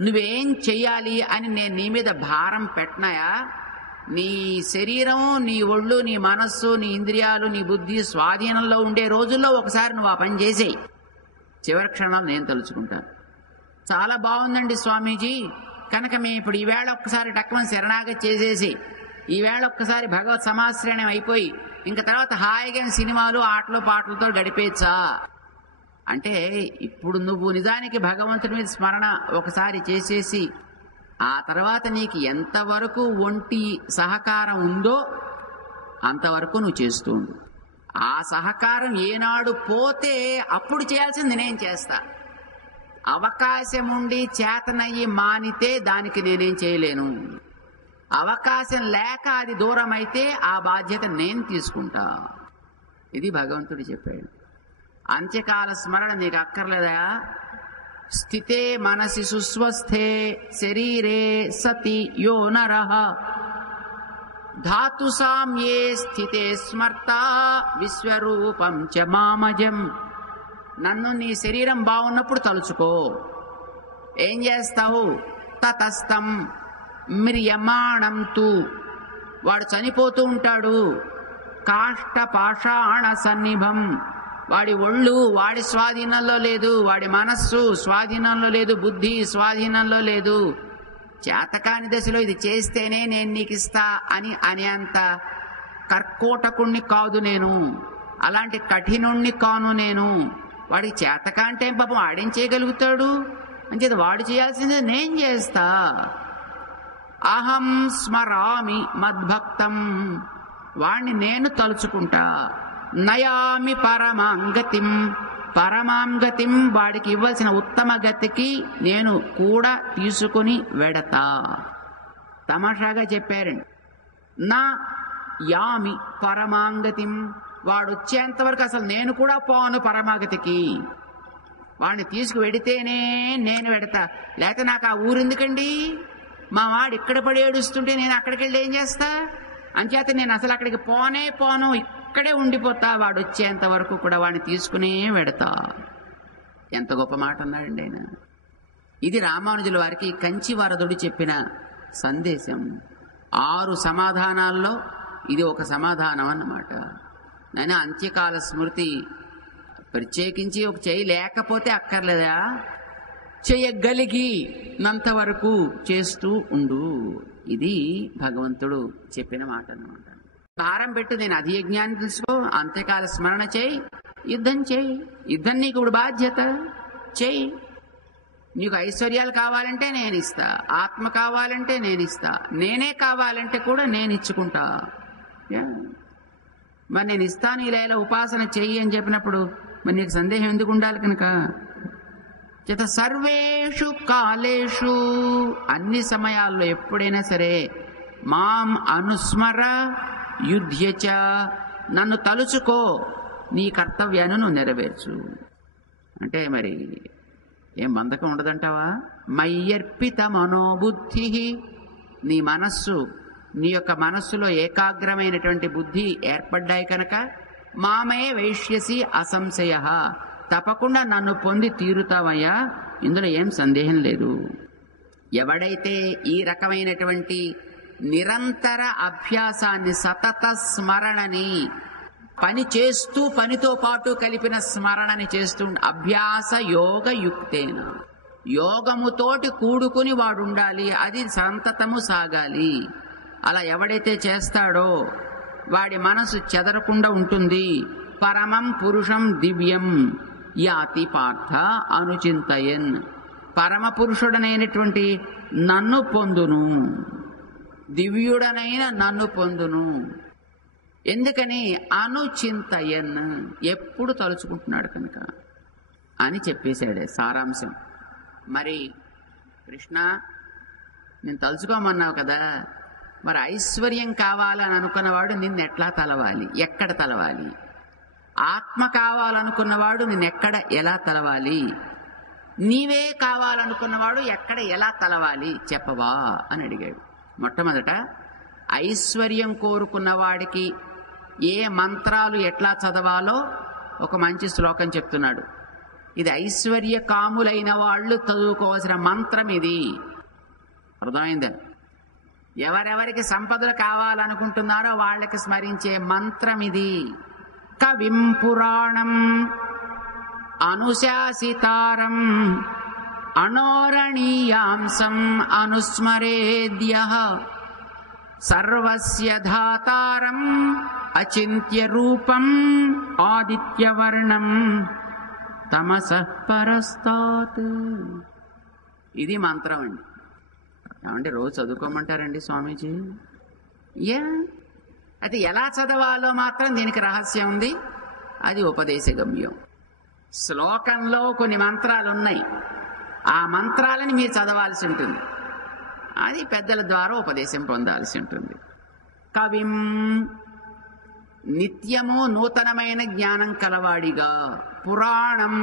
నువ్వేం చెయ్యాలి అని నేను నీ మీద భారం పెట్టనాయా? నీ శరీరం, నీ ఒళ్ళు, నీ మనస్సు, నీ ఇంద్రియాలు, నీ బుద్ధి స్వాధీనంలో ఉండే రోజుల్లో ఒకసారి నువ్వు ఆ పని చేసేయి. చివరి క్షణాలు నేను తలుచుకుంటాను. చాలా బాగుందండి స్వామీజీ, కనుక మేము ఇప్పుడు ఈవేళ ఒక్కసారి టక్కుమని శరణాగతి చేసేసి ఈవేళ ఒక్కసారి భగవత్ సమాశ్రయణం అయిపోయి ఇంక తర్వాత హాయిగా సినిమాలు ఆటలు పాటలతో గడిపేచ్చా అంటే, ఇప్పుడు నువ్వు నిజానికి భగవంతుడి మీద స్మరణ ఒకసారి చేసేసి ఆ తర్వాత నీకు ఎంతవరకు ఒంటి సహకారం ఉందో అంతవరకు నువ్వు చేస్తూ ఉండు. ఆ సహకారం ఏనాడు పోతే అప్పుడు చేయాల్సింది నేను చేస్తా. అవకాశం ఉండి చేతనయ్యి మానితే దానికి నేనేం చేయలేను. అవకాశం లేక అది దూరం అయితే ఆ బాధ్యత నేను తీసుకుంటా. ఇది భగవంతుడు చెప్పాడు. అంత్యకాల స్మరణ నీకు అక్కర్లేదా? స్థితే మనసి సుస్వస్థే శరీరే సతి యో నరః ధాతు సామ్యే స్థితే స్మర్తా విశ్వరూపం చ మామజం. నన్ను నీ శరీరం బాగున్నప్పుడు తలుచుకో. ఏం చేస్తావు? తతస్థం మ్రియమాణం తు, వాడు చనిపోతూ ఉంటాడు. కాష్ట పాషాణ సన్నిభం, వాడి ఒళ్ళు వాడి స్వాధీనంలో లేదు, వాడి మనస్సు స్వాధీనంలో లేదు, బుద్ధి స్వాధీనంలో లేదు. చేతకాని దశలో ఇది చేస్తేనే నేను నీకు ఇస్తా అని అనేంత కర్కోటకుణ్ణి కాదు నేను, అలాంటి కఠినుణ్ణి కాను నేను. వాడికి చేతకాంటే పాపం ఆడేం చేయగలుగుతాడు? అంచేత వాడు చేయాల్సిందే నేను చేస్తా. అహం స్మరామి మద్భక్తం, వాణ్ణి నేను తలుచుకుంటా. నయామి పరమాంగతిం, పరమాంగతిం వాడికి ఇవ్వాల్సిన ఉత్తమ గతికి నేను కూడా తీసుకుని వెడతా. తమాషాగా చెప్పారండి. నా యామి పరమాంగతిం, వాడు వచ్చేంతవరకు అసలు నేను కూడా పోను పరమాగతికి. వాడిని తీసుకువెడితేనే నేను వెడతా, లేకపోతే నాకు ఆ ఊరెందుకండి? మా వాడు ఇక్కడ పడి ఏడుస్తుంటే నేను అక్కడికి వెళ్ళి ఏం చేస్తా? అంచేత నేను అసలు అక్కడికి పోనే పోను, ఇక్కడే ఉండిపోతా. వాడు వచ్చేంత వరకు కూడా వాడిని తీసుకునే వెడతా. ఎంత గొప్ప మాట అన్నాడండి ఆయన. ఇది రామానుజుల వారికి కంచి వరదుడు చెప్పిన సందేశం. 6 సమాధానాల్లో ఇది ఒక సమాధానం అన్నమాట. నేను అంత్యకాల స్మృతి ప్రత్యేకించి ఒక చేయి లేకపోతే అక్కర్లేదా? చేయగలిగినంత వరకు చేస్తూ ఉండు. ఇది భగవంతుడు చెప్పిన మాట అన్నమాట. భారం పెట్టు, నేను అధి యజ్ఞాన్ని తెలుసుకో, అంత్యకాల స్మరణ చేయి, యుద్ధం చేయి. యుద్ధం నీకు ఇప్పుడు బాధ్యత, చేయి. నీకు ఐశ్వర్యాలు కావాలంటే నేను ఇస్తా, ఆత్మ కావాలంటే నేను ఇస్తా, నేనే కావాలంటే కూడా నేను ఇచ్చుకుంటా. మరి నేను ఇస్తాను, ఇలా ఇలా ఉపాసన చెయ్యి అని చెప్పినప్పుడు మరి నీకు సందేహం ఎందుకు ఉండాలి కనుక చేత సర్వేషు కాలేషు అన్ని సమయాల్లో ఎప్పుడైనా సరే మాం అనుస్మర యుధ్యచ నన్ను తలుచుకో, నీ కర్తవ్యాన్ని నువ్వు నెరవేర్చు. అంటే మరి ఏం బంధకం ఉండదంటావా? మయ్యర్పిత మనోబుద్ధి, నీ మనస్సు, నీ యొక్క మనస్సులో ఏకాగ్రమైనటువంటి బుద్ధి ఏర్పడ్డాయి కనుక మామే వైష్యసి అసంశయ, తప్పకుండా నన్ను పొంది తీరుతావయ్యా, ఇందులో ఏం సందేహం లేదు. ఎవడైతే ఈ రకమైనటువంటి నిరంతర అభ్యాసాన్ని, సతత స్మరణని, పని చేస్తూ పనితో పాటు కలిపిన స్మరణని చేస్తూ అభ్యాస యోగ యుక్తేన, యోగముతోటి కూడుకుని వాడుండాలి, అది సంతతము సాగాలి. అలా ఎవడైతే చేస్తాడో వాడి మనసు చెదరకుండా ఉంటుంది. పరమం పురుషం దివ్యం యాతి పార్థ అనుచింతయన్, పరమ పురుషుడనైనటువంటి నన్ను పొందును, దివ్యుడనైన నన్ను పొందును. ఎందుకని? అనుచింతయన్, ఎప్పుడు తలుచుకుంటున్నాడు కనుక అని చెప్పేశాడే సారాంశం. మరి కృష్ణ నేను తలుచుకోమన్నావు కదా, మరి ఐశ్వర్యం కావాలని అనుకున్నవాడు నిన్నెట్లా తలవాలి, ఎక్కడ తలవాలి? ఆత్మ కావాలనుకున్నవాడు నిన్నెక్కడ ఎలా తలవాలి? నీవే కావాలనుకున్నవాడు ఎక్కడ ఎలా తలవాలి చెప్పవా అని అడిగాడు. మొట్టమొదట ఐశ్వర్యం కోరుకున్న వాడికి ఏ మంత్రాలు ఎట్లా చదవాలో ఒక మంచి శ్లోకం చెప్తున్నాడు. ఇది ఐశ్వర్య కాములైన వాళ్ళు చదువుకోవాల్సిన మంత్రం ఇది. అర్థమైందా? ఎవరెవరికి సంపదలు కావాలనుకుంటున్నారో వాళ్ళకి స్మరించే మంత్రం ఇది. కవిం పురాణం అనుశాసితారం అనోరణీయాంసం అనుస్మరేద్యః సర్వస్య ధాతారం అచింత్య రూపం ఆదిత్యవర్ణం తమసః పరస్తాత్. ఇది మంత్రం అండి. ఏమంటే రోజు చదువుకోమంటారండి స్వామీజీ? అయితే ఎలా చదవాలో మాత్రం దీనికి రహస్యం ఉంది, అది ఉపదేశగమ్యం. శ్లోకంలో కొన్ని మంత్రాలు ఉన్నాయి, ఆ మంత్రాలని మీరు చదవాల్సి ఉంటుంది, అది పెద్దల ద్వారా ఉపదేశం పొందాల్సి ఉంటుంది. కవిం నిత్యము నూతనమైన జ్ఞానం కలవాడిగా, పురాణం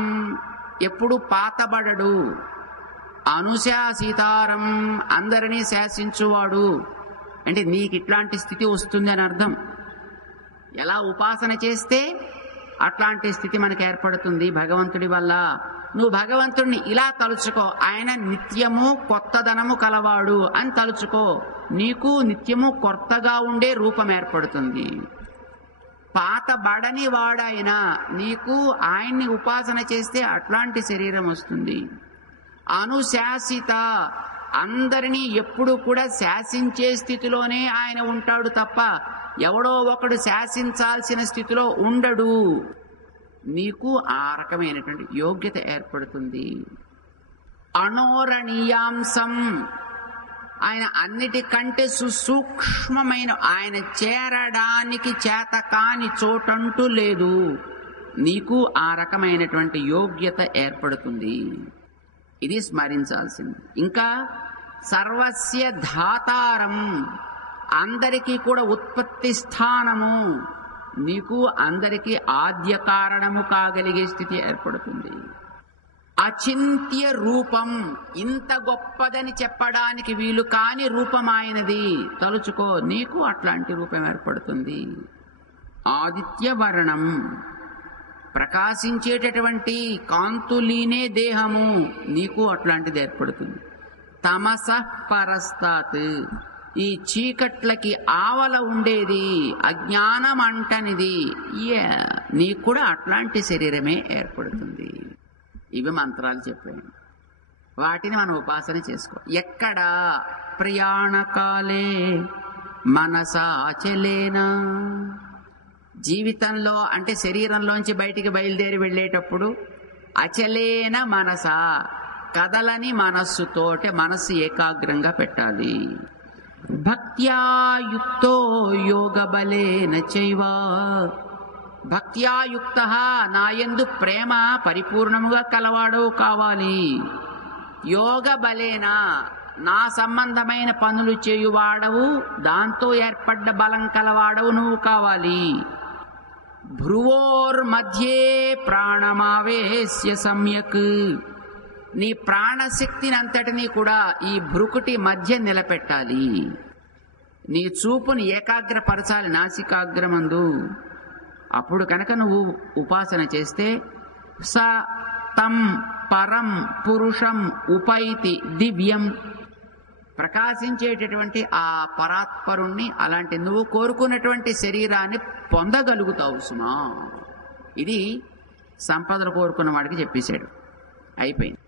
ఎప్పుడు పాతబడడు, అనుశాసితారం అందరినీ శాసించువాడు. అంటే నీకు ఇట్లాంటి స్థితి వస్తుంది అని అర్థం. ఎలా ఉపాసన చేస్తే అట్లాంటి స్థితి మనకు ఏర్పడుతుంది భగవంతుడి వల్ల. నువ్వు భగవంతుడిని ఇలా తలుచుకో, ఆయన నిత్యము కొత్తదనము కలవాడు అని తలుచుకో, నీకు నిత్యము కొత్తగా ఉండే రూపం ఏర్పడుతుంది. పాత బడని వాడైనా నీకు ఆయన్ని ఉపాసన చేస్తే అట్లాంటి శరీరం వస్తుంది. అనుశాసిత, అందరినీ ఎప్పుడు కూడా శాసించే స్థితిలోనే ఆయన ఉంటాడు తప్ప ఎవడో ఒకడు శాసించాల్సిన స్థితిలో ఉండడు. నీకు ఆ రకమైనటువంటి యోగ్యత ఏర్పడుతుంది. అనోరణీయాంసం, ఆయన అన్నిటికంటే సుసూక్ష్మమైన, ఆయన చేరడానికి చేత కాని చోటంటూ లేదు. నీకు ఆ రకమైనటువంటి యోగ్యత ఏర్పడుతుంది. ఇది స్మరించాల్సింది. ఇంకా సర్వస్య ధాతారం, అందరికీ కూడా ఉత్పత్తి స్థానము, నీకు అందరికీ ఆద్య కారణము కాగలిగే స్థితి ఏర్పడుతుంది. అచింత్య రూపం, ఇంత గొప్పదని చెప్పడానికి వీలు కాని రూపం ఆయనది, తలుచుకో, నీకు అట్లాంటి రూపం ఏర్పడుతుంది. ఆదిత్య వర్ణం, ప్రకాశించేటటువంటి కాంతులీనే దేహము, నీకు అట్లాంటిది ఏర్పడుతుంది. తమసః పరస్తాత్, ఈ చీకట్లకి ఆవల ఉండేది, అజ్ఞానం అంటనిది, నీకు కూడా అట్లాంటి శరీరమే ఏర్పడుతుంది. ఇవి మంత్రాలు చెప్పాను, వాటిని మనం ఉపాసన చేసుకో. ఎక్కడ? ప్రయాణకాలే మనసాచలేనా, జీవితంలో అంటే శరీరంలోంచి బయటికి బయలుదేరి వెళ్ళేటప్పుడు అచలేన మనస, కదలని మనస్సుతోటే మనస్సు ఏకాగ్రంగా పెట్టాలి. భక్త్యా యుక్తో యోగ బలేన చైవ, భక్త్యాయుక్త నాయందు ప్రేమ పరిపూర్ణముగా కలవాడు కావాలి. యోగ బలేనా నా సంబంధమైన పనులు చేయువాడవు, దాంతో ఏర్పడ్డ బలం కలవాడవు నువ్వు కావాలి. భ్రువోర్ మధ్యే ప్రాణమావేశ్య సమ్యక్, నీ ప్రాణశక్తిని అంతటినీ కూడా ఈ భ్రుకుటి మధ్య నిలబెట్టాలి. నీ చూపుని ఏకాగ్రపరచాలి నాసికాగ్రమందు. అప్పుడు కనుక నువ్వు ఉపాసన చేస్తే స తం పరం పురుషం ఉపైతి దివ్యం, ప్రకాశించేటటువంటి ఆ పరాత్పరుణ్ణి, అలాంటి నువ్వు కోరుకున్నటువంటి శరీరాన్ని పొందగలుగుతావు సుమా. ఇది సంపదలు కోరుకున్న వాడికి చెప్పేశాడు, అయిపోయింది.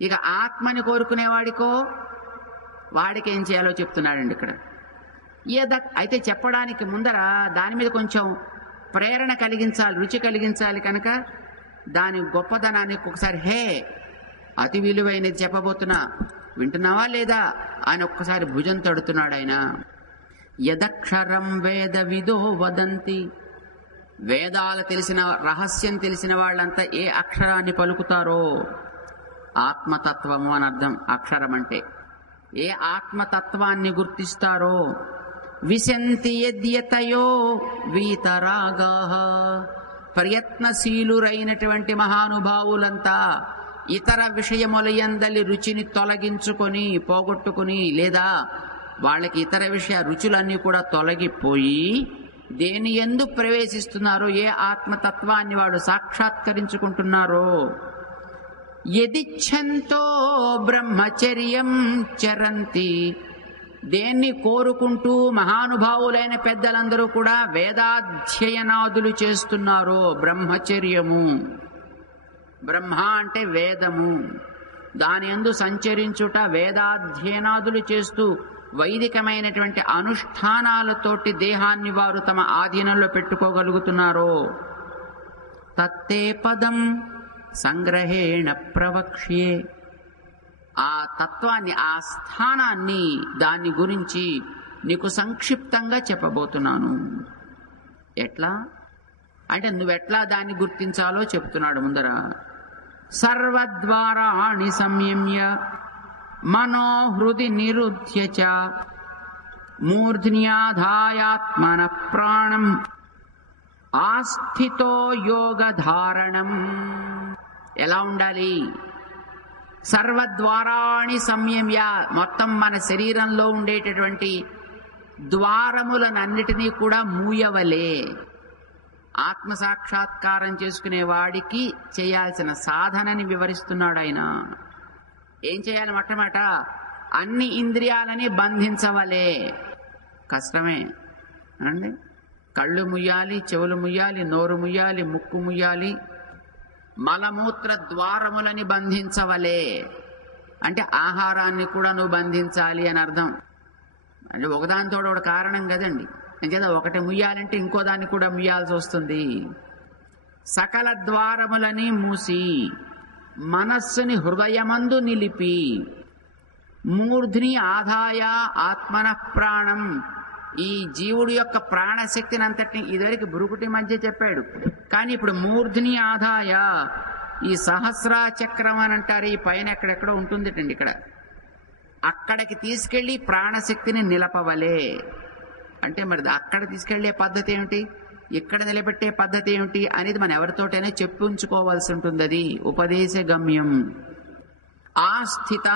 ఇక ఆత్మని కోరుకునేవాడికో వాడికి ఏం చేయాలో చెప్తున్నాడండి ఇక్కడ. అయితే చెప్పడానికి ముందర దాని మీద కొంచెం ప్రేరణ కలిగించాలి, రుచి కలిగించాలి. కనుక దాని గొప్పదనాన్ని ఒక్కసారి హే అతి విలువైనది చెప్పబోతున్నా, వింటున్నావా లేదా అని ఒక్కసారి భుజం తడుతున్నాడు ఆయన. యదక్షరం వేద విదో వదంతి, వేదాలు తెలిసిన రహస్యం తెలిసిన వాళ్ళంతా ఏ అక్షరాన్ని పలుకుతారో, ఆత్మతత్వము అని అర్థం అక్షరం అంటే, ఏ ఆత్మతత్వాన్ని గుర్తిస్తారో, విశంతి యద్యతయో వీతరాగాః, ప్రయత్నశీలురైనటువంటి మహానుభావులంతా ఇతర విషయముల యందలి రుచిని తొలగించుకొని పోగొట్టుకుని, లేదా వాళ్ళకి ఇతర విషయ రుచులన్నీ కూడా తొలగిపోయి దేని యందు ప్రవేశిస్తున్నారో, ఏ ఆత్మతత్వాన్ని వాడు సాక్షాత్కరించుకుంటున్నారో, యదిచ్ఛంతో బ్రహ్మచర్యం చరంతి, దేన్ని కోరుకుంటూ మహానుభావులైన పెద్దలందరూ కూడా వేదాధ్యయనాదులు చేస్తున్నారో, బ్రహ్మచర్యము, బ్రహ్మ అంటే వేదము, దాని యందు సంచరించుట, వేదాధ్యయనాదులు చేస్తూ వైదికమైనటువంటి అనుష్ఠానాలతోటి దేహాన్ని వారు తమ ఆధీనంలో పెట్టుకోగలుగుతున్నారో, తత్తే పదం సంగ్రహేణ ప్రవక్ష్యే, ఆ తత్వాన్ని, ఆ స్థానాన్ని, దాని గురించి నీకు సంక్షిప్తంగా చెప్పబోతున్నాను. ఎట్లా అంటే నువ్వెట్లా దాన్ని గుర్తించాలో చెప్తున్నాడు ముందర. సర్వద్వారాణి సంయమ్య మనోహృది నిరుధ్య చ మూర్ధ్న్యాధాయాత్మన ప్రాణం ఆస్థితో యోగధారణం. ఎలా ఉండాలి? సర్వద్వారాణి సంయమ్య, మొత్తం మన శరీరంలో ఉండేటటువంటి ద్వారములనన్నిటినీ కూడా మూయవలే. ఆత్మసాక్షాత్కారం చేసుకునే వాడికి చేయాల్సిన సాధనని వివరిస్తున్నాడు ఆయన. ఏం చేయాలి? మొట్టమొదట అన్ని ఇంద్రియాలని బంధించవలే. కష్టమే అండి. కళ్ళు ముయ్యాలి, చెవులు ముయ్యాలి, నోరు ముయ్యాలి, ముక్కు ముయ్యాలి, మలమూత్ర ద్వారములని బంధించవలే. అంటే ఆహారాన్ని కూడా నువ్వు బంధించాలి అని అర్థం. అంటే ఒకదానితో ఒక కారణం కదండి. అంచేత ఒకటి ముయ్యాలంటే ఇంకో దాన్ని కూడా ముయ్యాల్సి వస్తుంది. సకల ద్వారములని మూసి మనస్సుని హృదయమందు నిలిపి మూర్ధ్ని ఆదాయ ఆత్మన ప్రాణం, ఈ జీవుడి యొక్క ప్రాణశక్తిని అంతటిని ఇదివరకు భ్రుకుటి మధ్య చెప్పాడు, కానీ ఇప్పుడు మూర్ధ్ని ఆదాయ, ఈ సహస్ర చక్రం అని అంటారు, ఈ పైన ఎక్కడెక్కడో ఉంటుందిటండి, ఇక్కడ అక్కడికి తీసుకెళ్లి ప్రాణశక్తిని నిలపవలే. అంటే మరి అక్కడ తీసుకెళ్లే పద్ధతి ఏమిటి, ఇక్కడ నిలబెట్టే పద్ధతి ఏమిటి అనేది మనం ఎవరితోటైనా చెప్పించుకోవాల్సి ఉంటుంది. అది ఉపదేశ గమ్యం. ఆస్థిత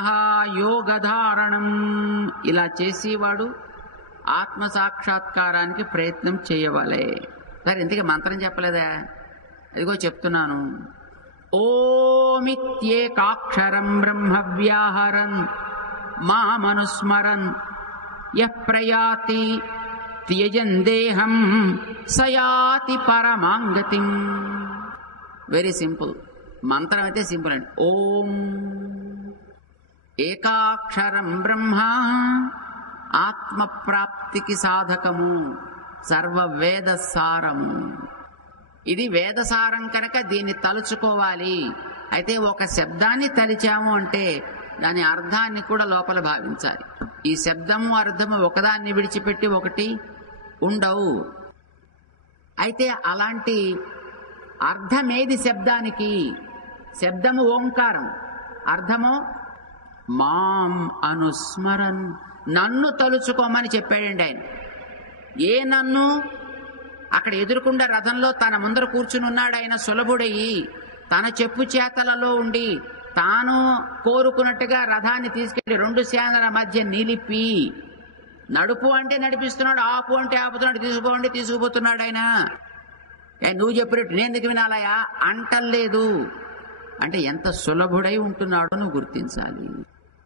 యోగధారణం, ఇలా చేసేవాడు ఆత్మ సాక్షాత్కారానికి ప్రయత్నం చేయవలే. సరే, ఇంతకీ మంత్రం చెప్పలేదా? ఇదిగో చెప్తున్నాను. ఓమిత్యేకాక్షరం బ్రహ్మ వ్యాహరన్ మామనుస్మరన్ యః ప్రయాతి త్యజన్ దేహం సయాతి పరమాంగతిం. Very simple. మంత్రం అయితే సింపుల్ అండి. ఓం ఏకాక్షరం బ్రహ్మ, ఆత్మ ప్రాప్తికి సాధకము, సర్వవేద సారము. ఇది వేదసారం కనుక దీన్ని తలుచుకోవాలి. అయితే ఒక శబ్దాన్ని తలిచాము అంటే దాని అర్థాన్ని కూడా లోపల భావించాలి. ఈ శబ్దము అర్థము ఒకదాన్ని విడిచిపెట్టి ఒకటి ఉండవు. అయితే అలాంటి అర్థమేది శబ్దానికి? శబ్దము ఓంకారం, అర్థము మాం అనుస్మరన్, నన్ను తలుచుకోమని చెప్పాడండి ఆయన. ఏ నన్ను? అక్కడ ఎదురుకుండా రథంలో తన ముందర కూర్చుని ఉన్నాడు ఆయన సులభుడయ్యి, తన చెప్పు చేతలలో ఉండి తాను కోరుకున్నట్టుగా రథాన్ని తీసుకెళ్లి రెండు సేనల మధ్య నిలిపి, నడుపు అంటే నడిపిస్తున్నాడు, ఆపు అంటే ఆపుతున్నాడు, తీసుకుపోండి తీసుకుపోతున్నాడు ఆయన. నువ్వు చెప్పినట్టు నేను ఎందుకు వినాలయా అంటలేదు. అంటే ఎంత సులభుడై ఉంటున్నాడో నువ్వు గుర్తించాలి.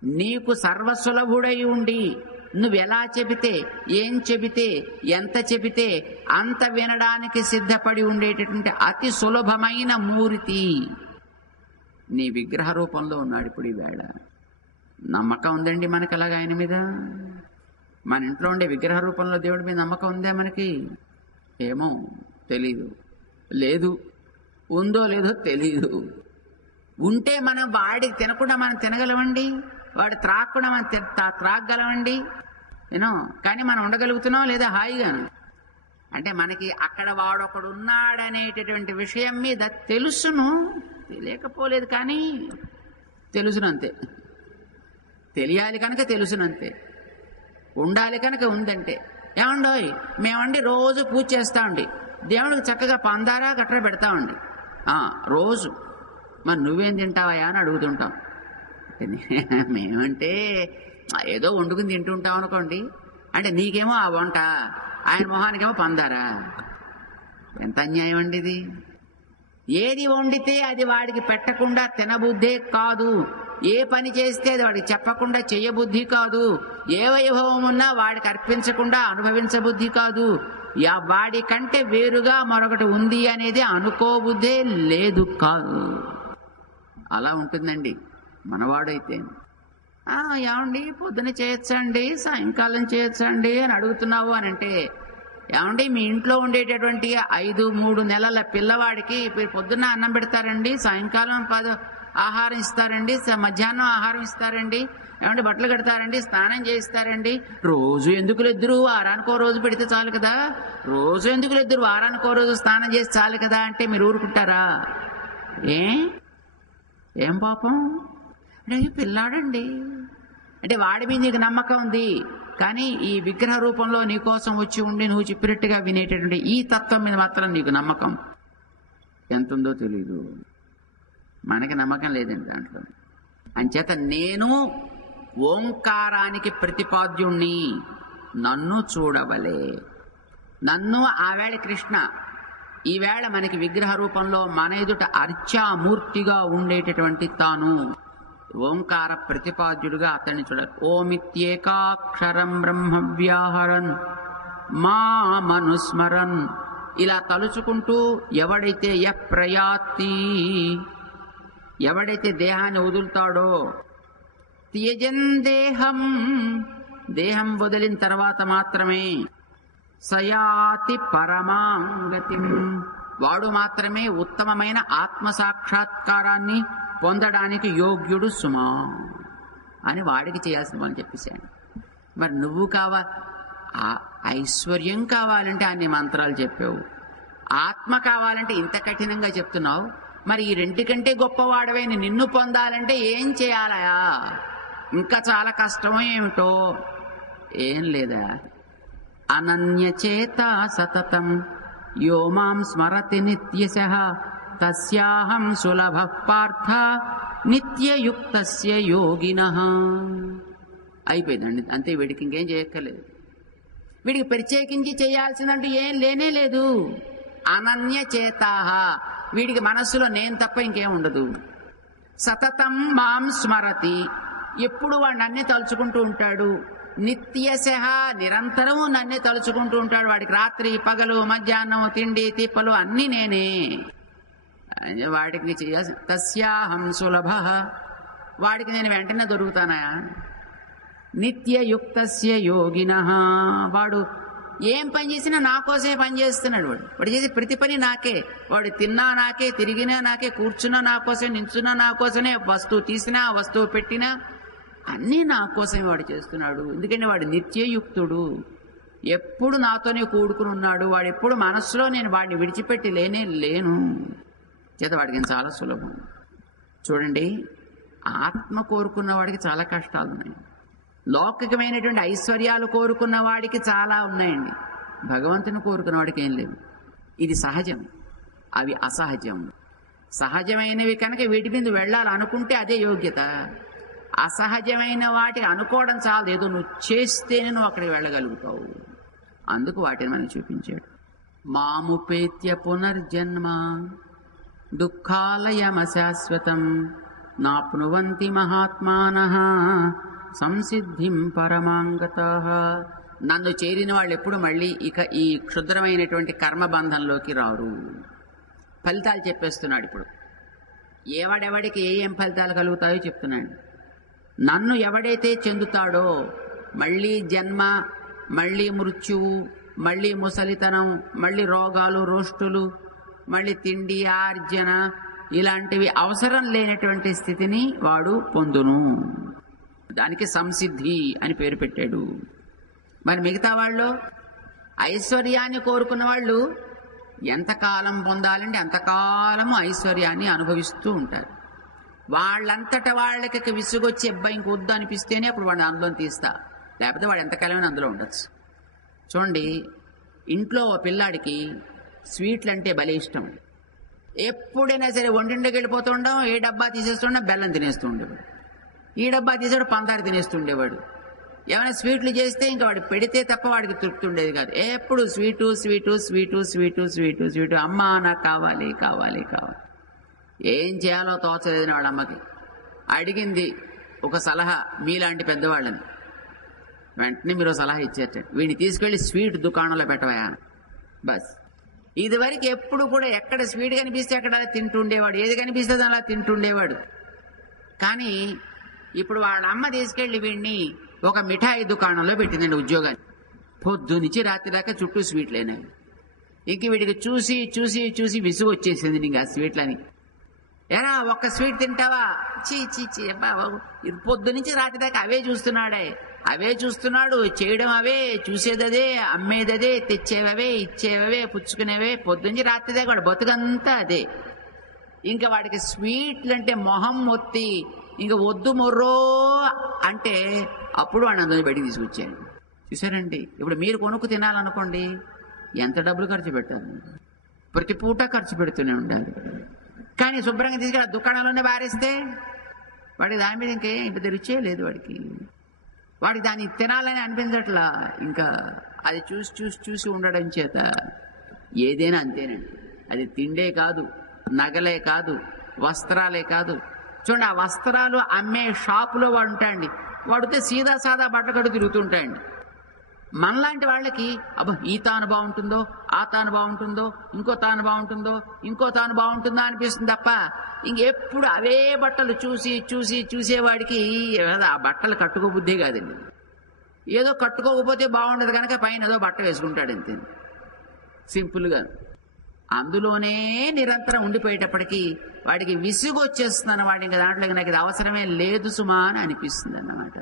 నీకు సర్వసులభుడై ఉండి నువ్వెలా చెబితే, ఏం చెబితే, ఎంత చెబితే అంత వినడానికి సిద్ధపడి ఉండేటటువంటి అతి సులభమైన మూర్తి నీ విగ్రహ రూపంలో ఉన్నాడు ఇప్పుడు ఈవేళ. నమ్మకం ఉందండి మనకి అలాగా ఆయన మీద? మన ఇంట్లో ఉండే విగ్రహ రూపంలో దేవుడి మీద నమ్మకం ఉందా మనకి? ఏమో తెలీదు. లేదు, ఉందో లేదో తెలీదు. ఉంటే మనం వాడికి తినకుండా మనం తినగలమండి, వాడు త్రాగకుండా మనం త్రాగగలమండి, కానీ మనం ఉండగలుగుతున్నాం లేదా హాయిగాను? అంటే మనకి అక్కడ వాడొకడు ఉన్నాడనేటటువంటి విషయం మీద తెలుసును, తెలియకపోలేదు కానీ తెలుసునంతే. తెలియాలి కనుక తెలుసునంతే, ఉండాలి కనుక ఉందంటే. ఏమండోయ్ మేమండి రోజు పూజ చేస్తామండి, దేవుడికి చక్కగా పందారా గట్రా పెడతామండి రోజు. మరి నువ్వేం తింటావా అని అడుగుతుంటాం. మేమంటే ఏదో వండుకుని తింటుంటాం అనుకోండి. అంటే నీకేమో ఆ వంట, ఆయన మొహానికేమో పందారా. ఎంత అన్యాయం అండి ఇది! ఏది వండితే అది వాడికి పెట్టకుండా తినబుద్ధే కాదు, ఏ పని చేస్తే అది వాడికి చెప్పకుండా చెయ్యబుద్ధి కాదు, ఏ వైభవం ఉన్నా వాడికి అర్పించకుండా అనుభవించబుద్ధి కాదు, వాడి కంటే వేరుగా మరొకటి ఉంది అనేది అనుకోబుద్ధే లేదు కాదు. అలా ఉంటుందండి మనవాడైతే. ఏమండి పొద్దున చేయొచ్చండి, సాయంకాలం చేయొచ్చండి అని అడుగుతున్నావు అని అంటే, ఏమండి మీ ఇంట్లో ఉండేటటువంటి 3 నెలల పిల్లవాడికి పొద్దున్న అన్నం పెడతారండి, సాయంకాలం ఆహారం ఇస్తారండి, మధ్యాహ్నం ఆహారం ఇస్తారండి, ఏమంటే బట్టలు కడతారండి, స్నానం చేయిస్తారండి. రోజు ఎందుకు ఇద్దరు వారానికో రోజు పెడితే చాలు కదా, రోజు ఎందుకు ఇద్దరు వారానికో రోజు స్నానం చేసి చాలు కదా అంటే మీరు ఊరుకుంటారా? ఏం పాపం అంటే పిల్లాడండి అంటే వాడి మీద నీకు నమ్మకం ఉంది, కానీ ఈ విగ్రహ రూపంలో నీకోసం వచ్చి ఉండి నువ్వు చెప్పినట్టుగా వినేటటువంటి ఈ తత్వం మీద మాత్రం నీకు నమ్మకం ఎంత ఉందో తెలీదు. మనకి నమ్మకం లేదండి దాంట్లో. అంచేత నేను ఓంకారానికి ప్రతిపాద్యుణ్ణి, నన్ను చూడవలే. నన్ను ఆవేళ కృష్ణ, ఈవేళ మనకి విగ్రహ రూపంలో మన ఎదుట అర్చామూర్తిగా ఉండేటటువంటి తాను ఓంకార ప్రతిపాద్యుడుగా అతన్ని చూడాలి. ఓమిత్యేకాక్షరం బ్రహ్మ వ్యాహరన్ మామనుస్మరన్, ఇలా తలుచుకుంటూ ఎవడైతే ప్రయాతి, ఎవడైతే దేహాన్ని వదులుతాడో, త్యజన్ దేహం, దేహం వదిలిన తర్వాత మాత్రమే, సయాతి పరమాంగతిం, వాడు మాత్రమే ఉత్తమమైన ఆత్మ సాక్షాత్కారాన్ని పొందడానికి యోగ్యుడు సుమా అని వాడికి చేయాల్సిన పని చెప్పేశాను. మరి నువ్వు ఐశ్వర్యం కావాలంటే అన్ని మంత్రాలు చెప్పావు, ఆత్మ కావాలంటే ఇంత కఠినంగా చెప్తున్నావు. మరి ఈ రెంటికంటే గొప్పవాడవైన నిన్ను పొందాలంటే ఏం చేయాలయా? ఇంకా చాలా కష్టమో ఏమిటో. ఏం లేదా, అనన్యచేత సతతం యో మాం స్మరతి నిత్యశః తస్యాహం సులభ పార్థ నిత్యయుక్తస్య యోగినః. అయిపోయిందండి అంతే, వీడికి ఇంకేం చేయక్కర్లేదు. వీడికి ప్రత్యేకించి చేయాల్సిందంటూ ఏం లేనే లేదు. అనన్యచేతాః, వీడికి మనస్సులో నేను తప్ప ఇంకేం ఉండదు. సతతం మాం స్మరతి, ఎప్పుడు వాడు నన్నే తలుచుకుంటూ ఉంటాడు. నిత్యశః, నిరంతరము నన్నే తలుచుకుంటూ ఉంటాడు. వాడికి రాత్రి పగలు మధ్యాహ్నం తిండి తిప్పలు అన్నీ నేనే. వాడికి చేయాల్సి తస్యాహం సులభ, వాడికి నేను వెంటనే దొరుకుతానా. నిత్యయుక్తస్య యోగినః, వాడు ఏం పని చేసినా నా కోసమే పని చేస్తున్నాడు. వాడు చేసే ప్రతి పని నాకే. వాడు తిన్నా నాకే, తిరిగినా నాకే, కూర్చున్నా నా కోసమే, నించున్నా నా కోసమే, వస్తువు తీసినా వస్తువు పెట్టినా అన్నీ నా కోసమే వాడు చేస్తున్నాడు. ఎందుకంటే వాడు నిత్యయుక్తుడు. ఎప్పుడు నాతోనే కూడుకుని ఉన్నాడు, వాడు ఎప్పుడు మనస్సులో నేను వాడిని విడిచిపెట్టి లేను చేత వాడికి చాలా సులభం. చూడండి, ఆత్మ కోరుకున్న వాడికి చాలా కష్టాలు ఉన్నాయి. లౌకికమైనటువంటి ఐశ్వర్యాలు కోరుకున్న వాడికి చాలా ఉన్నాయండి. భగవంతుని కోరుకున్న వాడికి ఏం లేదు. ఇది సహజం, అవి అసహజం. సహజమైనవి కనుక వీటి మీద వెళ్ళాలనుకుంటే అదే యోగ్యత. అసహజమైన వాటిని అనుకోవడం చాలు, ఏదో నువ్వు చేస్తేనే నువ్వు అక్కడికి వెళ్ళగలుగుతావు. అందుకు వాటిని మనకు చూపించాడు. మాముపేత్య పునర్జన్మ దుఃఖాలయమశాశ్వతం నాప్నువంతి మహాత్మానః సంసిద్ధిం పరమాంగతః. నన్ను చేరిన వాళ్ళు ఎప్పుడు మళ్ళీ ఇక ఈ క్షుద్రమైనటువంటి కర్మబంధంలోకి రారు. ఫలితాలు చెప్పేస్తున్నాడు. ఇప్పుడు ఎవడెవడికి ఏం ఫలితాలు కలుగుతాయో చెప్తున్నాడు. నన్ను ఎవడైతే చెందుతాడో మళ్ళీ జన్మ, మళ్ళీ మృత్యువు, మళ్ళీ ముసలితనం, మళ్ళీ రోగాలు రోష్టులు, మళ్ళీ తిండి ఆర్జన ఇలాంటివి అవసరం లేనటువంటి స్థితిని వాడు పొందును. దానికి సంసిద్ధి అని పేరు పెట్టాడు. మరి మిగతా వాళ్ళు ఐశ్వర్యాన్ని కోరుకున్న వాళ్ళు ఎంతకాలం పొందాలంటే అంతకాలము ఐశ్వర్యాన్ని అనుభవిస్తూ ఉంటారు. వాళ్ళంతట వాళ్ళకి విసుగొచ్చి అబ్బాయి ఇంకొద్దు అనిపిస్తేనే అప్పుడు వాడిని అందులో తీస్తా, లేకపోతే వాడు ఎంతకాలమైనా అందులో ఉండొచ్చు. చూడండి, ఇంట్లో ఓ పిల్లాడికి స్వీట్లు అంటే భలే ఇష్టం. ఎప్పుడైనా సరే వంటింటికి వెళ్ళిపోతుండం, ఏ డబ్బా తీసేస్తుండ బెల్లం తినేస్తూ ఉండేవాడు, ఈ డబ్బా తీసాడు పందారు తినేస్తుండేవాడు. ఏమైనా స్వీట్లు చేస్తే ఇంకా వాడు పెడితే తప్ప వాడికి తృప్తి ఉండేది కాదు. ఎప్పుడు sweet sweet sweet sweet sweet sweet. అమ్మా నాకు కావాలి కావాలి కావాలి. ఏం చేయాలో తోచలేదని వాళ్ళ అమ్మకి అడిగింది ఒక సలహా, మీలాంటి పెద్దవాళ్ళని. వెంటనే మీరు సలహా ఇచ్చేట, వీడిని తీసుకెళ్లి స్వీట్ దుకాణంలో పెట్టవయా. బస్ ఇదివరకు ఎప్పుడు కూడా ఎక్కడ స్వీట్ కనిపిస్తే అక్కడ అలా తింటుండేవాడు, ఏది కనిపిస్తే అలా తింటుండేవాడు. కానీ ఇప్పుడు వాళ్ళ అమ్మ తీసుకెళ్లి వీడిని ఒక మిఠాయి దుకాణంలో పెట్టిందండి ఉద్యోగాన్ని. పొద్దు నుంచి రాత్రి దాకా చుట్టూ స్వీట్లేనాయి. ఇంక వీడికి చూసి చూసి చూసి విసుగు వచ్చేసింది ఇంకా స్వీట్లని. ఎరా ఒక్క స్వీట్ తింటావా? చీ చీ చీ అబ్బా, పొద్దు నుంచి రాత్రి దాకా అవే చూస్తున్నాడే, అవే చూస్తున్నాడు, చేయడం అవే, చూసేదదే, అమ్మేదదే, తెచ్చేవే, ఇచ్చేవే, పుచ్చుకునేవే, పొద్దుంచి రాత్రి దాకా వాడు బతుకంతా అదే. ఇంకా వాడికి స్వీట్లు అంటే మొహం మొత్తి ఇంక వద్దు మొర్రో అంటే అప్పుడు వాడిని అందులో బయటికి తీసుకొచ్చాడు. చూసారండి, ఇప్పుడు మీరు కొనుక్కు తినాలనుకోండి, ఎంత డబ్బులు ఖర్చు పెట్టాలి? ప్రతి పూట ఖర్చు పెడుతూనే ఉండాలి. కానీ శుభ్రంగా తీసుకెళ్ళి ఆ దుకాణంలోనే బారేస్తే వాడికి దాని మీద ఇంకేం పెద్ద రుచే లేదు. వాడికి దాన్ని తినాలని అనిపించట్లా. ఇంకా అది చూసి చూసి చూసి ఉండడం చేత ఏదైనా అంతేనండి. అది తిండే కాదు, నగలే కాదు, వస్త్రాలే కాదు. చూడండి, ఆ వస్త్రాలు అమ్మే షాపులో వాడు ఉంటాయండి, వాడితే సీదా సాదా బట్టలు కట్టు తిరుగుతుంటాయండి. మనలాంటి వాళ్ళకి అబ్బా ఈ తాను బాగుంటుందో, ఆ తాను బాగుంటుందో, ఇంకో తాను బాగుంటుందో, ఇంకో తాను బాగుంటుందో అనిపిస్తుంది తప్ప ఇంకెప్పుడు అవే బట్టలు చూసి చూసి చూసేవాడికి ఆ బట్టలు కట్టుకోబుద్ధే కాదండి. ఏదో కట్టుకోకపోతే బాగుండదు కనుక పైన ఏదో బట్ట వేసుకుంటాడు అంతే, సింపుల్గా. అందులోనే నిరంతరం ఉండిపోయేటప్పటికీ వాడికి విసుగు వచ్చేస్తున్నాను. వాడి ఇంకా దాంట్లోకి నాకు ఇది అవసరమే లేదు సుమా అని అనిపిస్తుంది అన్నమాట.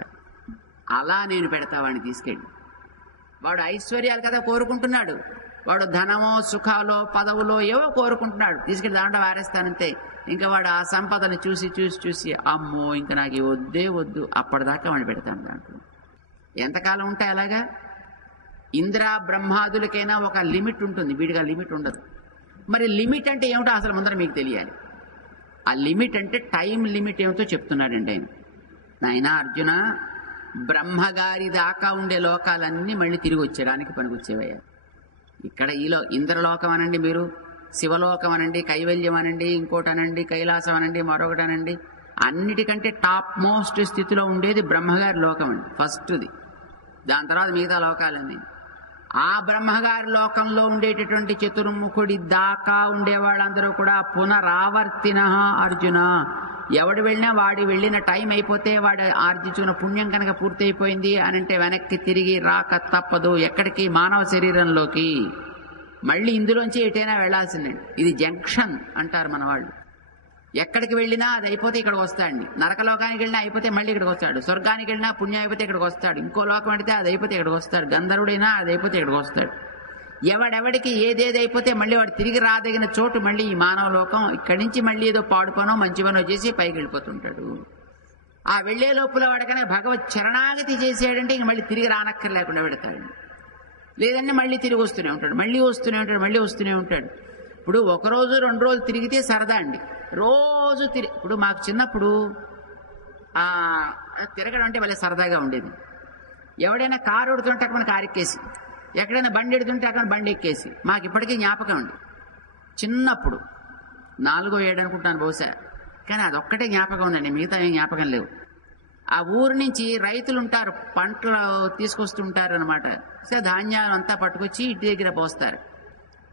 అలా నేను పెడతా వాడిని తీసుకెళ్ళి. వాడు ఐశ్వర్యాలు కదా కోరుకుంటున్నాడు, వాడు ధనమో సుఖాలో పదవులో ఏవో కోరుకుంటున్నాడు, తీసుకెళ్ళి దాంట్లో వారేస్తానంతే. ఇంకా వాడు ఆ సంపదను చూసి చూసి చూసి అమ్మో ఇంకా నాకు వద్దే వద్దు, అప్పటిదాకా వాడిని పెడతాను దాంట్లో. ఎంతకాలం ఉంటాయి అలాగా? ఇంద్ర బ్రహ్మాదులకైనా ఒక లిమిట్ ఉంటుంది, వీడిగా లిమిట్ ఉండదు. మరి లిమిట్ అంటే ఏమిటో అసలు ముందర మీకు తెలియాలి. ఆ లిమిట్ అంటే టైం లిమిట్ ఏమిటో చెప్తున్నాడండి ఆయన. నాయనా అర్జున, బ్రహ్మగారి దాకా ఉండే లోకాలన్నీ మళ్ళీ తిరిగి వచ్చేయడానికి పనికొచ్చేవయ్యా. ఇక్కడ ఇంద్రలోకం అనండి, మీరు శివలోకం అనండి, కైవల్యం అనండి, ఇంకోటి అనండి, కైలాసం అనండి, మరొకటి అనండి, అన్నిటికంటే టాప్ మోస్ట్ స్థితిలో ఉండేది బ్రహ్మగారి లోకం అండి, ఫస్ట్ది. దాని తర్వాత మిగతా లోకాలన్నీ. ఆ బ్రహ్మగారి లోకంలో ఉండేటటువంటి చతుర్ముఖుడి దాకా ఉండేవాళ్ళందరూ కూడా పునరావర్తిన అర్జున. ఎవడు వెళ్ళినా వాడి వెళ్ళిన టైం అయిపోతే వాడు ఆర్జించిన పుణ్యం కనుక పూర్తయిపోయింది అని అంటే వెనక్కి తిరిగి రాక తప్పదు. ఎక్కడికి? మానవ శరీరంలోకి. మళ్ళీ ఇందులోంచి ఎటైనా వెళ్లాల్సిందండి. ఇది జంక్షన్ అంటారు మన వాళ్ళు. ఎక్కడికి వెళ్ళినా అది అయిపోతే ఇక్కడికి వస్తాడండి. నరకలోకానికి వెళ్ళినా అయిపోతే మళ్ళీ ఇక్కడికి వస్తాడు. స్వర్గానికి వెళ్ళినా పుణ్యం అయిపోతే ఇక్కడికి వస్తాడు. ఇంకో లోకం వెళితే అది అయిపోతే ఇక్కడికి వస్తాడు. గంధర్వుడైనా అది అయిపోతే ఇక్కడికి వస్తాడు. ఎవడెవడికి ఏదేది అయిపోతే మళ్ళీ వాడు తిరిగి రాదగిన చోటు మళ్ళీ ఈ మానవ లోకం. ఇక్కడి నుంచి మళ్ళీ ఏదో పాడు పనో మంచి పనో చేసి పైకి వెళ్ళిపోతుంటాడు. ఆ వెళ్లే లోపల వాడికనే భగవత్ చరణాగతి చేసాడంటే ఇంక మళ్ళీ తిరిగి రానక్కర్ లేకుండా పెడతాడు. లేదంటే మళ్ళీ తిరిగి వస్తూనే ఉంటాడు, మళ్ళీ వస్తూనే ఉంటాడు, మళ్ళీ వస్తూనే ఉంటాడు. ఇప్పుడు ఒకరోజు 2 రోజులు తిరిగితే సరదా అండి. రోజు ఇప్పుడు మాకు చిన్నప్పుడు తిరగడం అంటే మళ్ళీ సరదాగా ఉండేది. ఎవడైనా కారు ఎడుతుంటే అక్కడ కారు ఎక్కేసి, ఎక్కడైనా బండి ఎడుతుంటే అక్కడ బండి ఎక్కేసి, మాకు ఇప్పటికీ జ్ఞాపకం అండి. చిన్నప్పుడు 4వ ఏడు అనుకుంటాను బహుశా, కానీ అదొక్కటే జ్ఞాపకం ఉందండి, మిగతా ఏం జ్ఞాపకం లేవు. ఆ ఊరు నుంచి రైతులు ఉంటారు, పంటలు తీసుకొస్తుంటారు అనమాట. ధాన్యాలు అంతా పట్టుకొచ్చి ఇంటి దగ్గర పోస్తారు.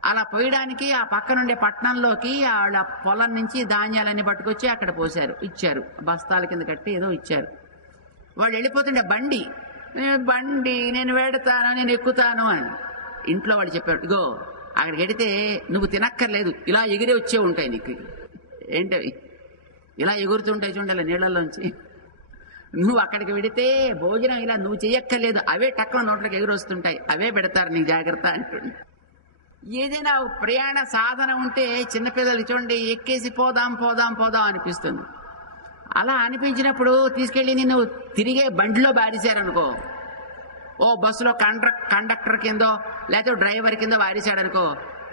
అలా పోయడానికి ఆ పక్కనుండే పట్టణంలోకి వాళ్ళ పొలం నుంచి ధాన్యాలన్నీ పట్టుకొచ్చి అక్కడ పోసారు, ఇచ్చారు. బస్తాల కింద కట్టి ఏదో ఇచ్చారు. వాళ్ళు వెళ్ళిపోతుండే బండి నేను వెడతాను, నేను ఎక్కుతాను అని ఇంట్లో వాళ్ళు చెప్పారు. ఇగో అక్కడికి వెడితే నువ్వు తినక్కర్లేదు, ఇలా ఎగిరే వచ్చే ఉంటాయి నీకు. ఏంటవి ఇలా ఎగురుతుంటాయి చూడాలి నీళ్లలోంచి. నువ్వు అక్కడికి వెడితే భోజనం ఇలా నువ్వు చెయ్యక్కర్లేదు, అవే టక్కున నోట్లోకి ఎగురు వస్తుంటాయి, అవే పెడతారు నీకు జాగ్రత్త అంటుండే. ఏదైనా ప్రయాణ సాధన ఉంటే చిన్నపిల్లలు చూడండి ఎక్కేసి పోదాం పోదాం పోదాం అనిపిస్తుంది. అలా అనిపించినప్పుడు తీసుకెళ్లి నిన్ను తిరిగే బండిలో బారేశారనుకో, ఓ బస్సులో కండక్టర్ కిందో లేకపోతే డ్రైవర్ కిందో బారేశాడనుకో,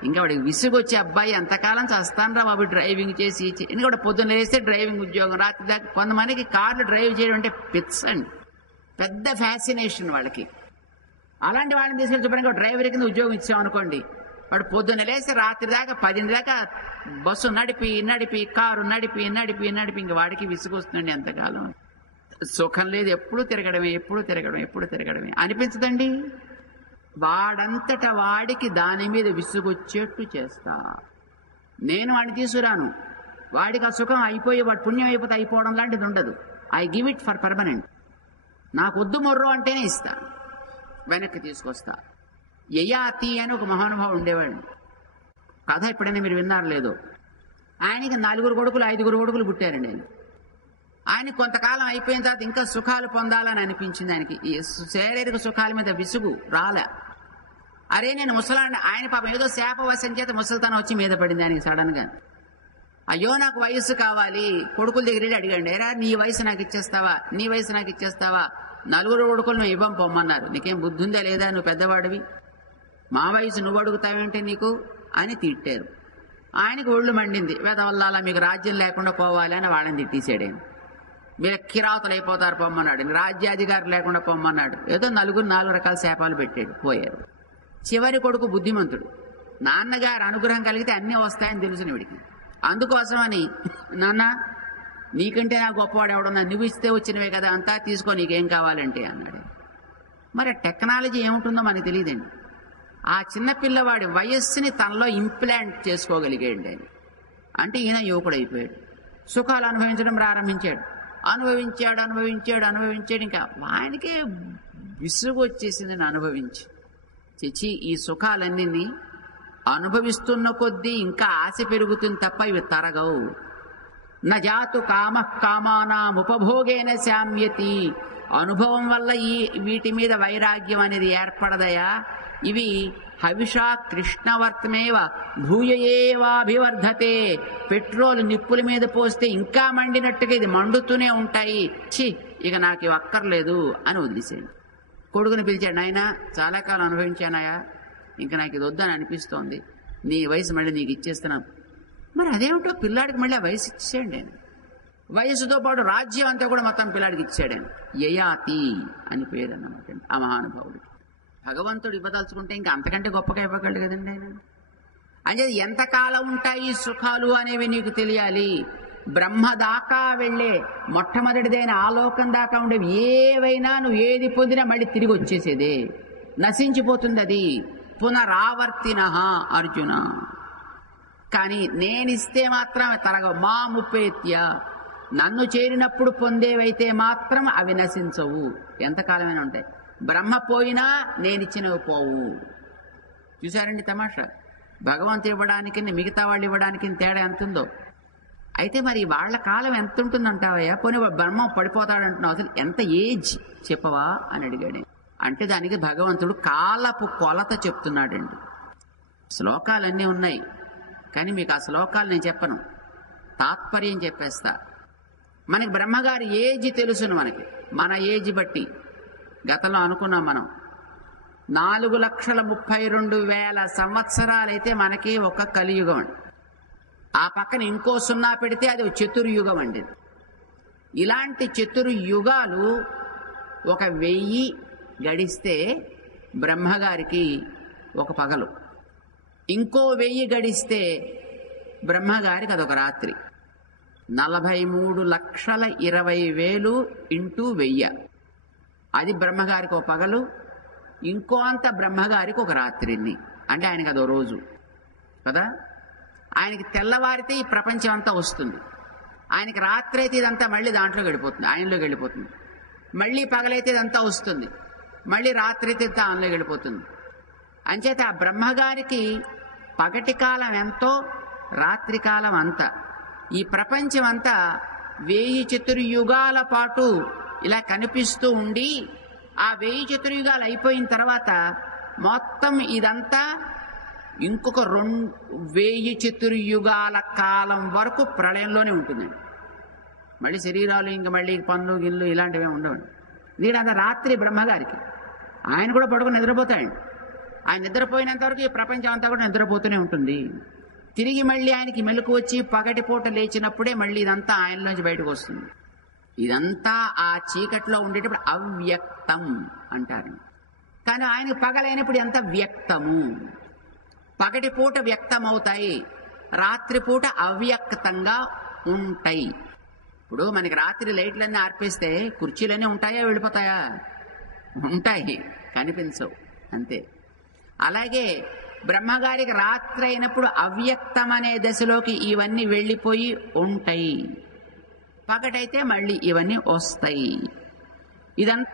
ఇంకా వాడికి విసుగు వచ్చే, అబ్బాయి ఎంతకాలం చస్తాను రా బాబు డ్రైవింగ్ చేసి. ఎందుకంటే పొద్దున్న లేస్తే డ్రైవింగ్ ఉద్యోగం, రాత్రి దాకా. కొంతమందికి కార్లు డ్రైవ్ చేయడం అంటే పిచ్చండి, పెద్ద ఫ్యాసినేషన్ వాళ్ళకి. అలాంటి వాళ్ళని తీసుకెళ్ళి శుభ్రంగా డ్రైవర్ కింద ఉద్యోగం ఇచ్చామనుకోండి, వాడు పొద్దున్న లేస్తే రాత్రి దాకా 10 దాకా బస్సు నడిపి కారు నడిపి ఇంక వాడికి విసుగు వస్తుందండి. ఎంతకాలం సుఖం లేదు, ఎప్పుడు తిరగడమే అనిపించదండి. వాడంతట వాడికి దాని మీద విసుగొచ్చేట్టు చేస్తా. నేను వాడిని తీసుకురాను, వాడికి ఆ సుఖం అయిపోయి వాడు పుణ్యం అయిపోతే అయిపోవడం లాంటిది ఉండదు. I give it for permanent. నాకు వద్దు మొర్రో అంటేనే ఇస్తా, వెనక్కి తీసుకొస్తా. యయాతి అని ఒక మహానుభావుడు ఉండేవాడు. కథ ఎప్పుడైనా మీరు విన్నారు లేదో. ఆయనకి 4 కొడుకులు 5 కొడుకులు పుట్టారండి. ఆయన కొంతకాలం అయిపోయిన తర్వాత ఇంకా సుఖాలు పొందాలని అనిపించింది ఆయనకి. ఈ శారీరక సుఖాల మీద విసుగు రాలే. అరే నేను ముసలాండి, ఆయన పాపం ఏదో శాపవశం చేత ముసలితనం వచ్చి మీద పడింది ఆయనకి సడన్ గా. అయ్యో నాకు వయస్సు కావాలి, కొడుకుల దగ్గర వెళ్ళి అడిగండి, ఎరా నీ వయసు నాకు ఇచ్చేస్తావా, 4 కొడుకులు నువ్వు ఇవ్వం పొమ్మన్నారు. నీకేం బుద్ధి ఉందా లేదా, నువ్వు పెద్దవాడివి, మా వయసు నువ్వు అడుగుతావేంటి నీకు అని తిట్టారు. ఆయనకు ఒళ్ళు మండింది. వేదవల్ల మీకు రాజ్యం లేకుండా పోవాలి అని వాళ్ళని తిట్టేశాడు. ఆయన మీరు కిరాతులు అయిపోతారు పొమ్మన్నాడు, రాజ్యాధికారులు లేకుండా పొమ్మన్నాడు. ఏదో 4 రకాల శాపాలు పెట్టాడు, పోయారు. చివరి కొడుకు బుద్ధిమంతుడు, నాన్నగారు అనుగ్రహం కలిగితే అన్నీ వస్తాయని తెలుసుని వీడికి. అందుకోసమని నాన్న నీకంటే నా గొప్పవాడు ఎవడన్నా, నువ్వు ఇస్తే వచ్చినవే కదా అంతా తీసుకో, నీకేం కావాలంటే అన్నాడు. మరి టెక్నాలజీ ఏముంటుందో మనకు తెలియదండి. ఆ చిన్నపిల్లవాడి వయస్సుని తనలో ఇంప్లాంట్ చేసుకోగలిగాడు ఆయన. అంటే ఈయన యువకుడు అయిపోయాడు, సుఖాలు అనుభవించడం ప్రారంభించాడు. అనుభవించాడు. ఇంకా ఆయనకే విసుగు వచ్చేసిందని అనుభవించి చిచి ఈ సుఖాలన్నీ అనుభవిస్తున్న కొద్దీ ఇంకా ఆశ పెరుగుతుంది తప్ప ఇవి తరగవు. నజాతు కామానాం ఉపభోగేన శామ్యతి. అనుభవం వల్ల వీటి మీద వైరాగ్యం అనేది ఏర్పడదయా. ఇవి హవిషా కృష్ణవర్తమేవ భూయేవాభివర్ధతే. పెట్రోల్ నిప్పుల మీద పోస్తే ఇంకా మండినట్టుగా ఇది మండుతూనే ఉంటాయి. ఇక నాకు ఇవి అక్కర్లేదు అని వదిలేసాడు. కొడుకుని పిలిచాడు, నాయన చాలా కాలం అనుభవించానాయా, ఇంకా నాకు ఇది వద్దని అనిపిస్తోంది, నీ వయసు మళ్ళీ నీకు ఇచ్చేస్తున్నాను. మరి అదేమిటో పిల్లాడికి మళ్ళీ ఆ వయసు ఇచ్చేయండి ఆయన. వయసుతో పాటు రాజ్యం అంతా కూడా మొత్తం పిల్లాడికి ఇచ్చాడు ఆయన. యయాతి అని పేరు అన్నమాట ఆ మహానుభావుడికి. భగవంతుడు ఇవ్వదలుచుకుంటే ఇంకా అంతకంటే గొప్పగా ఇవ్వగలడు కదండి ఆయన. అంటే ఎంతకాలం ఉంటాయి సుఖాలు అనేవి నీకు తెలియాలి. బ్రహ్మ దాకా వెళ్లే మొట్టమొదటిదైన ఆలోకం దాకా ఉండేవి ఏవైనా నువ్వు ఏది పొందినా మళ్ళీ తిరిగి వచ్చేసేదే, నశించిపోతుంది అది. పునరావర్తిన అర్జున. కానీ నేనిస్తే మాత్రం తరగవు. మా ముప్పేత్య, నన్ను చేరినప్పుడు పొందేవైతే మాత్రం అవి నశించవు, ఎంతకాలమైనా ఉంటాయి. బ్రహ్మ పోయినా నేనిచ్చినవి పోవు. చూశారండి తమాషా. భగవంతుడు ఇవ్వడానికి మిగతా వాళ్ళు ఇవ్వడానికి తేడా ఎంతుందో. అయితే మరి వాళ్ళ కాలం ఎంత ఉంటుందంటావయ్యా? పోనీ బ్రహ్మ పడిపోతాడంటున్నావు, అసలు ఎంత ఏజ్ చెప్పవా అని అడిగాడు. అంటే దానికి భగవంతుడు కాలపు కొలత చెప్తున్నాడండి. శ్లోకాలన్నీ ఉన్నాయి, కానీ మీకు ఆ శ్లోకాలు నేను చెప్పను, తాత్పర్యం చెప్పేస్తా. మనకి బ్రహ్మగారి ఏజ్ తెలుసును, మనకి మన ఏజ్ బట్టి. గతంలో అనుకున్నాం మనం 4,32,000 సంవత్సరాలైతే మనకి ఒక కలియుగం అండి. ఆ పక్కన ఇంకో 0 పెడితే అది చతుర్యుగం అండి. ఇలాంటి చతుర్యుగాలు 1000 గడిస్తే బ్రహ్మగారికి ఒక పగలు, ఇంకో 1000 గడిస్తే బ్రహ్మగారికి అదొక రాత్రి. 43,20,000 ఇంటూ 1000 అది బ్రహ్మగారికి ఒక పగలు, ఇంకో అంత బ్రహ్మగారికి ఒక రాత్రిని. అంటే ఆయనకి అదో రోజు కదా. ఆయనకి తెల్లవారితే ఈ ప్రపంచం అంతా వస్తుంది, ఆయనకి రాత్రి అయితే ఇదంతా మళ్ళీ దాంట్లో గడిపోతుంది, ఆయనలో గడిపోతుంది. మళ్ళీ పగలైతే ఇదంతా వస్తుంది, మళ్ళీ రాత్రి అయితే ఇదంతా ఆయనలో గడిపోతుంది. అంచేత ఆ బ్రహ్మగారికి పగటి కాలం ఎంతో, రాత్రి కాలం అంత. ఈ ప్రపంచం అంతా 1000 చతుర్యుగాల పాటు ఇలా కనిపిస్తూ ఉండి, ఆ 1000 చతుర్యుగాలు అయిపోయిన తర్వాత మొత్తం ఇదంతా ఇంకొక 1000 చతుర్యుగాల కాలం వరకు ప్రళయంలోనే ఉంటుందండి. మళ్ళీ శరీరాలు ఇంకా మళ్ళీ పనులు గిన్లు ఇలాంటివి ఉండవండి. ఎందుకంటే రాత్రి బ్రహ్మగారికి ఆయన కూడా పడుకుని నిద్రపోతాయండి. ఆయన నిద్రపోయినంత వరకు ఈ ప్రపంచం అంతా కూడా నిద్రపోతూనే ఉంటుంది. తిరిగి మళ్ళీ ఆయనకి మెలకు వచ్చి పగటిపూట లేచినప్పుడే మళ్ళీ ఇదంతా ఆయనలోంచి బయటకు వస్తుంది. ఇదంతా ఆ చీకట్లో ఉండేటప్పుడు అవ్యక్తం అంటారు. కానీ ఆయనకు పగలైనప్పుడు ఎంత వ్యక్తము. పగటిపూట వ్యక్తమవుతాయి, రాత్రిపూట అవ్యక్తంగా ఉంటాయి. ఇప్పుడు మనకి రాత్రి లైట్లన్నీ ఆర్పేస్తే కుర్చీలన్నీ ఉంటాయా, వెళ్ళిపోతాయా? ఉంటాయి, కనిపించవు, అంతే. అలాగే బ్రహ్మగారికి రాత్రి అయినప్పుడు అవ్యక్తం అనే దశలోకి ఇవన్నీ వెళ్ళిపోయి ఉంటాయి, పగటైతే మళ్ళీ ఇవన్నీ వస్తాయి. ఇదంతా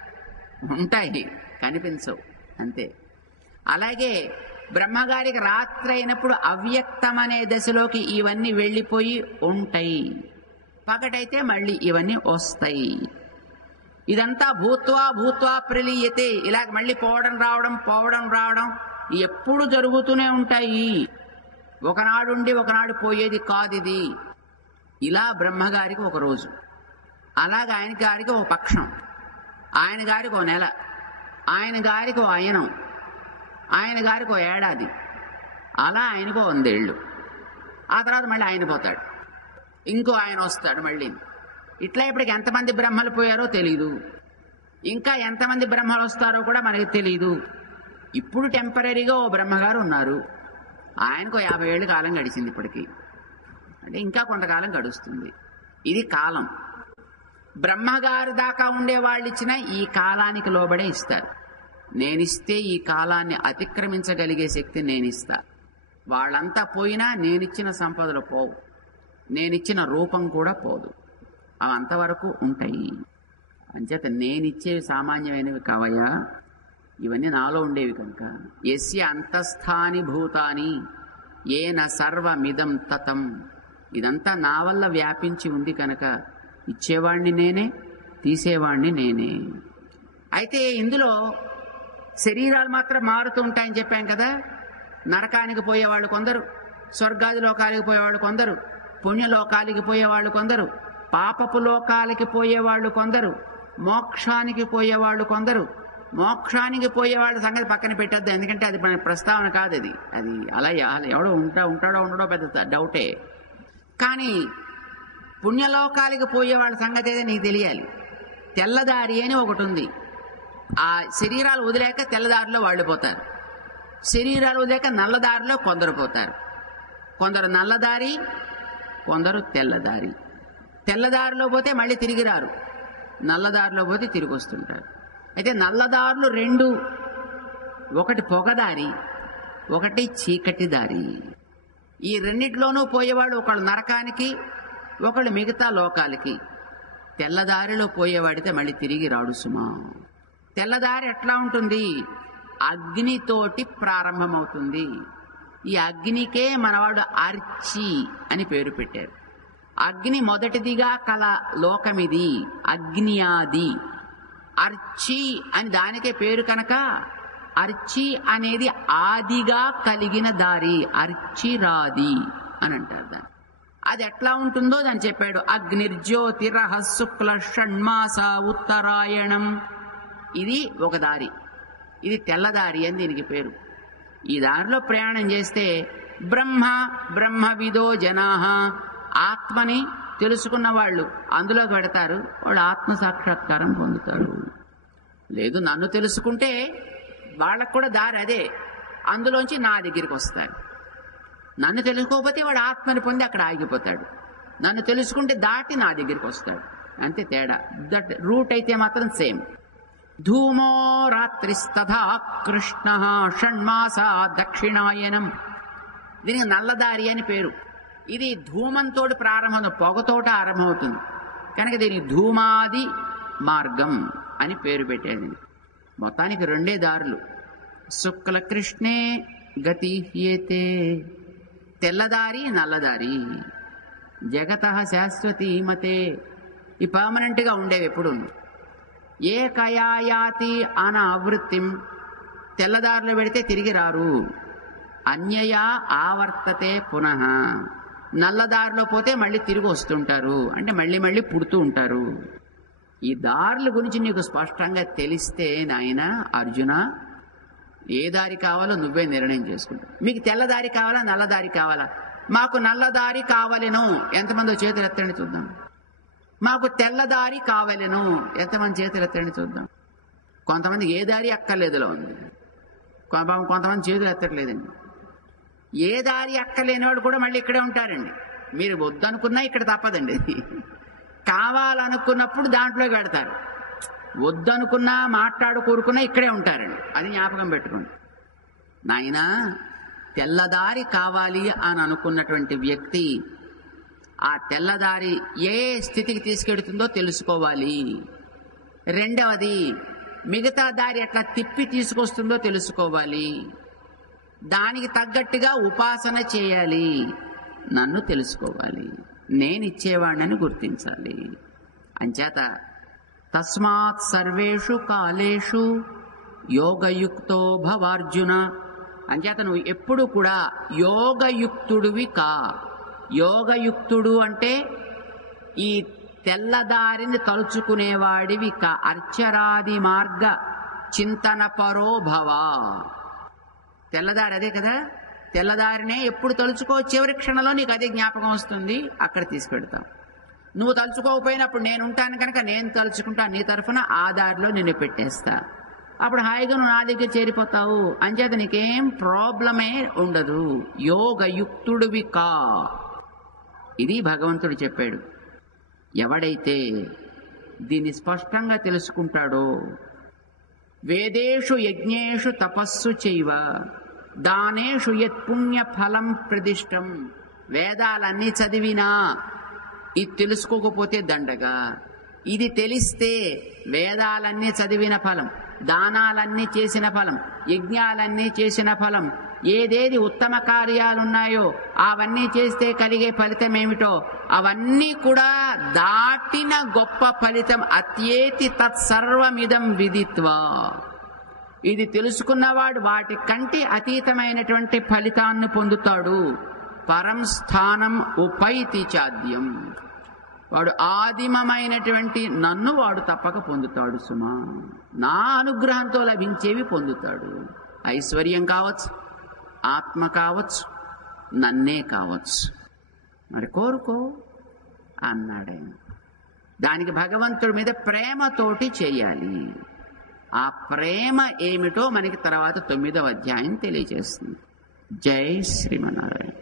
ఉంటాయి, కనిపించవు, అంతే. అలాగే బ్రహ్మగారికి రాత్రి అయినప్పుడు అవ్యక్తం అనే దశలోకి ఇవన్నీ వెళ్ళిపోయి ఉంటాయి, పగటైతే మళ్ళీ ఇవన్నీ వస్తాయి. ఇదంతా భూత్వా భూత్వా ప్రలీయతే, ఇలా మళ్ళీ పోవడం రావడం పోవడం రావడం ఎప్పుడు జరుగుతూనే ఉంటాయి. ఒకనాడుండి ఒకనాడు పోయేది కాదు ఇది. ఇలా బ్రహ్మగారికి ఒక రోజు, అలాగే ఆయన గారికి ఒక పక్షం, ఆయన గారికి ఒక నెల, ఆయన గారికి ఒక అయనం, ఆయన గారికి ఒక ఏడాది, అలా ఆయనకు 100 ఏళ్ళు. ఆ తర్వాత మళ్ళీ ఆయన పోతాడు, ఇంకో ఆయన వస్తాడు మళ్ళీ. ఇట్లా ఇప్పటికి ఎంతమంది బ్రహ్మలు పోయారో తెలీదు, ఇంకా ఎంతమంది బ్రహ్మలు వస్తారో కూడా మనకి తెలీదు. ఇప్పుడు టెంపరీగా ఓ బ్రహ్మగారు ఉన్నారు, ఆయనకు 50 ఏళ్ళు కాలం గడిచింది ఇప్పటికీ, అంటే ఇంకా కొంతకాలం గడుస్తుంది. ఇది కాలం. బ్రహ్మగారి దాకా ఉండే వాళ్ళు ఇచ్చిన ఈ కాలానికి లోబడే ఇస్తారు. నేనిస్తే ఈ కాలాన్ని అతిక్రమించగలిగే శక్తి నేనిస్తా. వాళ్ళంతా పోయినా నేనిచ్చిన సంపదలు పోవు, నేనిచ్చిన రూపం కూడా పోదు, అవి అంతవరకు ఉంటాయి. అంచేత నేనిచ్చేవి సామాన్యమైనవి కావయ్యా, ఇవన్నీ నాలో ఉండేవి కనుక. యస్య అంతస్థాని భూతాని ఏన సర్వమిదం తతం, ఇదంతా నా వల్ల వ్యాపించి ఉంది కనుక ఇచ్చేవాణ్ణి నేనే, తీసేవాణ్ణి నేనే. అయితే ఇందులో శరీరాలు మాత్రం మారుతూ ఉంటాయని చెప్పాం కదా. నరకానికి పోయేవాళ్ళు కొందరు, స్వర్గాది లోకాలకి పోయేవాళ్ళు కొందరు, పుణ్యలోకాలకి పోయేవాళ్ళు కొందరు, పాపపు లోకాలకి పోయేవాళ్ళు కొందరు, మోక్షానికి పోయేవాళ్ళు కొందరు. మోక్షానికి పోయేవాళ్ళ సంగతి పక్కన పెట్టద్దు, ఎందుకంటే అది మన ప్రస్తావన కాదు. అది అలా ఎవడో ఉంటాడో ఉండడో పెద్ద డౌటే. కానీ పుణ్యలోకాలకి పోయేవాళ్ళ సంగతి అయితే నీకు తెలియాలి. తెల్లదారి అని ఒకటి ఉంది. ఆ శరీరాలు వదిలేక తెల్లదారిలో వాళ్ళు పోతారు, శరీరాలు వదిలేక నల్లదారిలో కొందరు పోతారు. కొందరు నల్లదారి, కొందరు తెల్లదారి. తెల్లదారిలో పోతే మళ్ళీ తిరిగి రారు, నల్లదారిలో పోతే తిరిగి వస్తుంటారు. అయితే నల్లదారులు 2, ఒకటి పొగదారి, ఒకటి చీకటి దారి. ఈ రెండిట్లోనూ పోయేవాడు ఒకళ్ళు నరకానికి, ఒకళ్ళు మిగతా లోకాలకి. తెల్లదారిలో పోయేవాడితే మళ్ళీ తిరిగి రాడు సుమా. తెల్లదారి ఎట్లా ఉంటుంది? అగ్నితోటి ప్రారంభమవుతుంది. ఈ అగ్నికే మనవాడు అర్చి అని పేరు పెట్టారు. అగ్ని మొదటిదిగా కల లోకమిది, అగ్నియాది. అర్చి అని దానికే పేరు కనుక అర్చి అనేది ఆదిగా కలిగిన దారి, అర్చిరాది అని అంటారు దాన్ని. అది ఎట్లా ఉంటుందో దాన్ని చెప్పాడు. అగ్నిర్జ్యోతిరః శుక్ల షణ్మాస ఉత్తరాయణం. ఇది ఒక దారి, ఇది తెల్లదారి అని దీనికి పేరు. ఈ దారిలో ప్రయాణం చేస్తే బ్రహ్మవిదో జనాః, ఆత్మని తెలుసుకున్న వాళ్ళు అందులోకి పెడతారు, వాళ్ళు ఆత్మ సాక్షాత్కారం పొందుతారు. లేదు నన్ను తెలుసుకుంటే వాళ్ళకు కూడా దారి అదే, అందులోంచి నా దగ్గరికి వస్తారు. నన్ను తెలుసుకోకపోతే వాడు ఆత్మని పొంది అక్కడ ఆగిపోతాడు. నన్ను తెలుసుకుంటే దాటి నా దగ్గరికి వస్తాడు, అంతే తేడా. దట్ రూట్ అయితే మాత్రం సేమ్. ధూమో రాత్రిస్తథా కృష్ణ షణ్మాస దక్షిణాయనం. దీనికి నల్లదారి అని పేరు. ఇది ధూమంతో ప్రారంభం, పొగతోట ఆరంభమవుతుంది కనుక దీనికి ధూమాది మార్గం అని పేరు పెట్టేది. మొత్తానికి రెండే దారులు. శుక్ల కృష్ణే గతిహ్యేతే, తెల్లదారి నల్లదారి. జగతః శాశ్వతీ మతే, ఈ పర్మనెంట్ గా ఉండేవి ఎప్పుడు. ఏకయాయాతి అనావృత్తిం, తెల్లదారులు పెడితే తిరిగి రారు. అన్యయా ఆవర్తతే పునః, నల్లదారిలో పోతే మళ్ళీ తిరిగి వస్తుంటారు, అంటే మళ్ళీ పుడుతూ ఉంటారు. ఈ దారుల గురించి నీకు స్పష్టంగా తెలిస్తే నాయన అర్జున, ఏ దారి కావాలో నువ్వే నిర్ణయం చేసుకుంటావు. మీకు తెల్లదారి కావాలా నల్లదారి కావాలా? మాకు నల్లదారి కావలెను, ఎంతమంది చేతులు ఎత్తండి చూద్దాం. మాకు తెల్లదారి కావలెను, ఎంతమంది చేతులు ఎత్తండి చూద్దాం. కొంతమంది ఏ దారి అక్కర్లేదులో ఉంది, కొంతమంది చేతులు ఎత్తట్లేదండి. ఏ దారి అక్కలేనివాడు కూడా మళ్ళీ ఇక్కడే ఉంటారండి. మీరు వద్దనుకున్నా ఇక్కడ తప్పదండి. కావాలనుకున్నప్పుడు దాంట్లో పెడతారు, వద్దనుకున్నా మాట్లాడుకోరుకున్నా ఇక్కడే ఉంటారండి. అది జ్ఞాపకం పెట్టుకోండి. నాయనా, తెల్లదారి కావాలి అని అనుకున్నటువంటి వ్యక్తి ఆ తెల్లదారి ఏ స్థితికి తీసుకెడుతుందో తెలుసుకోవాలి. రెండవది, మిగతా దారి ఎట్లా తిప్పి తీసుకొస్తుందో తెలుసుకోవాలి. దానికి తగ్గట్టుగా ఉపాసన చేయాలి. నన్ను తెలుసుకోవాలి, నేనిచ్చేవాడినని గుర్తించాలి. అంచేత తస్మాత్ సర్వేషు కాలేషు యోగయుక్తో భవార్జున. అంచేత నువ్వు ఎప్పుడు కూడా యోగయుక్తుడివి కా. యోగయుక్తుడు అంటే ఈ తెల్లదారిని తలుచుకునేవాడివి కా. అర్చరాది మార్గ చింతన పరో భవ. తెల్లదారి అదే కదా, తెల్లదారినే ఎప్పుడు తలుచుకో, చివరి క్షణంలో నీకు అదే జ్ఞాపకం వస్తుంది, అక్కడ తీసుకెడతావు. నువ్వు తలుచుకోకపోయినప్పుడు నేను ఉంటాను కనుక నేను తలుచుకుంటాను నీ తరఫున, ఆ దారిలో నిన్ను పెట్టేస్తా. అప్పుడు హాయిగా నువ్వు నా దగ్గర చేరిపోతావు. అంచేత నీకేం ప్రాబ్లమే ఉండదు. యోగయుక్తుడివి కా. ఇది భగవంతుడు చెప్పాడు. ఎవడైతే దీన్ని స్పష్టంగా తెలుసుకుంటాడో, వేదేషు యజ్ఞేషు తపస్సు చైవ దానేషు యత్పుణ్య ఫలం ప్రదిష్టం. వేదాలన్నీ చదివినా ఇది తెలుసుకోకపోతే దండగా. ఇది తెలిస్తే వేదాలన్నీ చదివిన ఫలం, దానాలన్నీ చేసిన ఫలం, యజ్ఞాలన్నీ చేసిన ఫలం, ఏదేది ఉత్తమ కార్యాలున్నాయో అవన్నీ చేస్తే కలిగే ఫలితం ఏమిటో అవన్నీ కూడా దాటిన గొప్ప ఫలితం. అత్యేతి తత్సర్వమిదం విదిత్వా. ఇది తెలుసుకున్నవాడు వాటి కంటే అతీతమైనటువంటి ఫలితాన్ని పొందుతాడు. పరం స్థానం ఉపైతి చాద్యం. వాడు ఆదిమమైనటువంటి నన్ను వాడు తప్పక పొందుతాడు సుమా. నా అనుగ్రహంతో లభించేవి పొందుతాడు. ఐశ్వర్యం కావచ్చు, ఆత్మ కావచ్చు, నన్నే కావచ్చు. మరి కోరుకో అన్నాడే. దానికి భగవంతుడి మీద ప్రేమతోటి చేయాలి. ఆ ప్రేమ ఏమిటో మనకి తర్వాత 9వ అధ్యాయం తెలియజేస్తుంది. జై శ్రీమన్నారాయణ.